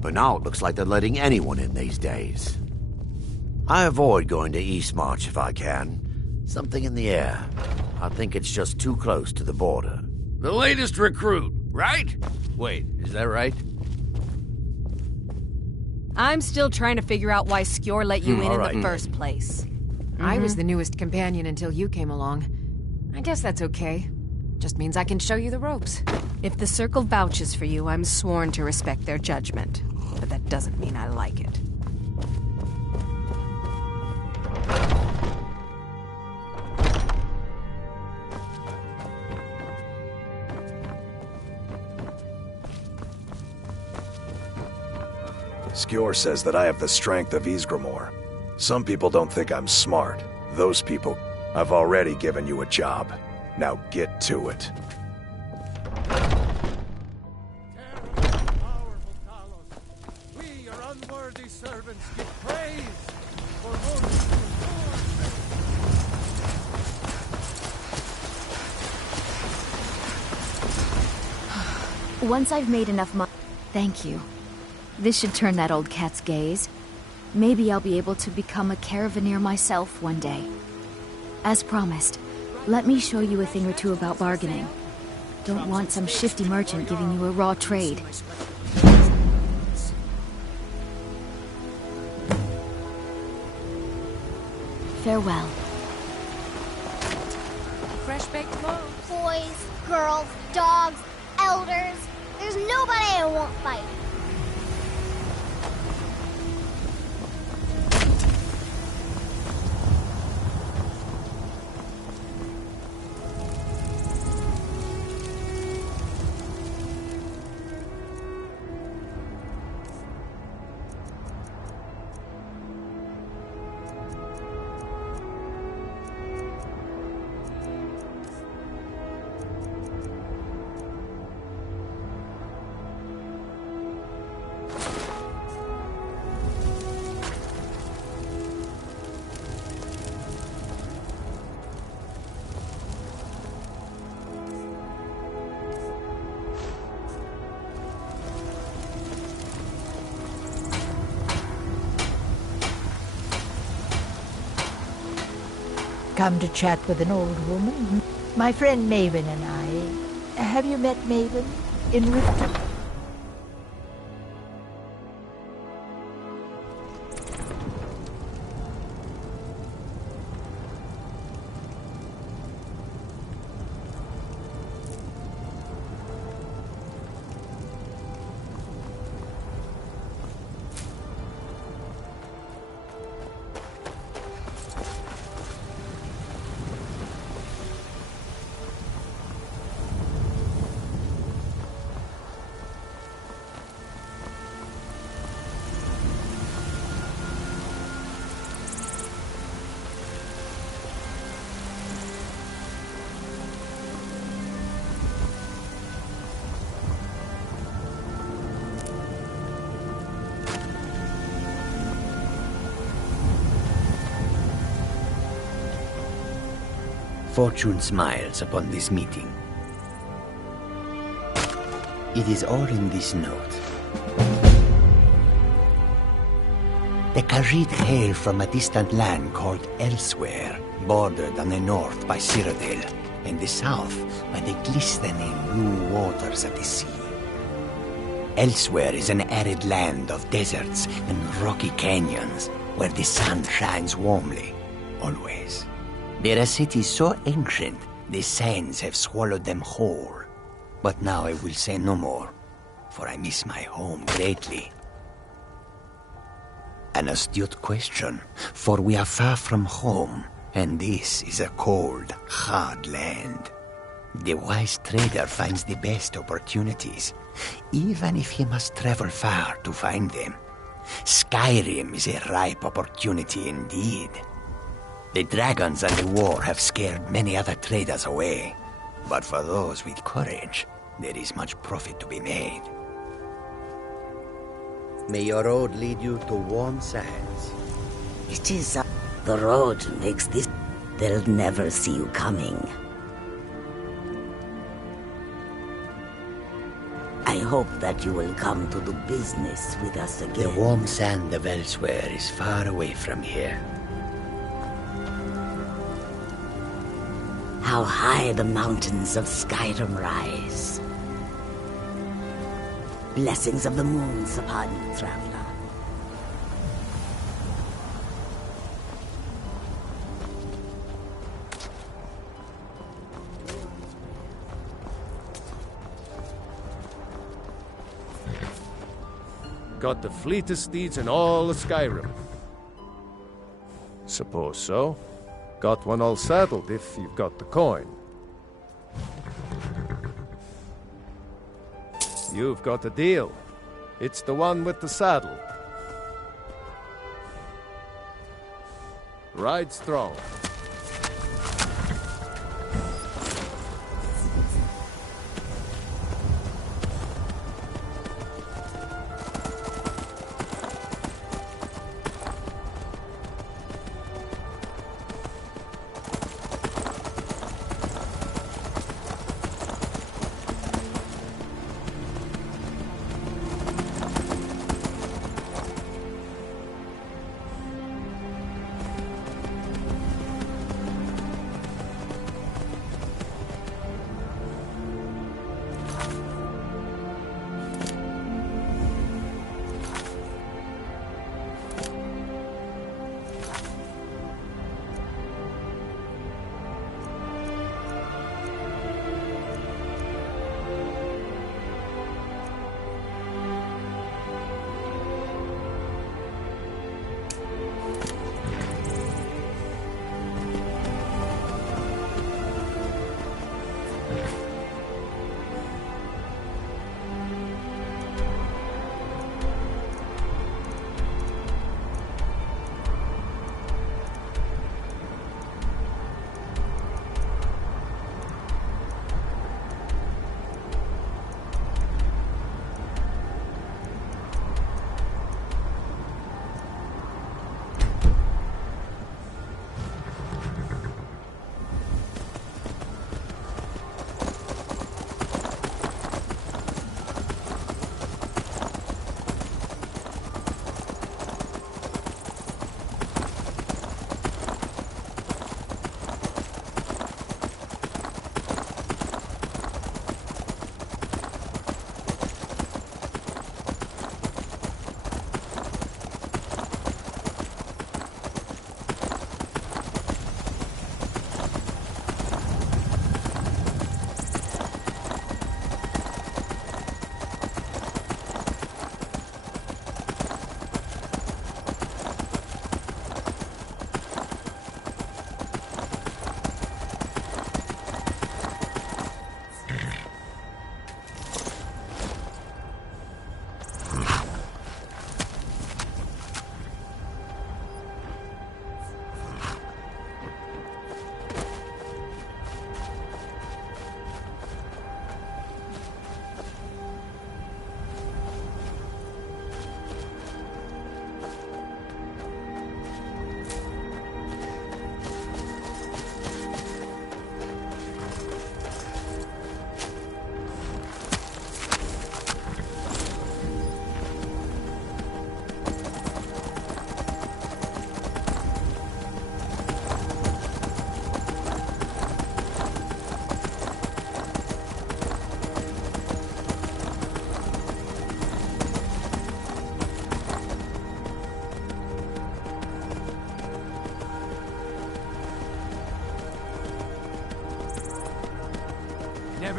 But now it looks like they're letting anyone in these days. I avoid going to Eastmarch if I can. Something in the air. I think it's just too close to the border. The latest recruit, right? Wait, is that right? I'm still trying to figure out why Skjor let you in the first place. I was the newest companion until you came along. I guess that's okay. Just means I can show you the ropes. If the Circle vouches for you, I'm sworn to respect their judgment. But that doesn't mean I like it. Skjor says that I have the strength of Ysgramor. Some people don't think I'm smart. Those people... I've already given you a job. Now get to it. We, your unworthy servants, give praise for Once I've made enough money... Thank you. This should turn that old cat's gaze. Maybe I'll be able to become a caravaneer myself one day. As promised, let me show you a thing or two about bargaining. Don't want some shifty merchant giving you a raw trade. Farewell. Fresh-baked loaves. Boys, girls, dogs, elders. There's nobody I won't fight. Come to chat with an old woman? My friend Maven and I. Have you met Maven in Riften? Fortune smiles upon this meeting. It is all in this note. The Khajiit hail from a distant land called Elsewhere, bordered on the north by Cyrodiil, and the south by the glistening blue waters of the sea. Elsewhere is an arid land of deserts and rocky canyons, where the sun shines warmly, always. They're a city so ancient, the sands have swallowed them whole. But now I will say no more, for I miss my home greatly. An astute question, for we are far from home, and this is a cold, hard land. The wise trader finds the best opportunities, even if he must travel far to find them. Skyrim is a ripe opportunity indeed. The dragons and the war have scared many other traders away, but for those with courage, there is much profit to be made. May your road lead you to warm sands. It is the road makes this. They'll never see you coming. I hope that you will come to do business with us again. The warm sand of Elsewhere is far away from here. How high the mountains of Skyrim rise. Blessings of the moons upon you, traveler. Got the fleetest steeds in all of Skyrim. Suppose so. Got one all saddled if you've got the coin. You've got a deal. It's the one with the saddle. Ride strong.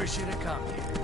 never should have come here.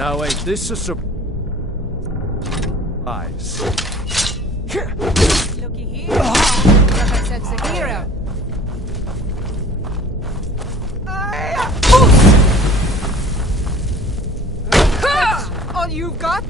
Now ain't this a surprise? Looky here. Like I said, Sahira. all you've got?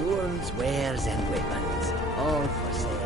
Tools, wares, and weapons, all for sale.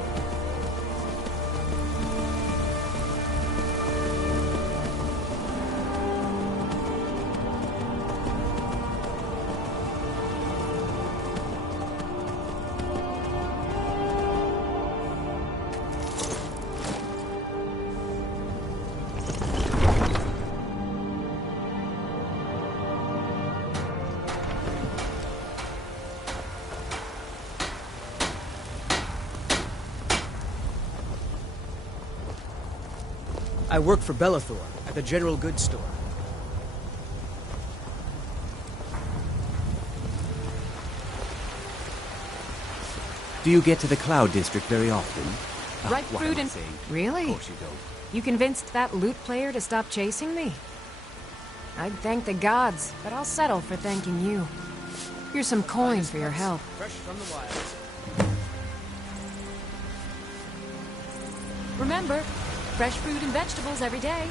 I work for Bellathor at the General Goods Store. Do you get to the Cloud District very often? Ripe why fruit am I and... saying? Really? Of course you don't. You convinced that loot player to stop chasing me? I'd thank the gods, but I'll settle for thanking you. Here's some coin for your help. Fresh from the wilds. Remember, fresh fruit and vegetables every day.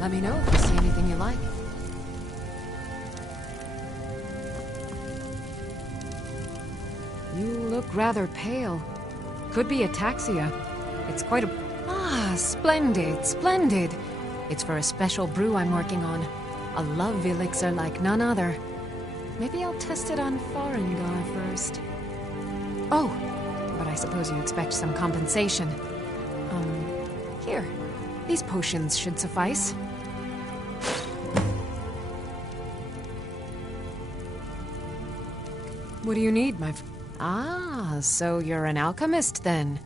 Let me know if you see anything you like. You look rather pale. Could be ataxia. It's quite a... Ah, splendid, splendid. It's for a special brew I'm working on. A love elixir like none other. Maybe I'll test it on Farengar first. Oh, but I suppose you expect some compensation. Here. These potions should suffice. What do you need, my... Ah, so you're an alchemist, then.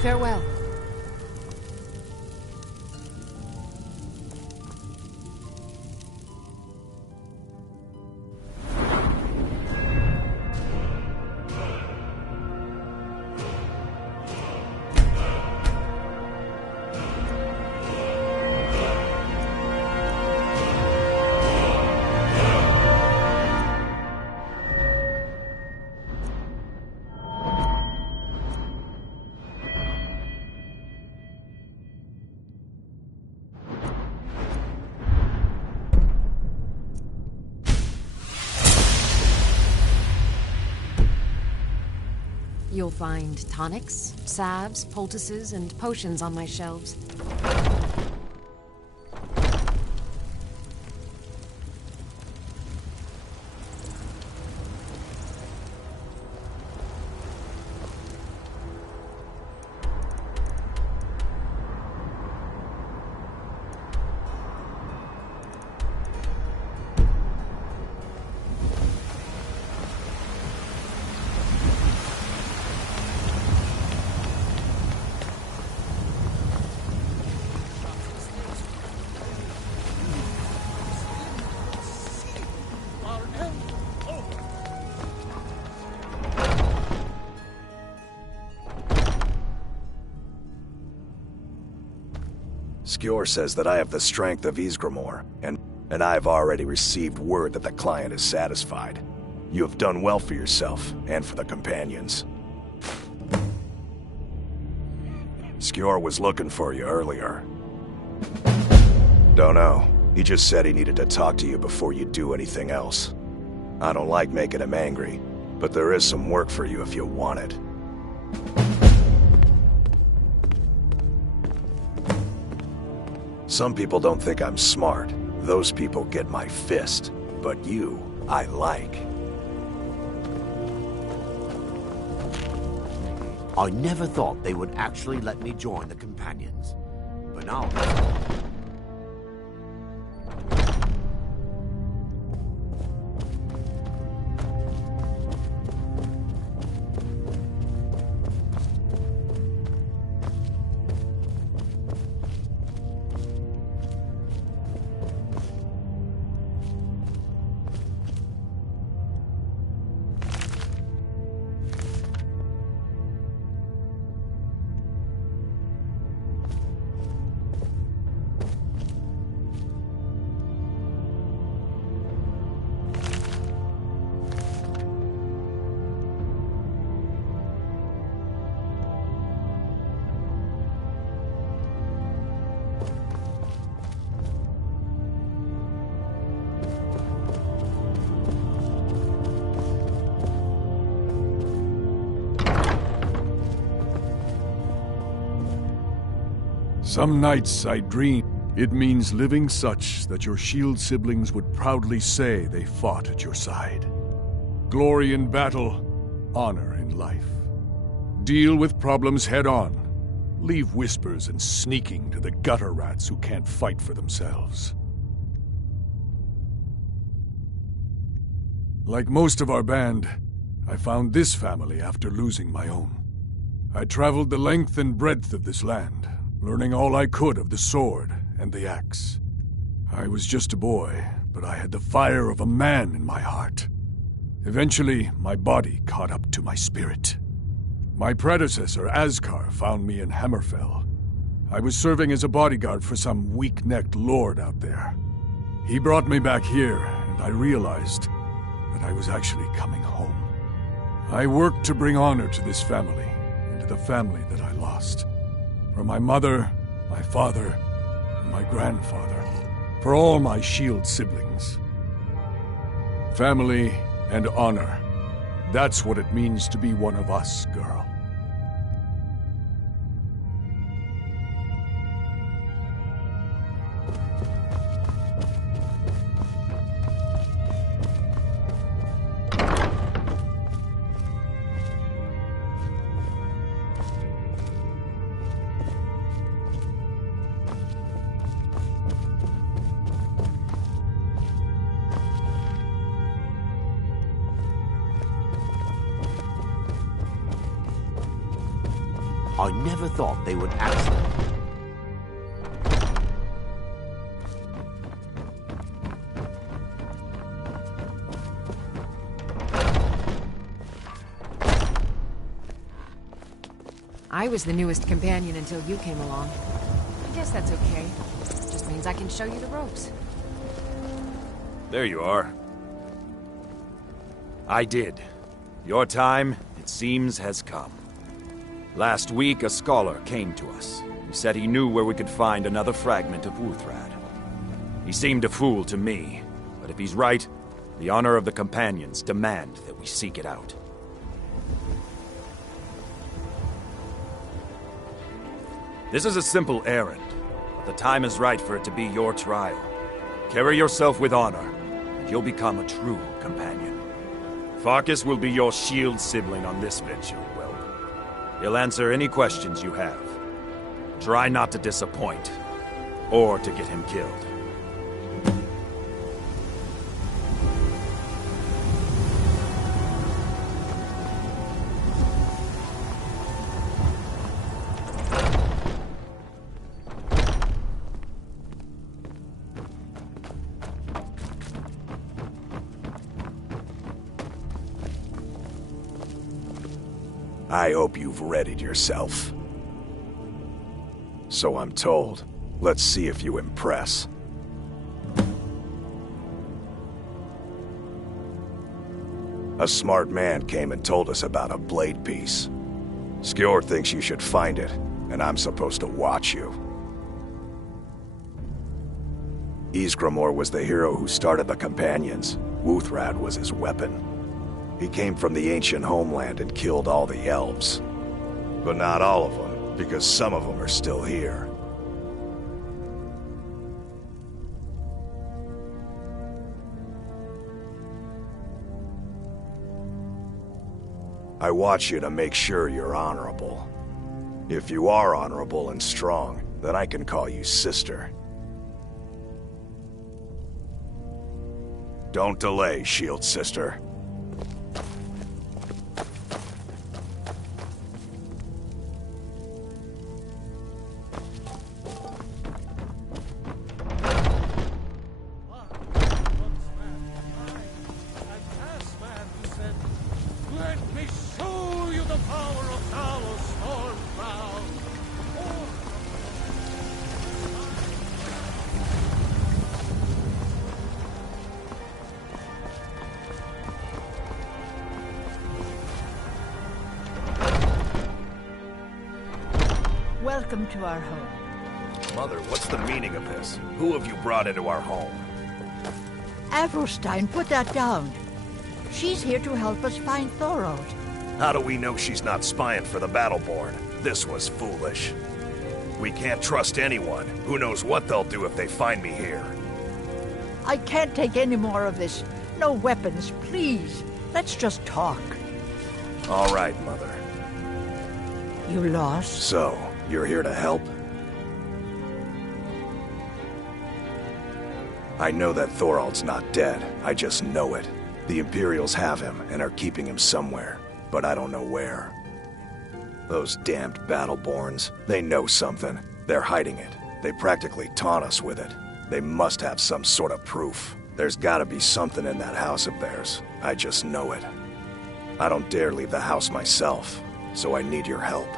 Farewell. You'll find tonics, salves, poultices, and potions on my shelves. Skjor says that I have the strength of Ysgramor, and I've already received word that the client is satisfied. You have done well for yourself, and for the companions. Skjor was looking for you earlier. Don't know. He just said he needed to talk to you before you do anything else. I don't like making him angry, but there is some work for you if you want it. Some people don't think I'm smart. Those people get my fist. But you, I like. I never thought they would actually let me join the companions. But now... Some nights I dream. It means living such that your shield siblings would proudly say they fought at your side. Glory in battle, honor in life. Deal with problems head on. Leave whispers and sneaking to the gutter rats who can't fight for themselves. Like most of our band, I found this family after losing my own. I traveled the length and breadth of this land, learning all I could of the sword and the axe. I was just a boy, but I had the fire of a man in my heart. Eventually, my body caught up to my spirit. My predecessor, Askar, found me in Hammerfell. I was serving as a bodyguard for some weak-necked lord out there. He brought me back here, and I realized that I was actually coming home. I worked to bring honor to this family, and to the family that I lost. For my mother, my father, and my grandfather. For all my shield siblings. Family and honor. That's what it means to be one of us, girl. I never thought they would actually... I was the newest companion until you came along. I guess that's okay. Just means I can show you the ropes. There you are. I did. Your time, it seems, has come. Last week, a scholar came to us. He said he knew where we could find another fragment of Uthrad. He seemed a fool to me, but if he's right, the honor of the companions demand that we seek it out. This is a simple errand, but the time is right for it to be your trial. Carry yourself with honor, and you'll become a true companion. Farkas will be your shield sibling on this venture, Whelp. He'll answer any questions you have. Try not to disappoint, or to get him killed. I hope you've readied yourself. So I'm told. Let's see if you impress. A smart man came and told us about a blade piece. Skjor thinks you should find it, and I'm supposed to watch you. Ysgramor was the hero who started the Companions. Wuthrad was his weapon. He came from the ancient homeland and killed all the elves. But not all of them, because some of them are still here. I watch you to make sure you're honorable. If you are honorable and strong, then I can call you sister. Don't delay, Shield Sister. Let me show you the power of Talos Stormbound! Welcome to our home. Mother, what's the meaning of this? Who have you brought into our home? Avrostine, put that down. She's here to help us find Thorold. How do we know she's not spying for the Battleborn? This was foolish. We can't trust anyone. Who knows what they'll do if they find me here? I can't take any more of this. No weapons, please. Let's just talk. All right, Mother. You lost? So, you're here to help? I know that Thorold's not dead. I just know it. The Imperials have him and are keeping him somewhere, but I don't know where. Those damned Battleborns, they know something. They're hiding it. They practically taunt us with it. They must have some sort of proof. There's gotta be something in that house of theirs. I just know it. I don't dare leave the house myself, so I need your help.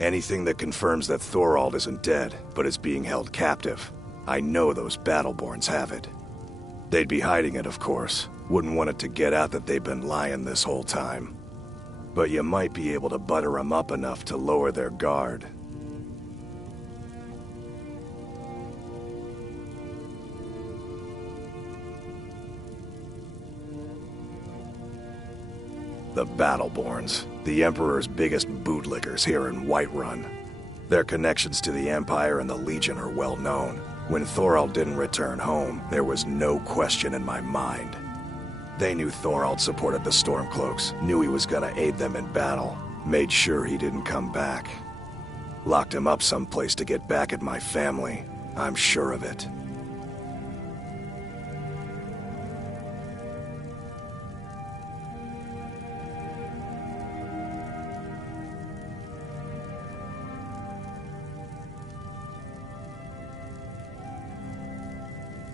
Anything that confirms that Thorold isn't dead, but is being held captive. I know those Battleborns have it. They'd be hiding it, of course. Wouldn't want it to get out that they've been lying this whole time. But you might be able to butter them up enough to lower their guard. The Battleborns, the Emperor's biggest bootlickers here in Whiterun. Their connections to the Empire and the Legion are well known. When Thorold didn't return home, there was no question in my mind. They knew Thorold supported the Stormcloaks, knew he was gonna aid them in battle, made sure he didn't come back. Locked him up someplace to get back at my family. I'm sure of it.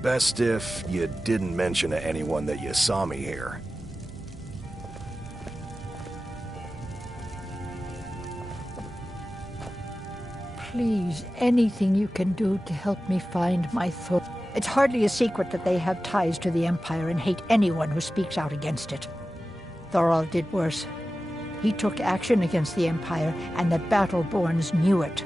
Best if you didn't mention to anyone that you saw me here. Please, anything you can do to help me find my Thor. It's hardly a secret that they have ties to the Empire and hate anyone who speaks out against it. Thorold did worse. He took action against the Empire, and the Battleborns knew it.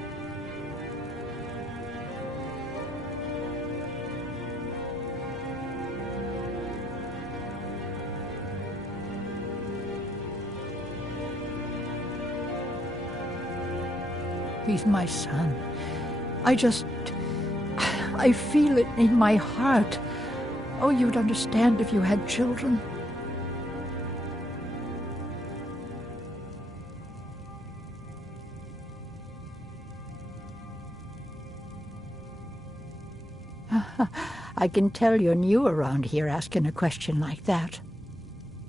He's my son. I feel it in my heart. Oh, you'd understand if you had children. I can tell you're new around here asking a question like that.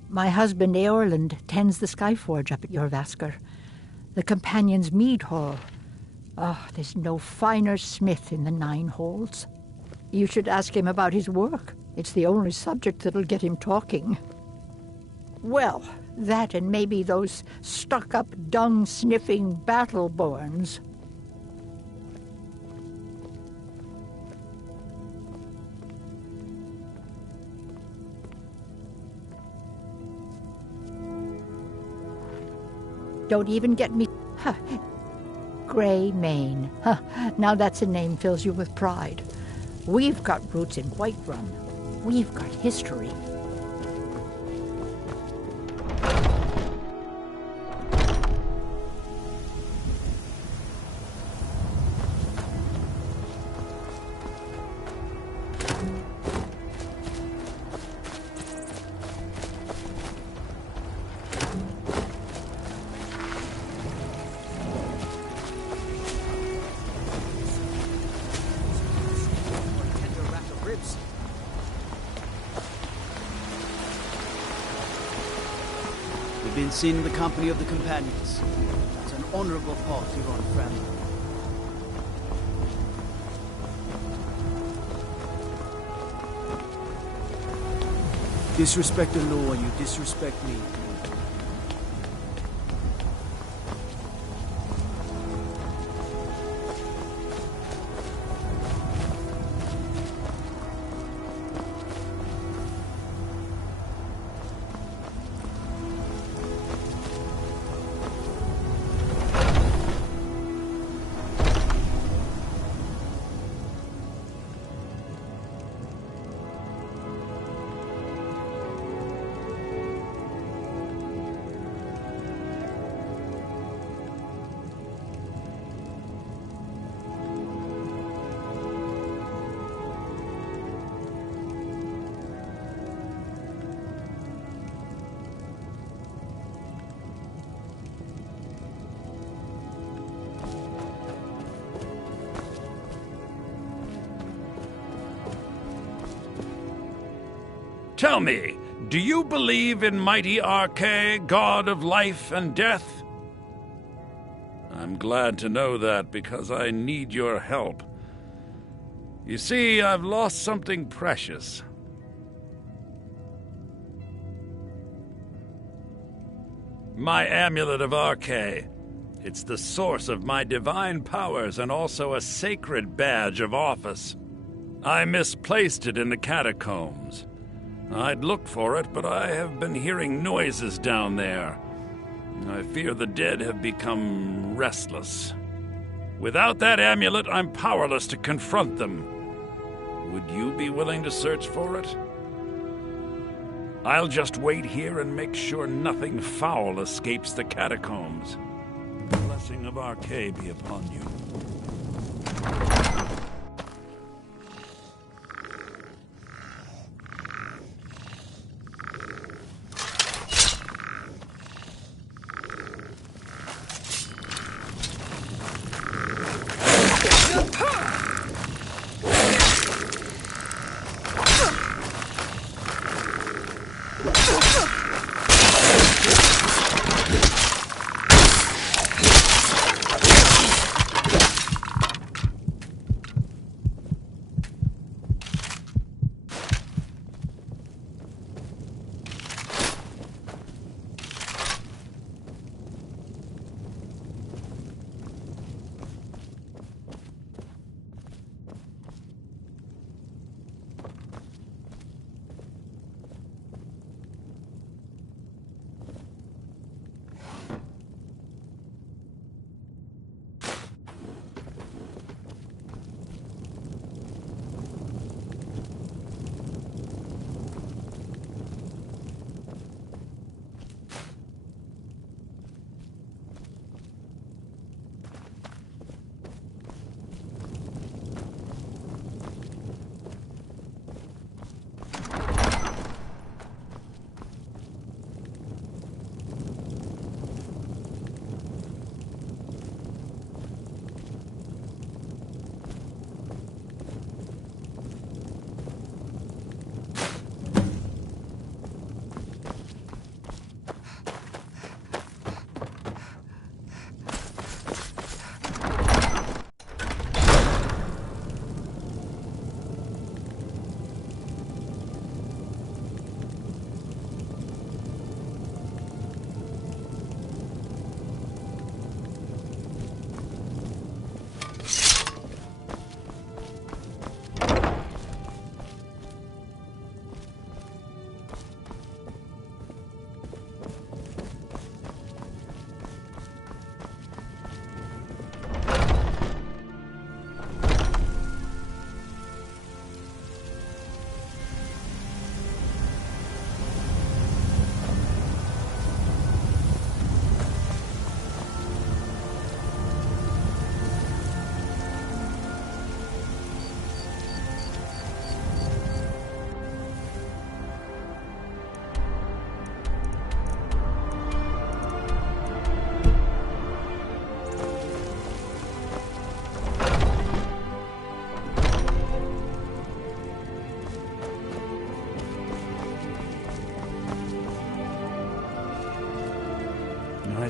My husband Eorland tends the Skyforge up at Jorvaskr, the Companion's mead hall. Oh, there's no finer smith in the Nine Halls. You should ask him about his work. It's the only subject that'll get him talking. Well, That and maybe those stuck-up, dung-sniffing Battleborns. Don't even get me... Huh. Grey Mane. Huh. Now that's a name fills you with pride. We've got roots in Whiterun. We've got history. We've been seen in the company of the companions. That's an honorable thought, your own friend. Disrespect the law and you disrespect me. Tell me, do you believe in mighty Arche, god of life and death? I'm glad to know that because I need your help. You see, I've lost something precious. My amulet of Arche. It's the source of my divine powers and also a sacred badge of office. I misplaced it in the catacombs. I'd looked for it, but I have been hearing noises down there. I fear the dead have become restless. Without that amulet, I'm powerless to confront them. Would you be willing to search for it? I'll just wait here and make sure nothing foul escapes the catacombs. The blessing of Arche be upon you.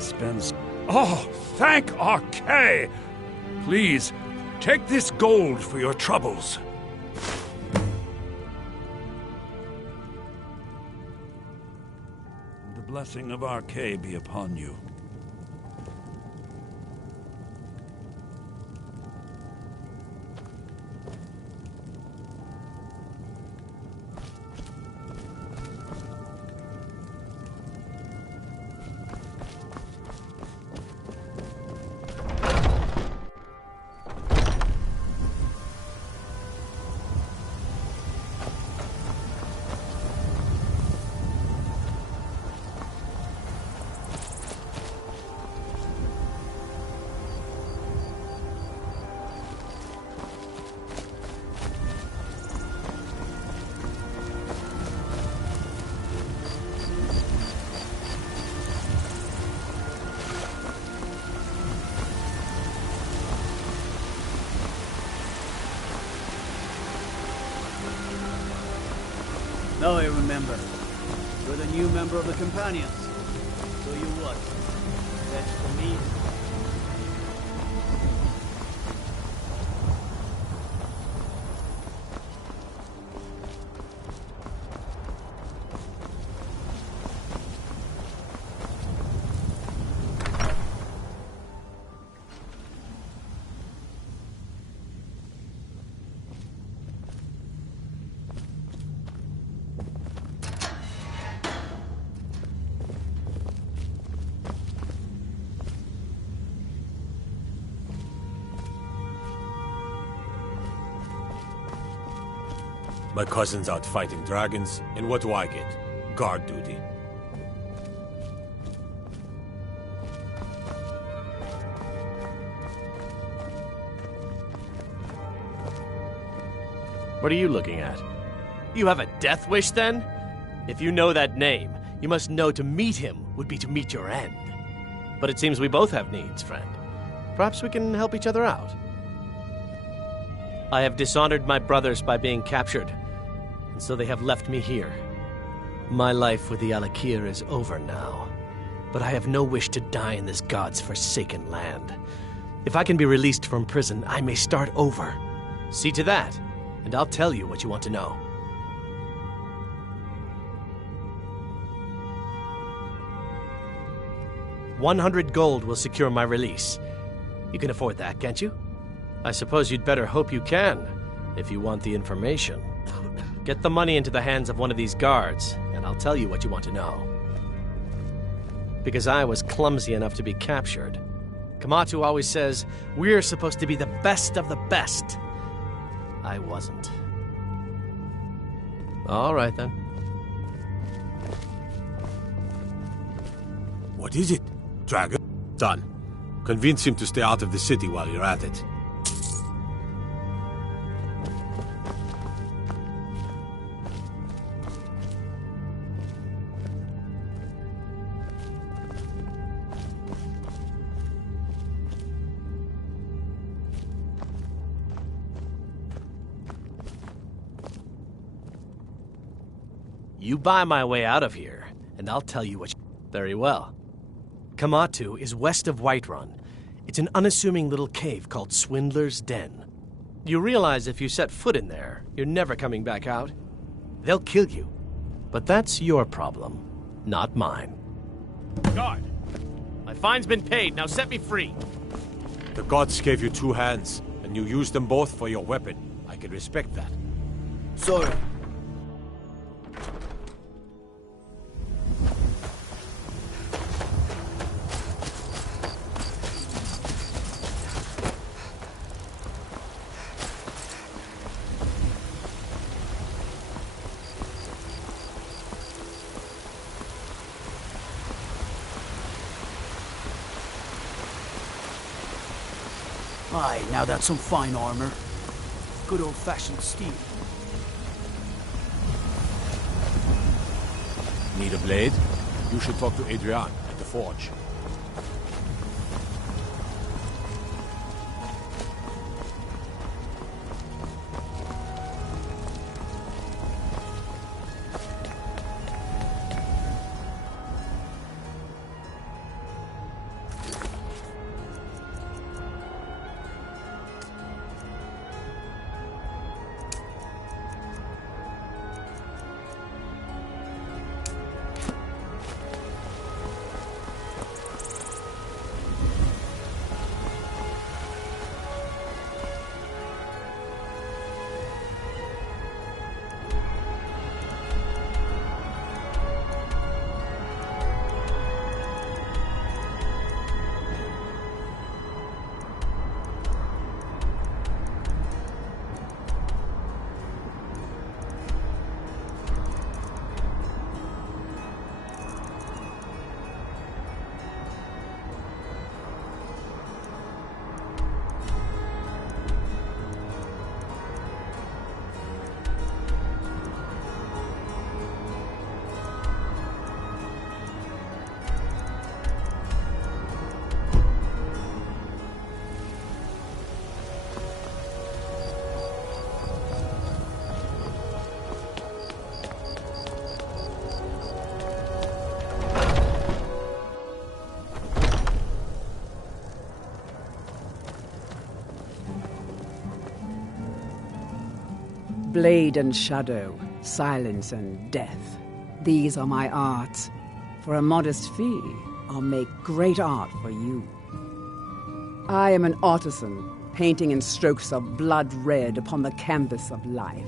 has been... Oh, thank RK! Please, take this gold for your troubles. The blessing of RK be upon you. Now I remember. You're the new member of the Companions. So you what? Fetch for me? My cousin's out fighting dragons, and what do I get? Guard duty. What are you looking at? You have a death wish, then? If you know that name, you must know to meet him would be to meet your end. But it seems we both have needs, friend. Perhaps we can help each other out. I have dishonored my brothers by being captured, and so they have left me here. My life with the Alakir is over now, but I have no wish to die in this god's forsaken land. If I can be released from prison, I may start over. See to that, and I'll tell you what you want to know. $100 gold will secure my release. You can afford that, can't you? I suppose you'd better hope you can, if you want the information. Get the money into the hands of one of these guards, and I'll tell you what you want to know. Because I was clumsy enough to be captured. Kamatu always says, we're supposed to be the best of the best. I wasn't. All right, then. What is it? Dragon? Done. Convince him to stay out of the city while you're at it. You buy my way out of here, and I'll tell you what. Very well. Kamatu is west of Whiterun. It's an unassuming little cave called Swindler's Den. You realize if you set foot in there, you're never coming back out. They'll kill you. But that's your problem, not mine. Guard! My fine's been paid, now set me free! The gods gave you two hands, and you used them both for your weapon. I can respect that. Sorry. Aye, now that's some fine armor. Good old-fashioned steel. Need a blade? You should talk to Adrian at the forge. Blade and shadow, silence and death. These are my arts. For a modest fee, I'll make great art for you. I am an artisan, painting in strokes of blood red upon the canvas of life.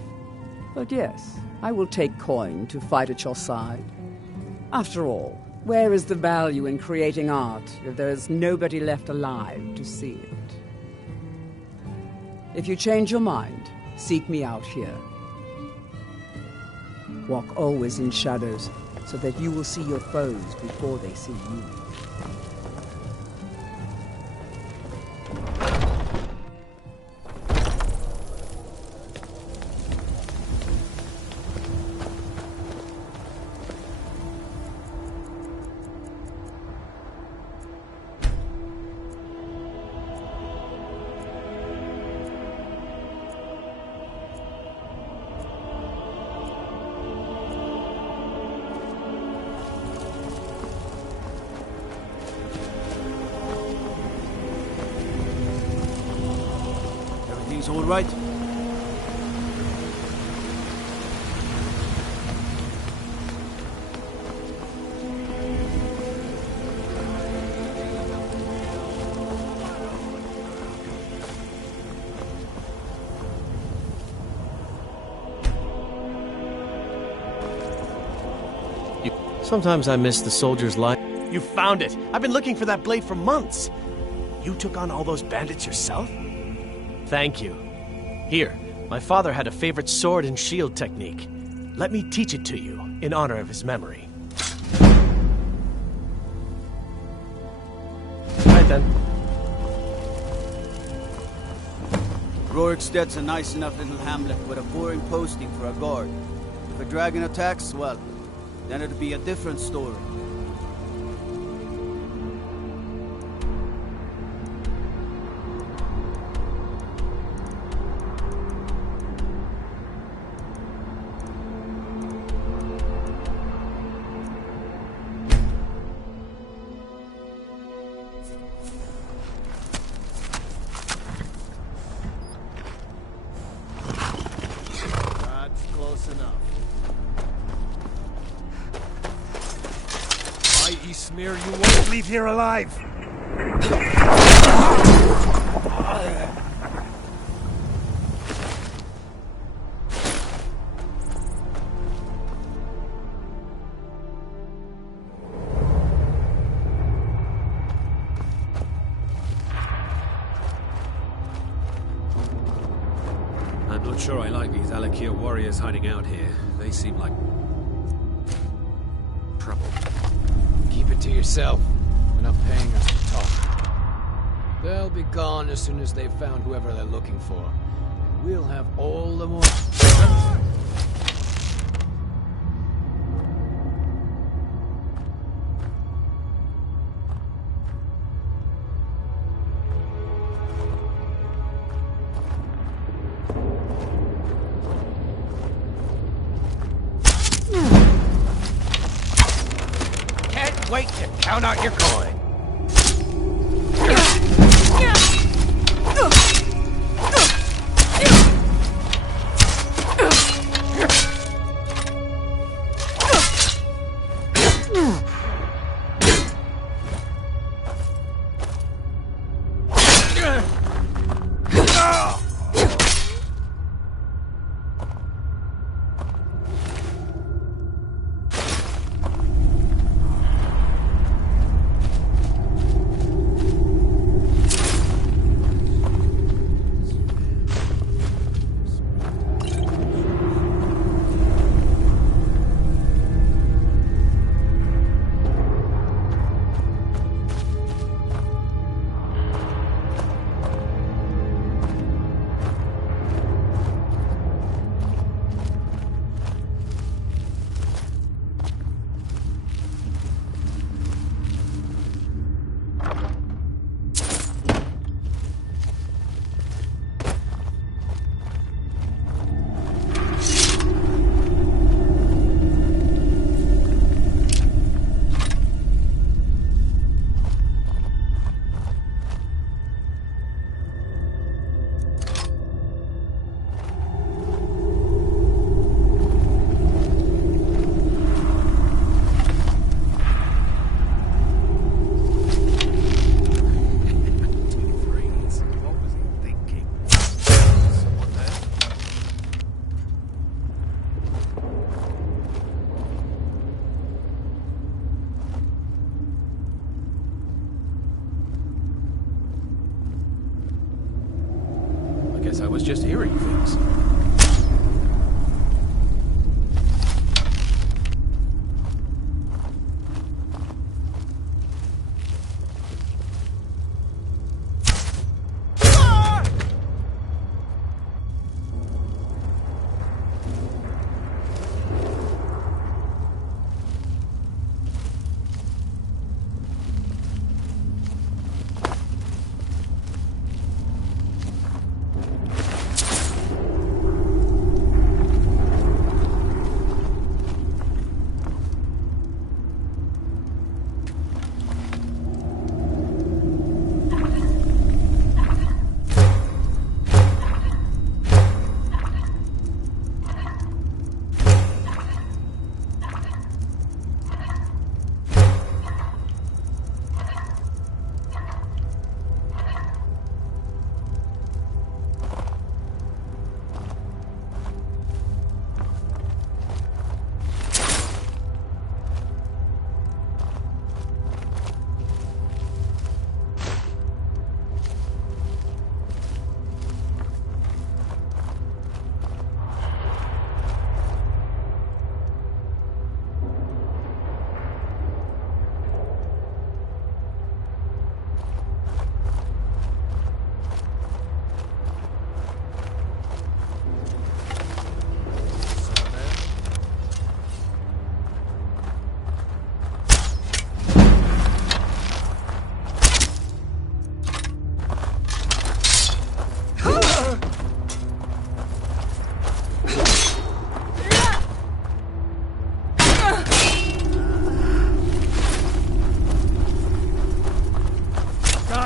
But yes, I will take coin to fight at your side. After all, where is the value in creating art if there is nobody left alive to see it? If you change your mind, seek me out here. Walk always in shadows, so that you will see your foes before they see you. Everything's all right? Sometimes I miss the soldier's life. You found it! I've been looking for that blade for months! You took on all those bandits yourself? Thank you. Here, my father had a favorite sword and shield technique. Let me teach it to you, in honor of his memory. Right then. Roriksted's a nice enough little hamlet with a boring posting for a guard. If a dragon attacks, well, then it'd be a different story. That's close enough. Smear, you won't leave here alive! I'm not sure I like these Alakir warriors hiding out here. They seem like trouble. Keep it to yourself. They're not paying us to talk. They'll be gone as soon as they've found whoever they're looking for. And we'll have all the more... Wait to count out your coin. guess I was just hearing things.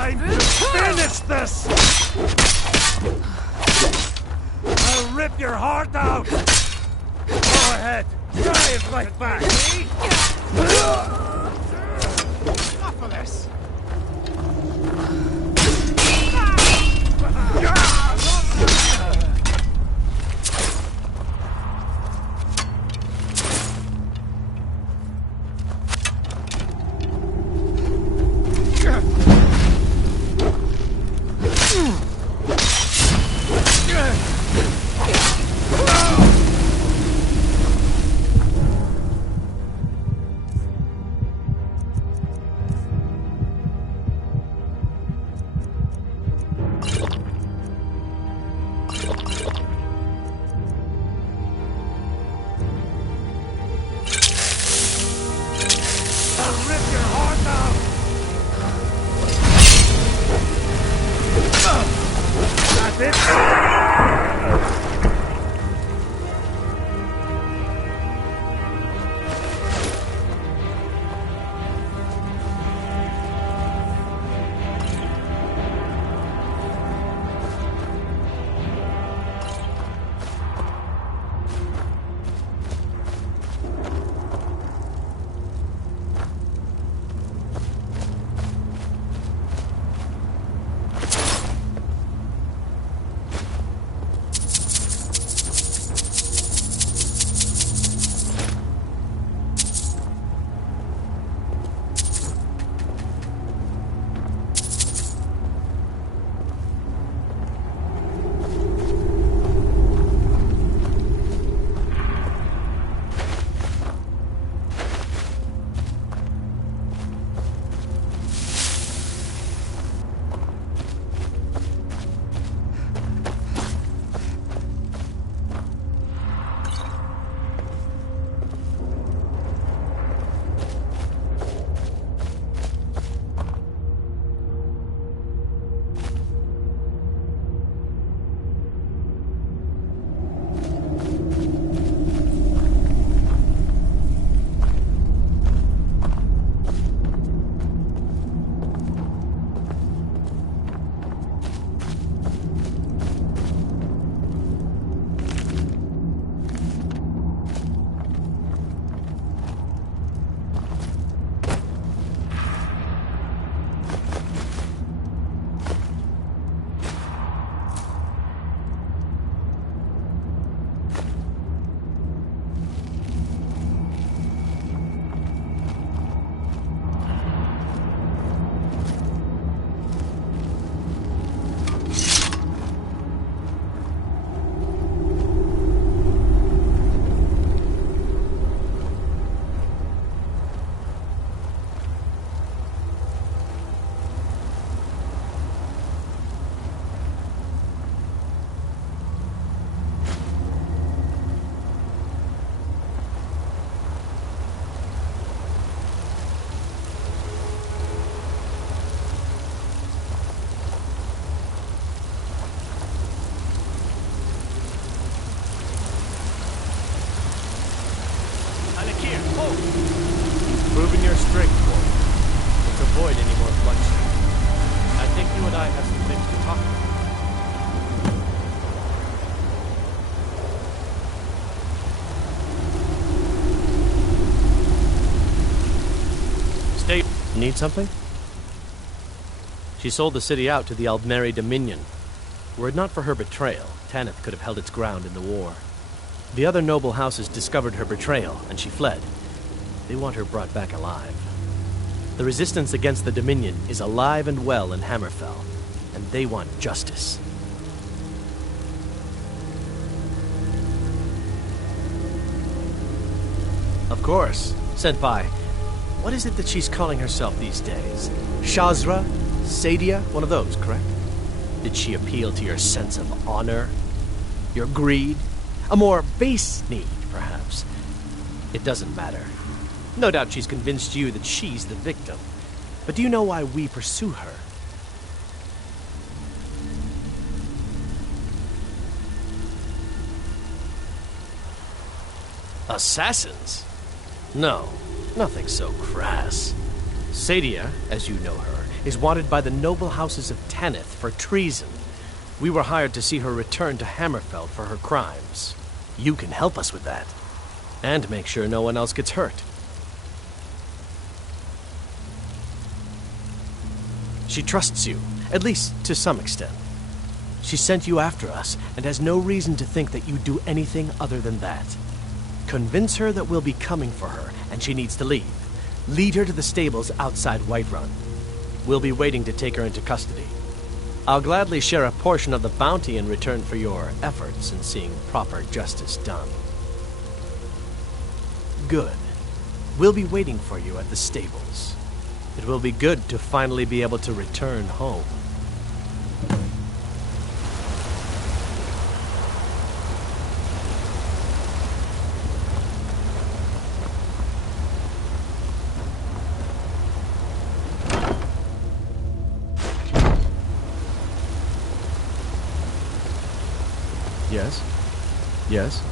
Finish this! I'll rip your heart out! Go ahead, try it right back! Enough of this! You've proven your strength, Wolf. Let's avoid any more bloodshed. I think you and I have some things to talk about. Stay. Need something? She sold the city out to the Aldmeri Dominion. Were it not for her betrayal, Tanith could have held its ground in the war. The other noble houses discovered her betrayal, and she fled. They want her brought back alive. The resistance against the Dominion is alive and well in Hammerfell, and they want justice. Of course. Senpai, what is it that she's calling herself these days? Shazra? Sadia? One of those, correct? Did she appeal to your sense of honor? Your greed? A more base need, perhaps? It doesn't matter. No doubt she's convinced you that she's the victim. But do you know why we pursue her? Assassins? No, nothing so crass. Sadia, as you know her, is wanted by the noble houses of Tanith for treason. We were hired to see her return to Hammerfell for her crimes. You can help us with that. And make sure no one else gets hurt. She trusts you, at least to some extent. She sent you after us, and has no reason to think that you'd do anything other than that. Convince her that we'll be coming for her, and she needs to leave. Lead her to the stables outside Whiterun. We'll be waiting to take her into custody. I'll gladly share a portion of the bounty in return for your efforts in seeing proper justice done. Good. We'll be waiting for you at the stables. It will be good to finally be able to return home. Yes? Yes?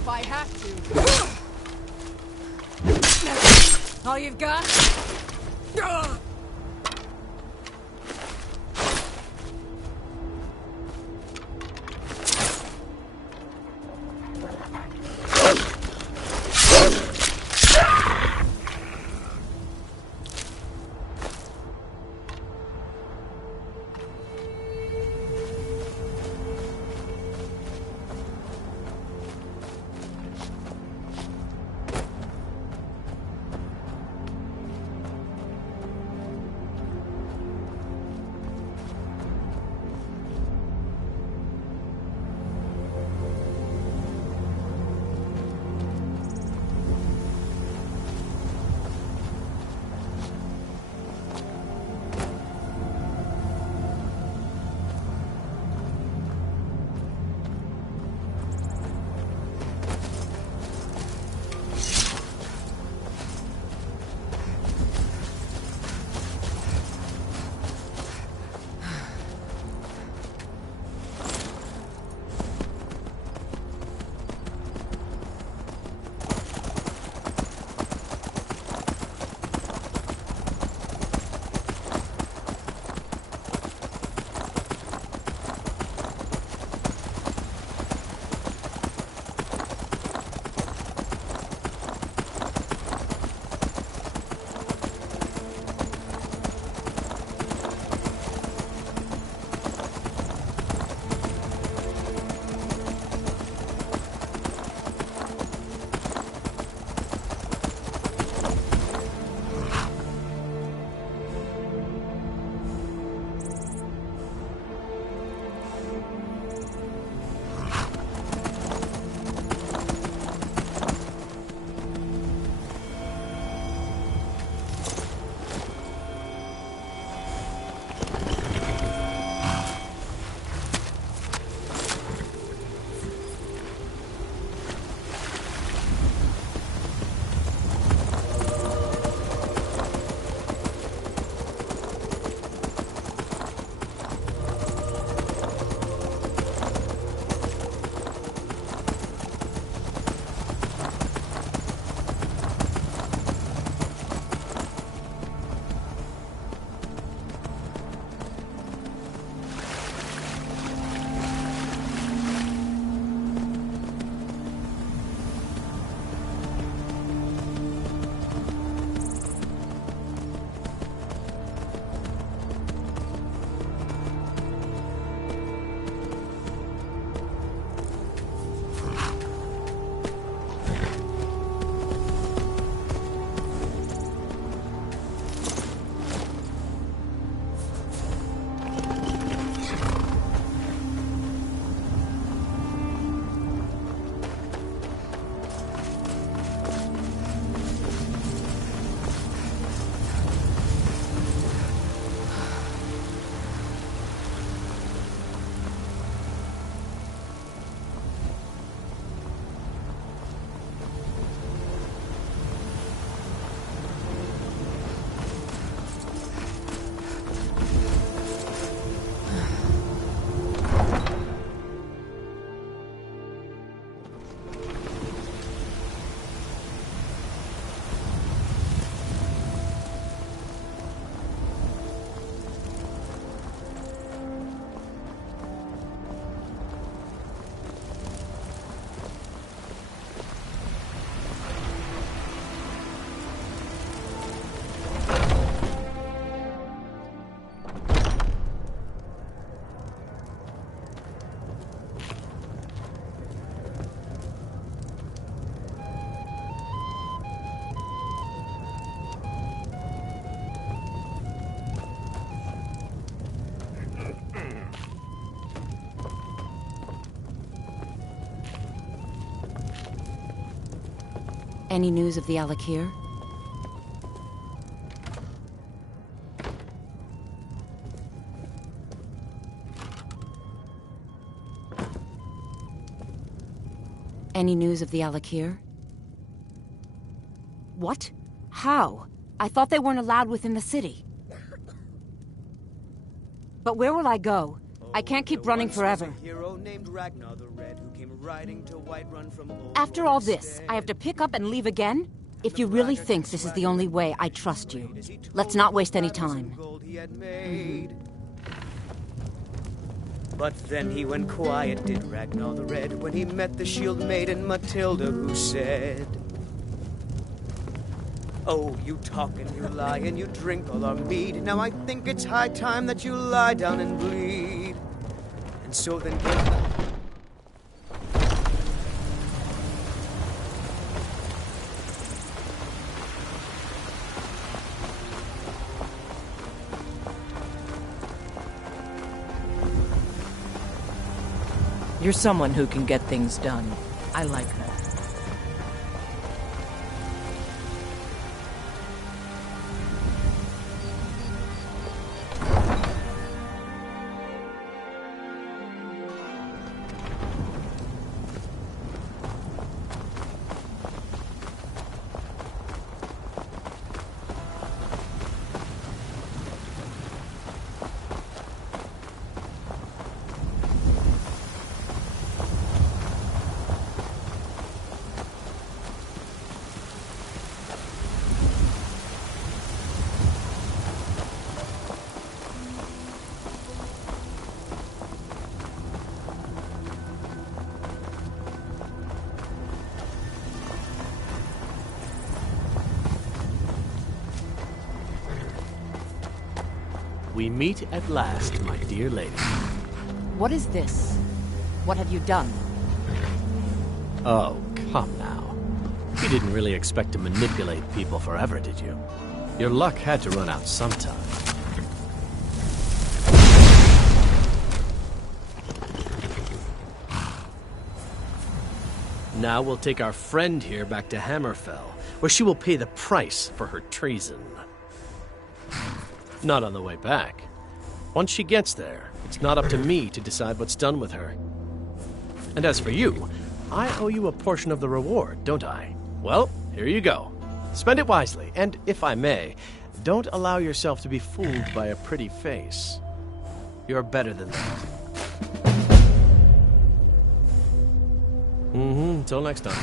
if I have to. All you've got? Any news of the Alakir? Any news of the Alakir? What? How? I thought they weren't allowed within the city. But where will I go? I can't keep running forever. After all this, I have to pick up and leave again? If you really think this is the only way, I trust you. Let's not waste any time. But then he went quiet, did Ragnar the Red, when he met the shield maiden Matilda, who said, "Oh, you talk and you lie and you drink all our mead. Now I think it's high time that you lie down and bleed." And so then You're someone who can get things done. I like that. We meet at last, my dear lady. What is this? What have you done? Oh, come now. You didn't really expect to manipulate people forever, did you? Your luck had to run out sometime. Now we'll take our friend here back to Hammerfell, where she will pay the price for her treason. Not on the way back. Once she gets there, it's not up to me to decide what's done with her. And as for you, I owe you a portion of the reward, don't I? Well, here you go. Spend it wisely, and if I may, don't allow yourself to be fooled by a pretty face. You're better than that. Until next time.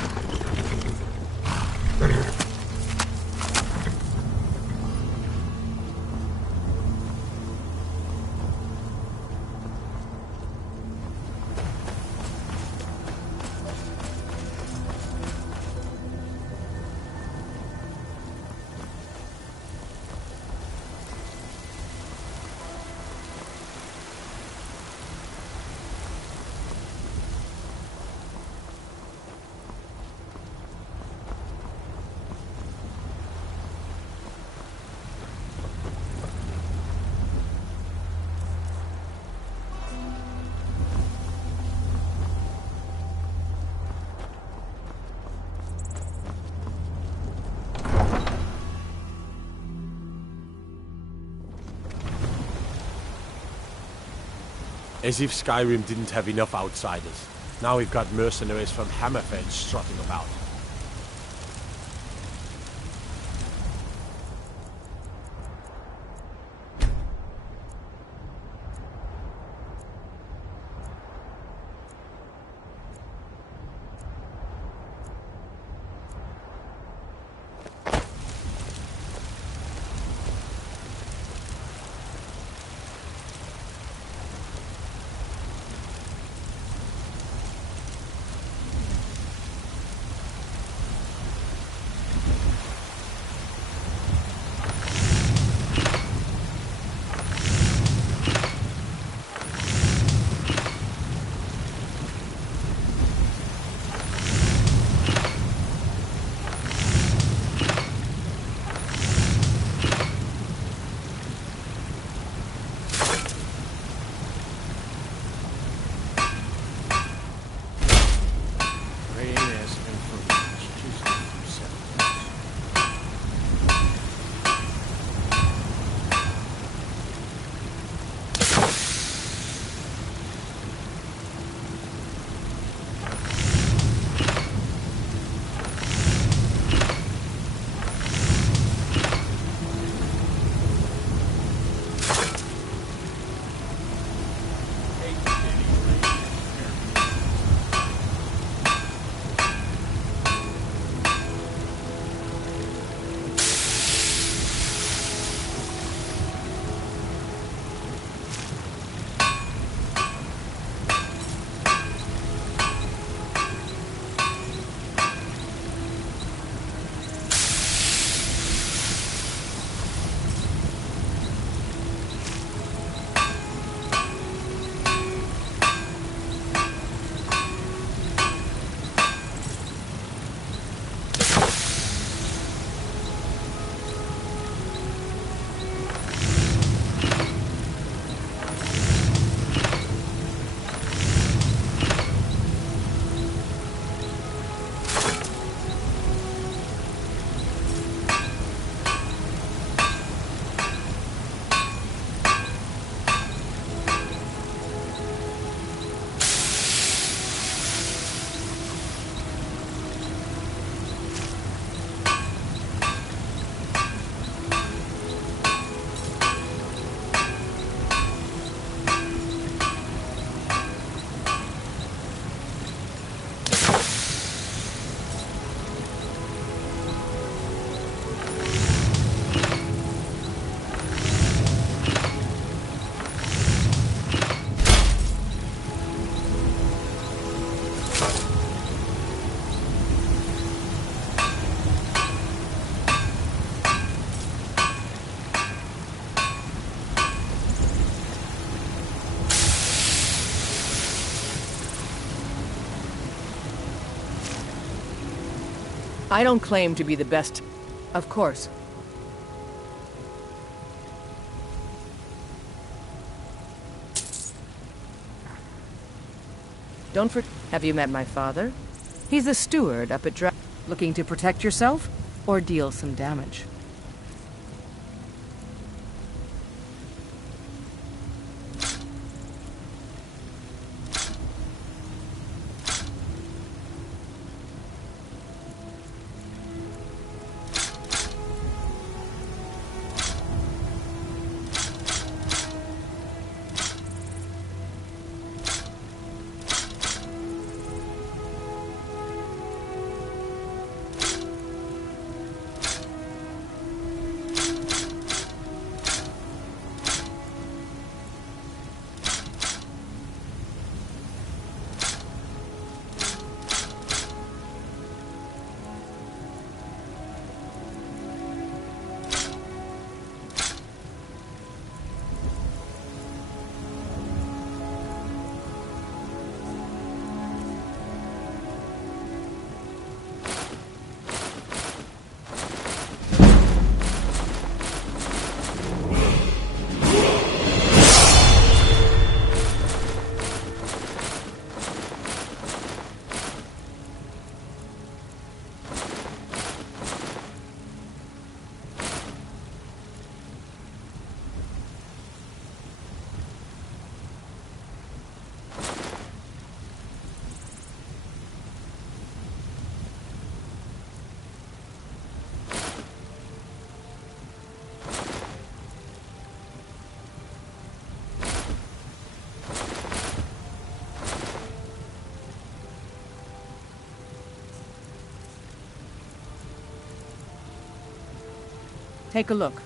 As if Skyrim didn't have enough outsiders. Now we've got mercenaries from Hammerfell strutting about. I don't claim to be the best. Of course. Don't forget. Have you met my father? He's the steward up at Looking to protect yourself? Or deal some damage? Take a look.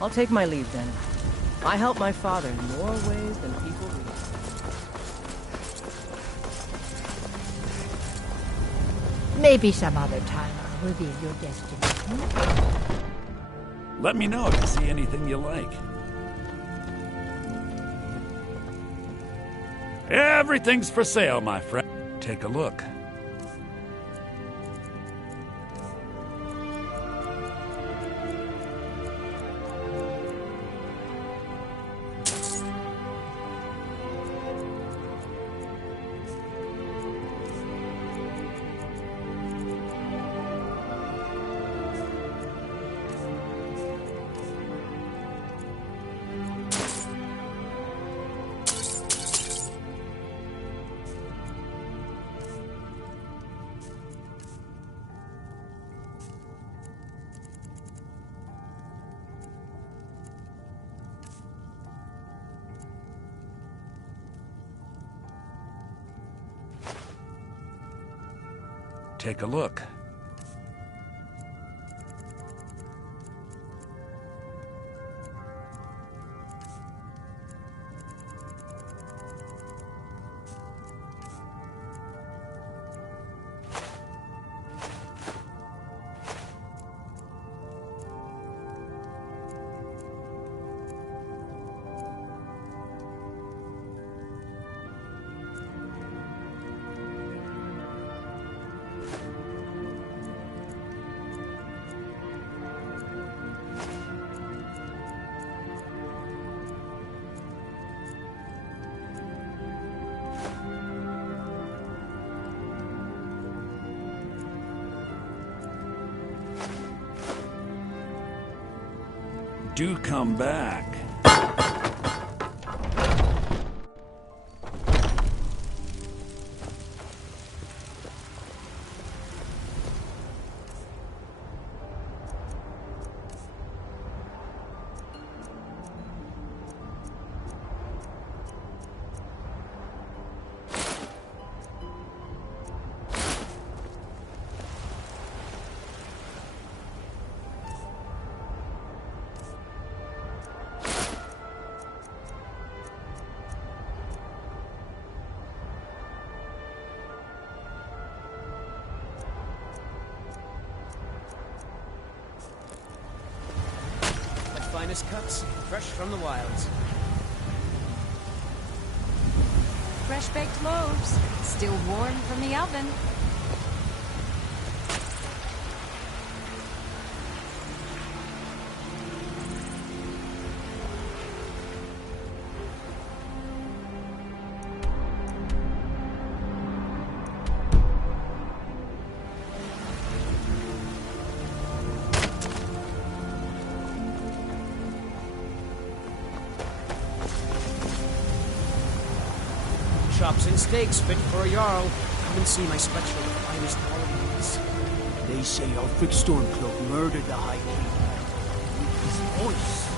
I'll take my leave then. I helped my father in more ways than people realize. Maybe some other time I'll reveal your destiny. Let me know if you see anything you like. Everything's for sale, my friend. Take a look. Take a look. Do come back. finest cuts, fresh from the wilds. Fresh baked loaves, still warm from the oven. Chops and steaks fit for a Jarl. Come and see my special, the finest quality meats. They say our Frick Stormcloak murdered the High King. With his voice.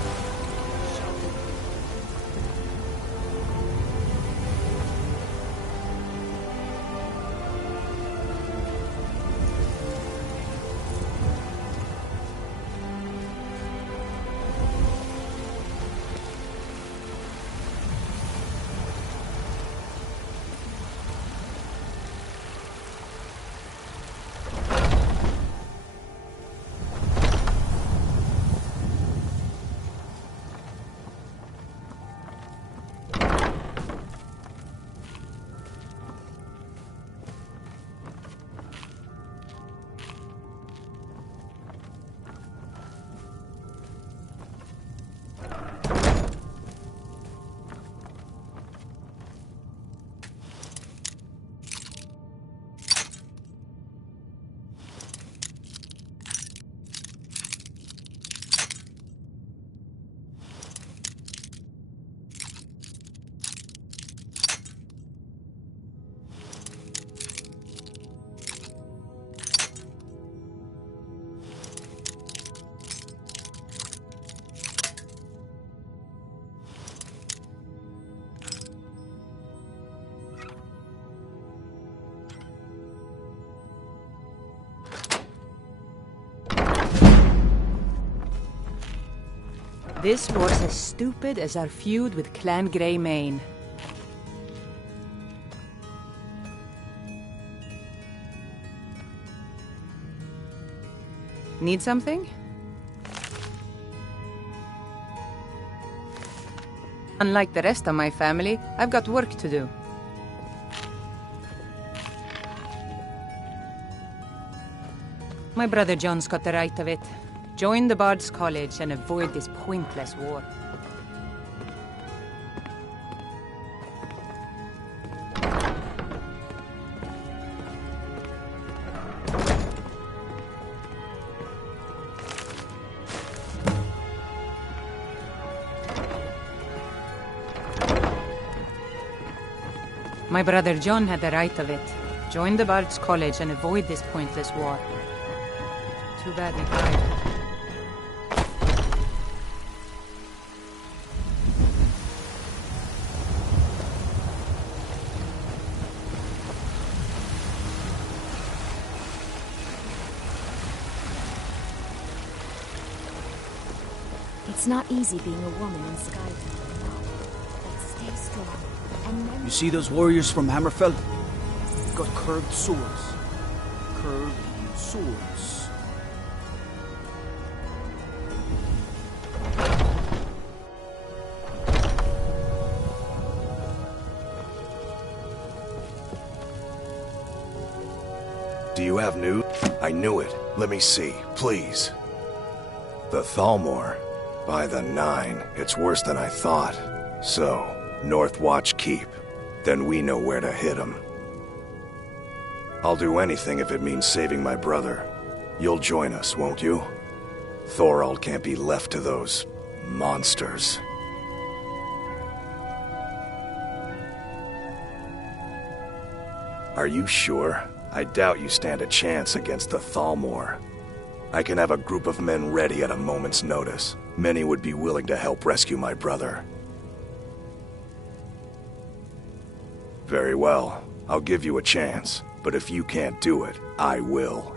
This war's as stupid as our feud with Clan Greymane. Need something? Unlike the rest of my family, I've got work to do. My brother John's got the right of it. Join the Bard's College and avoid this pointless war. My brother John had the right of it. Join the Bard's College and avoid this pointless war. Too bad he died. It's not easy being a woman in Skyrim. But stay strong. And then You see those warriors from Hammerfell? They've got curved swords. Curved swords. Do you have news? I knew it. Let me see, please. The Thalmor. By the 9, it's worse than I thought. So, Northwatch Keep. Then we know where to hit him. I'll do anything if it means saving my brother. You'll join us, won't you? Thorald can't be left to those monsters. Are you sure? I doubt you stand a chance against the Thalmor. I can have a group of men ready at a moment's notice. Many would be willing to help rescue my brother. Very well. I'll give you a chance. But if you can't do it, I will.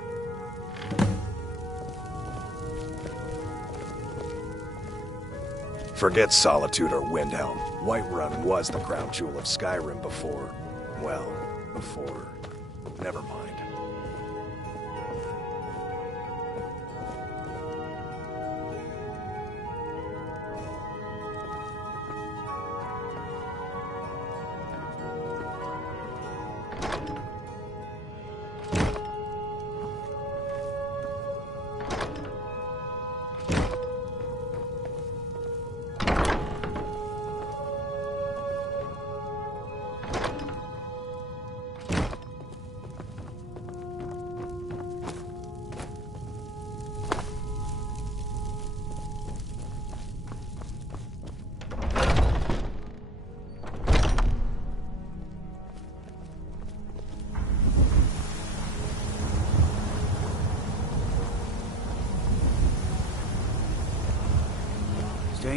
Forget Solitude or Windhelm. Whiterun was the crown jewel of Skyrim before... well, before... never mind.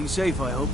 Staying safe, I hope.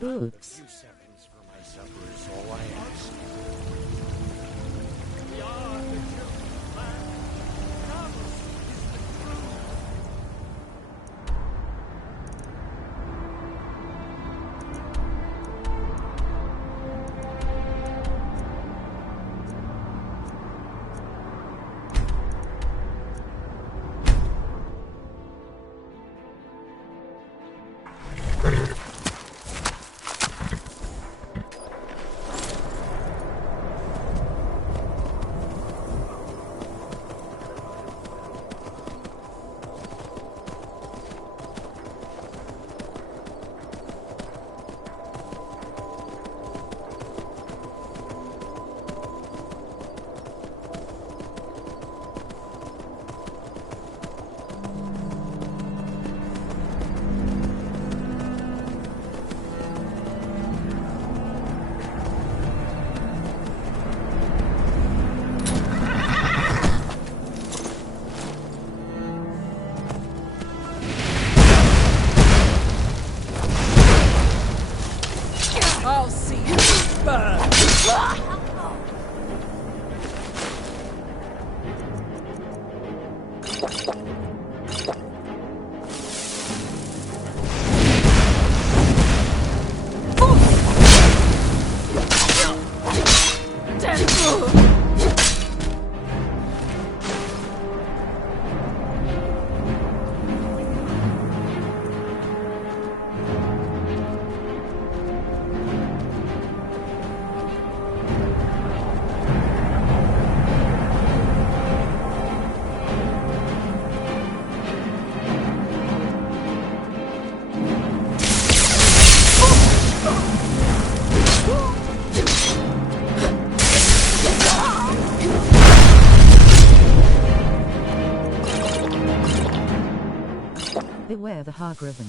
Boots. I'll see you burn. Beware the Hargriven.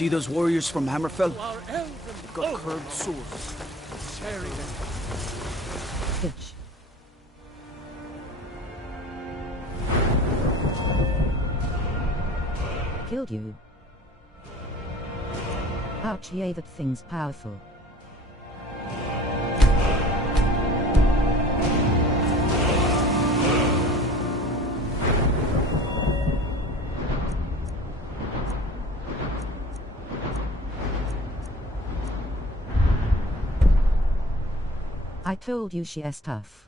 see those warriors from Hammerfell? They've got curved swords. Hitch. Killed you. Ouch, yea, that thing's powerful. I told you she is tough.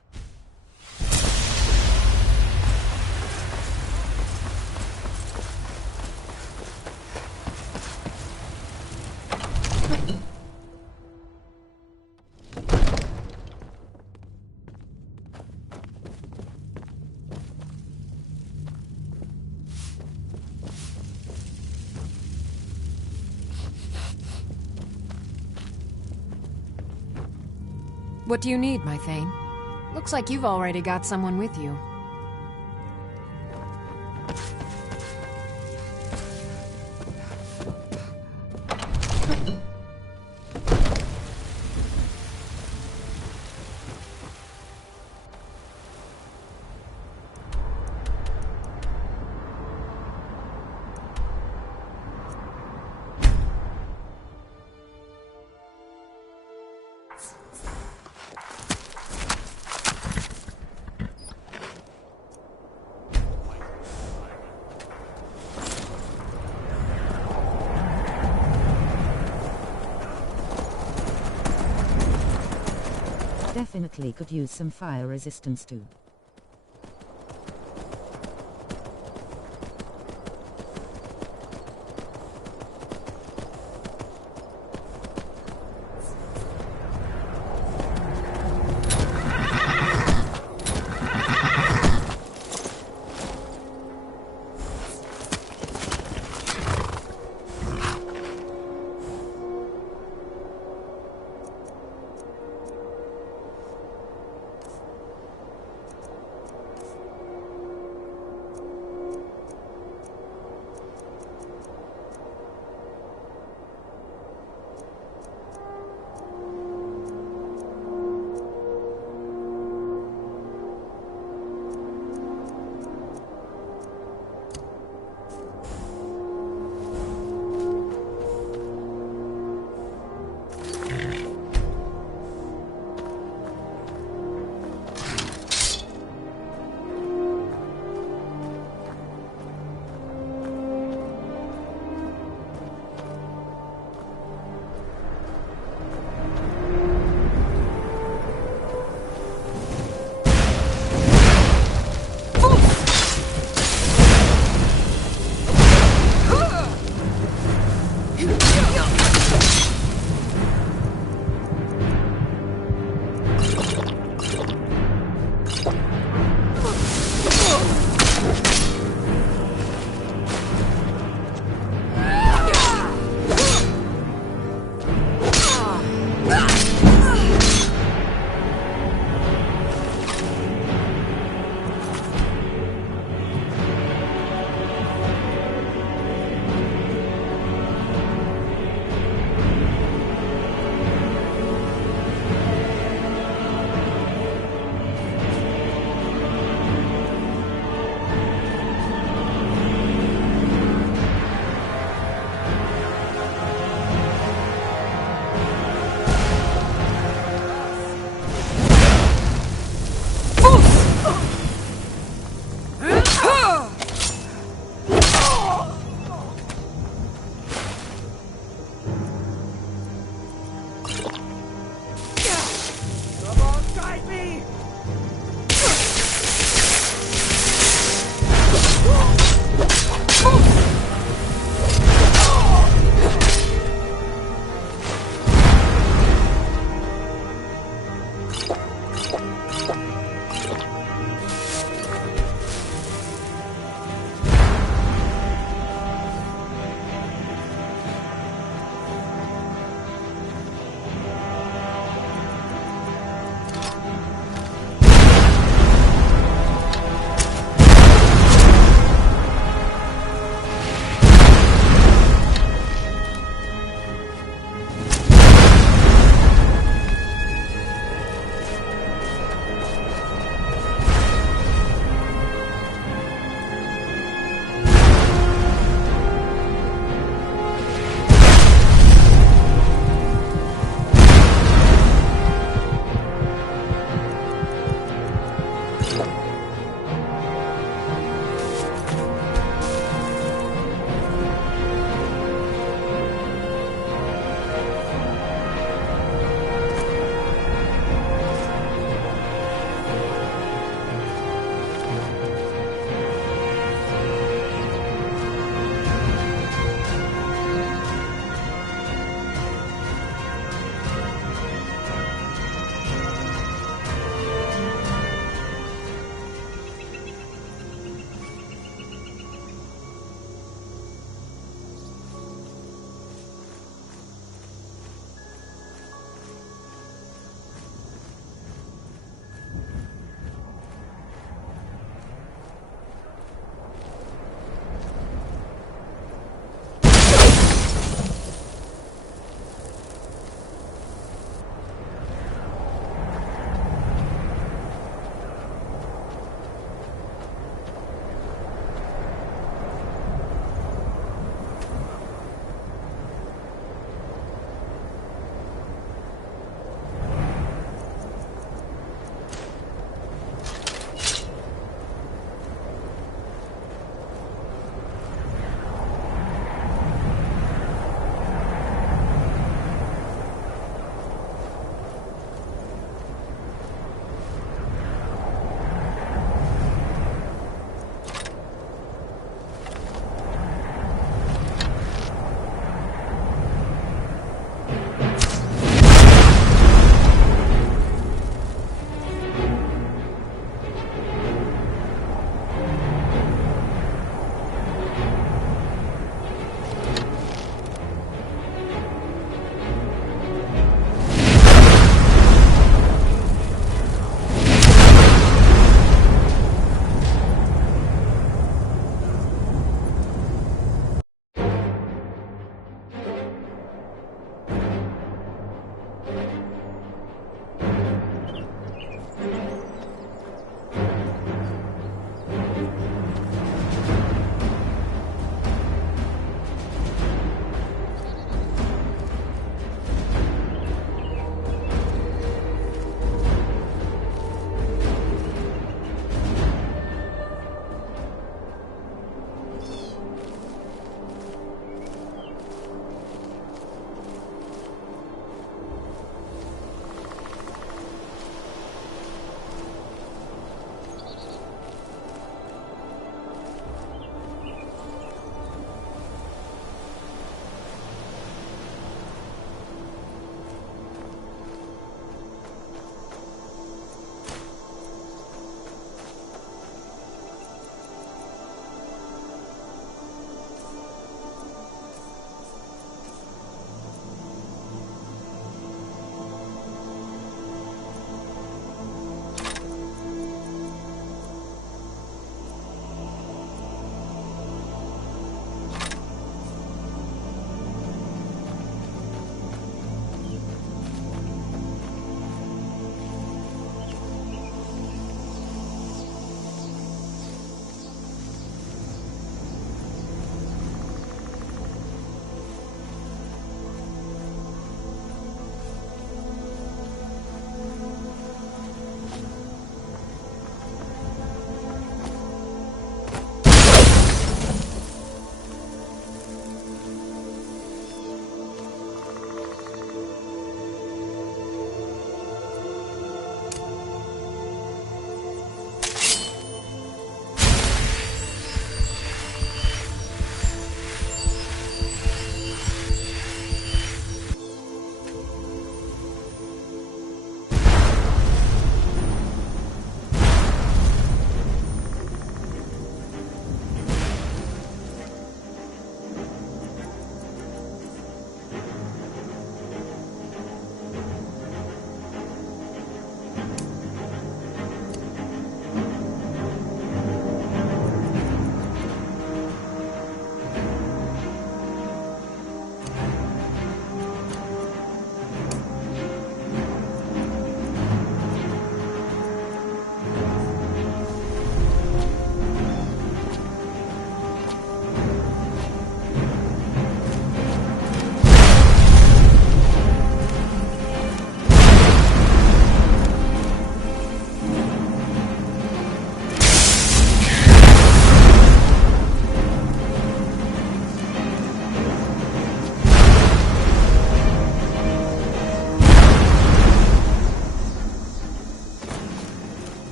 What do you need, my Thane? Looks like you've already got someone with you. Definitely could use some fire resistance too.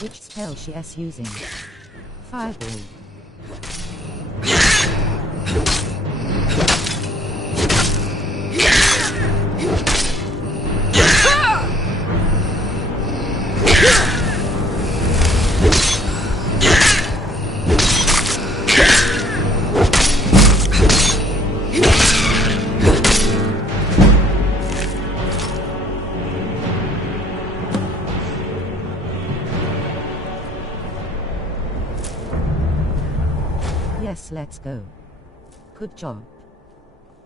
Which spell she is using? Fireball. Yes, let's go. Good job.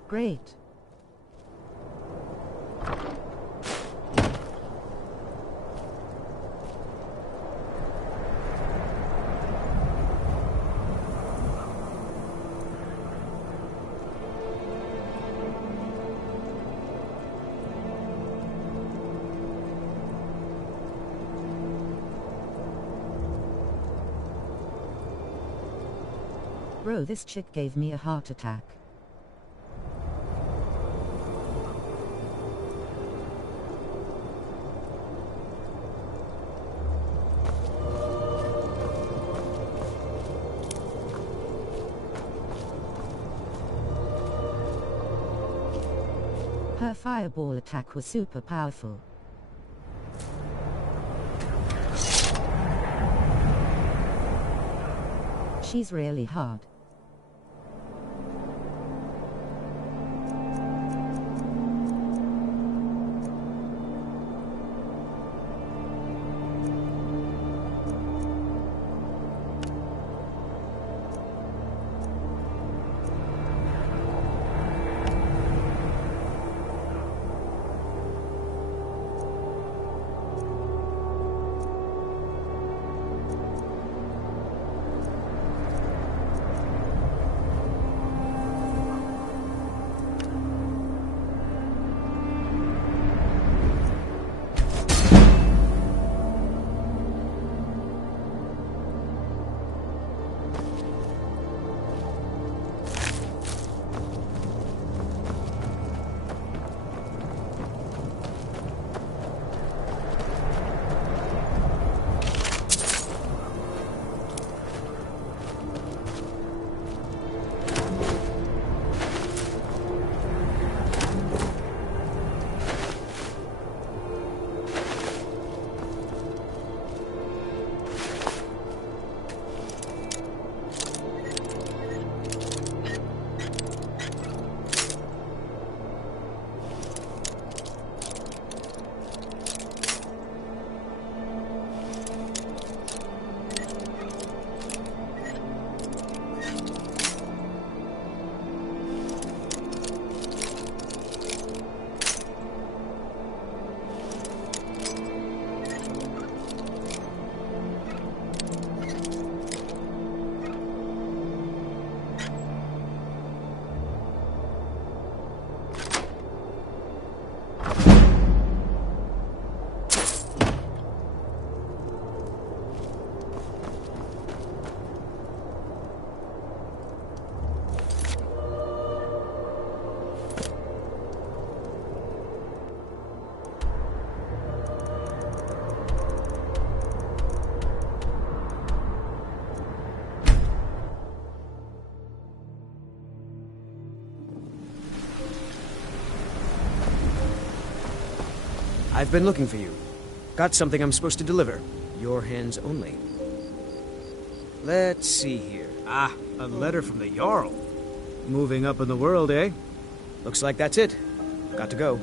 Great. Bro, this chick gave me a heart attack. Her fireball attack was super powerful. She's really hard. I've been looking for you. Got something I'm supposed to deliver. Your hands only. Let's see here. Ah, a letter from the Jarl. Moving up in the world, eh? Looks like that's it. Got to go.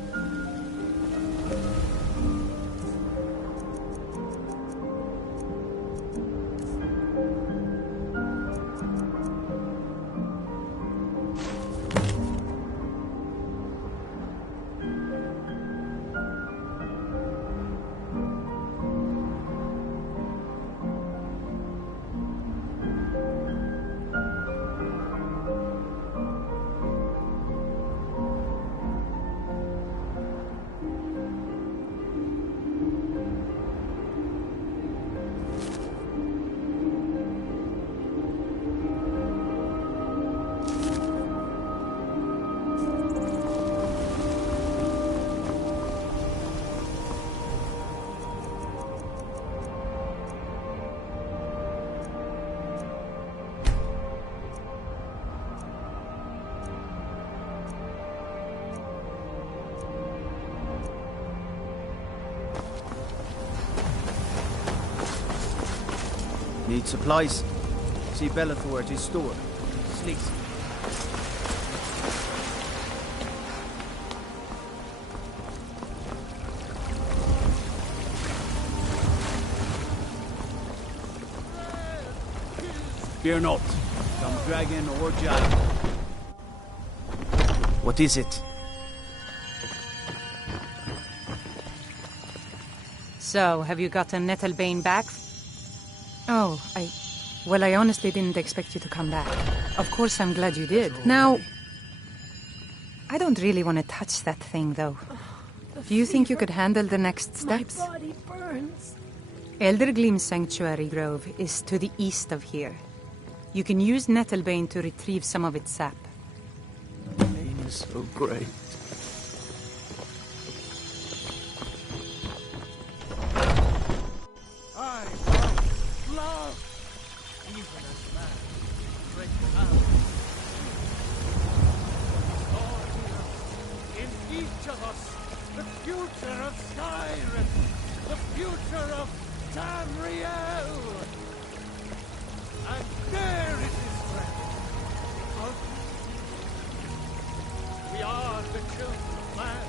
Need supplies? See Bellathor at his store. Sneaks. Fear not. Some dragon or giant. What is it? So, have you gotten Nettlebane back? Oh, Well, I honestly didn't expect you to come back. Of course, I'm glad you did. Now, I don't really want to touch that thing, though. Do you think you could handle the next steps? My body burns. Eldergleam Sanctuary Grove is to the east of here. You can use Nettlebane to retrieve some of its sap. Pain is so great. I love, even as man, great power. In each of future of Skyrim! The future of Tamriel! And there is his strength! We are the children of man!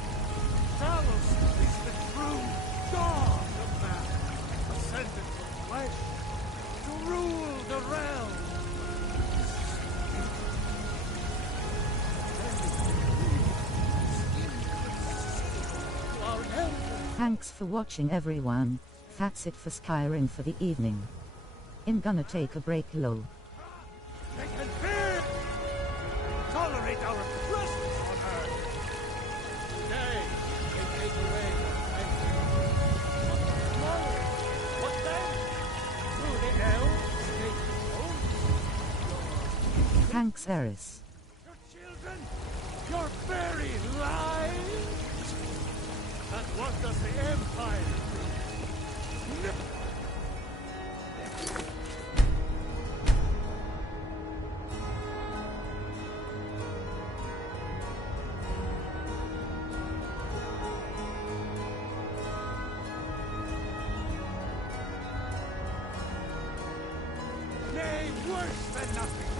Talos is the true God of man! Ascended from flesh to rule the realm! Thanks for watching, everyone. That's it for Skyrim for the evening. I'm gonna take a break, lol. They can bear tolerate our presence on Earth. Today, they take away our faith. But tomorrow, what then? Through the elves, they Thanks, Eris. your children, your very lives. And what does the Empire do? Nay, worse than nothing.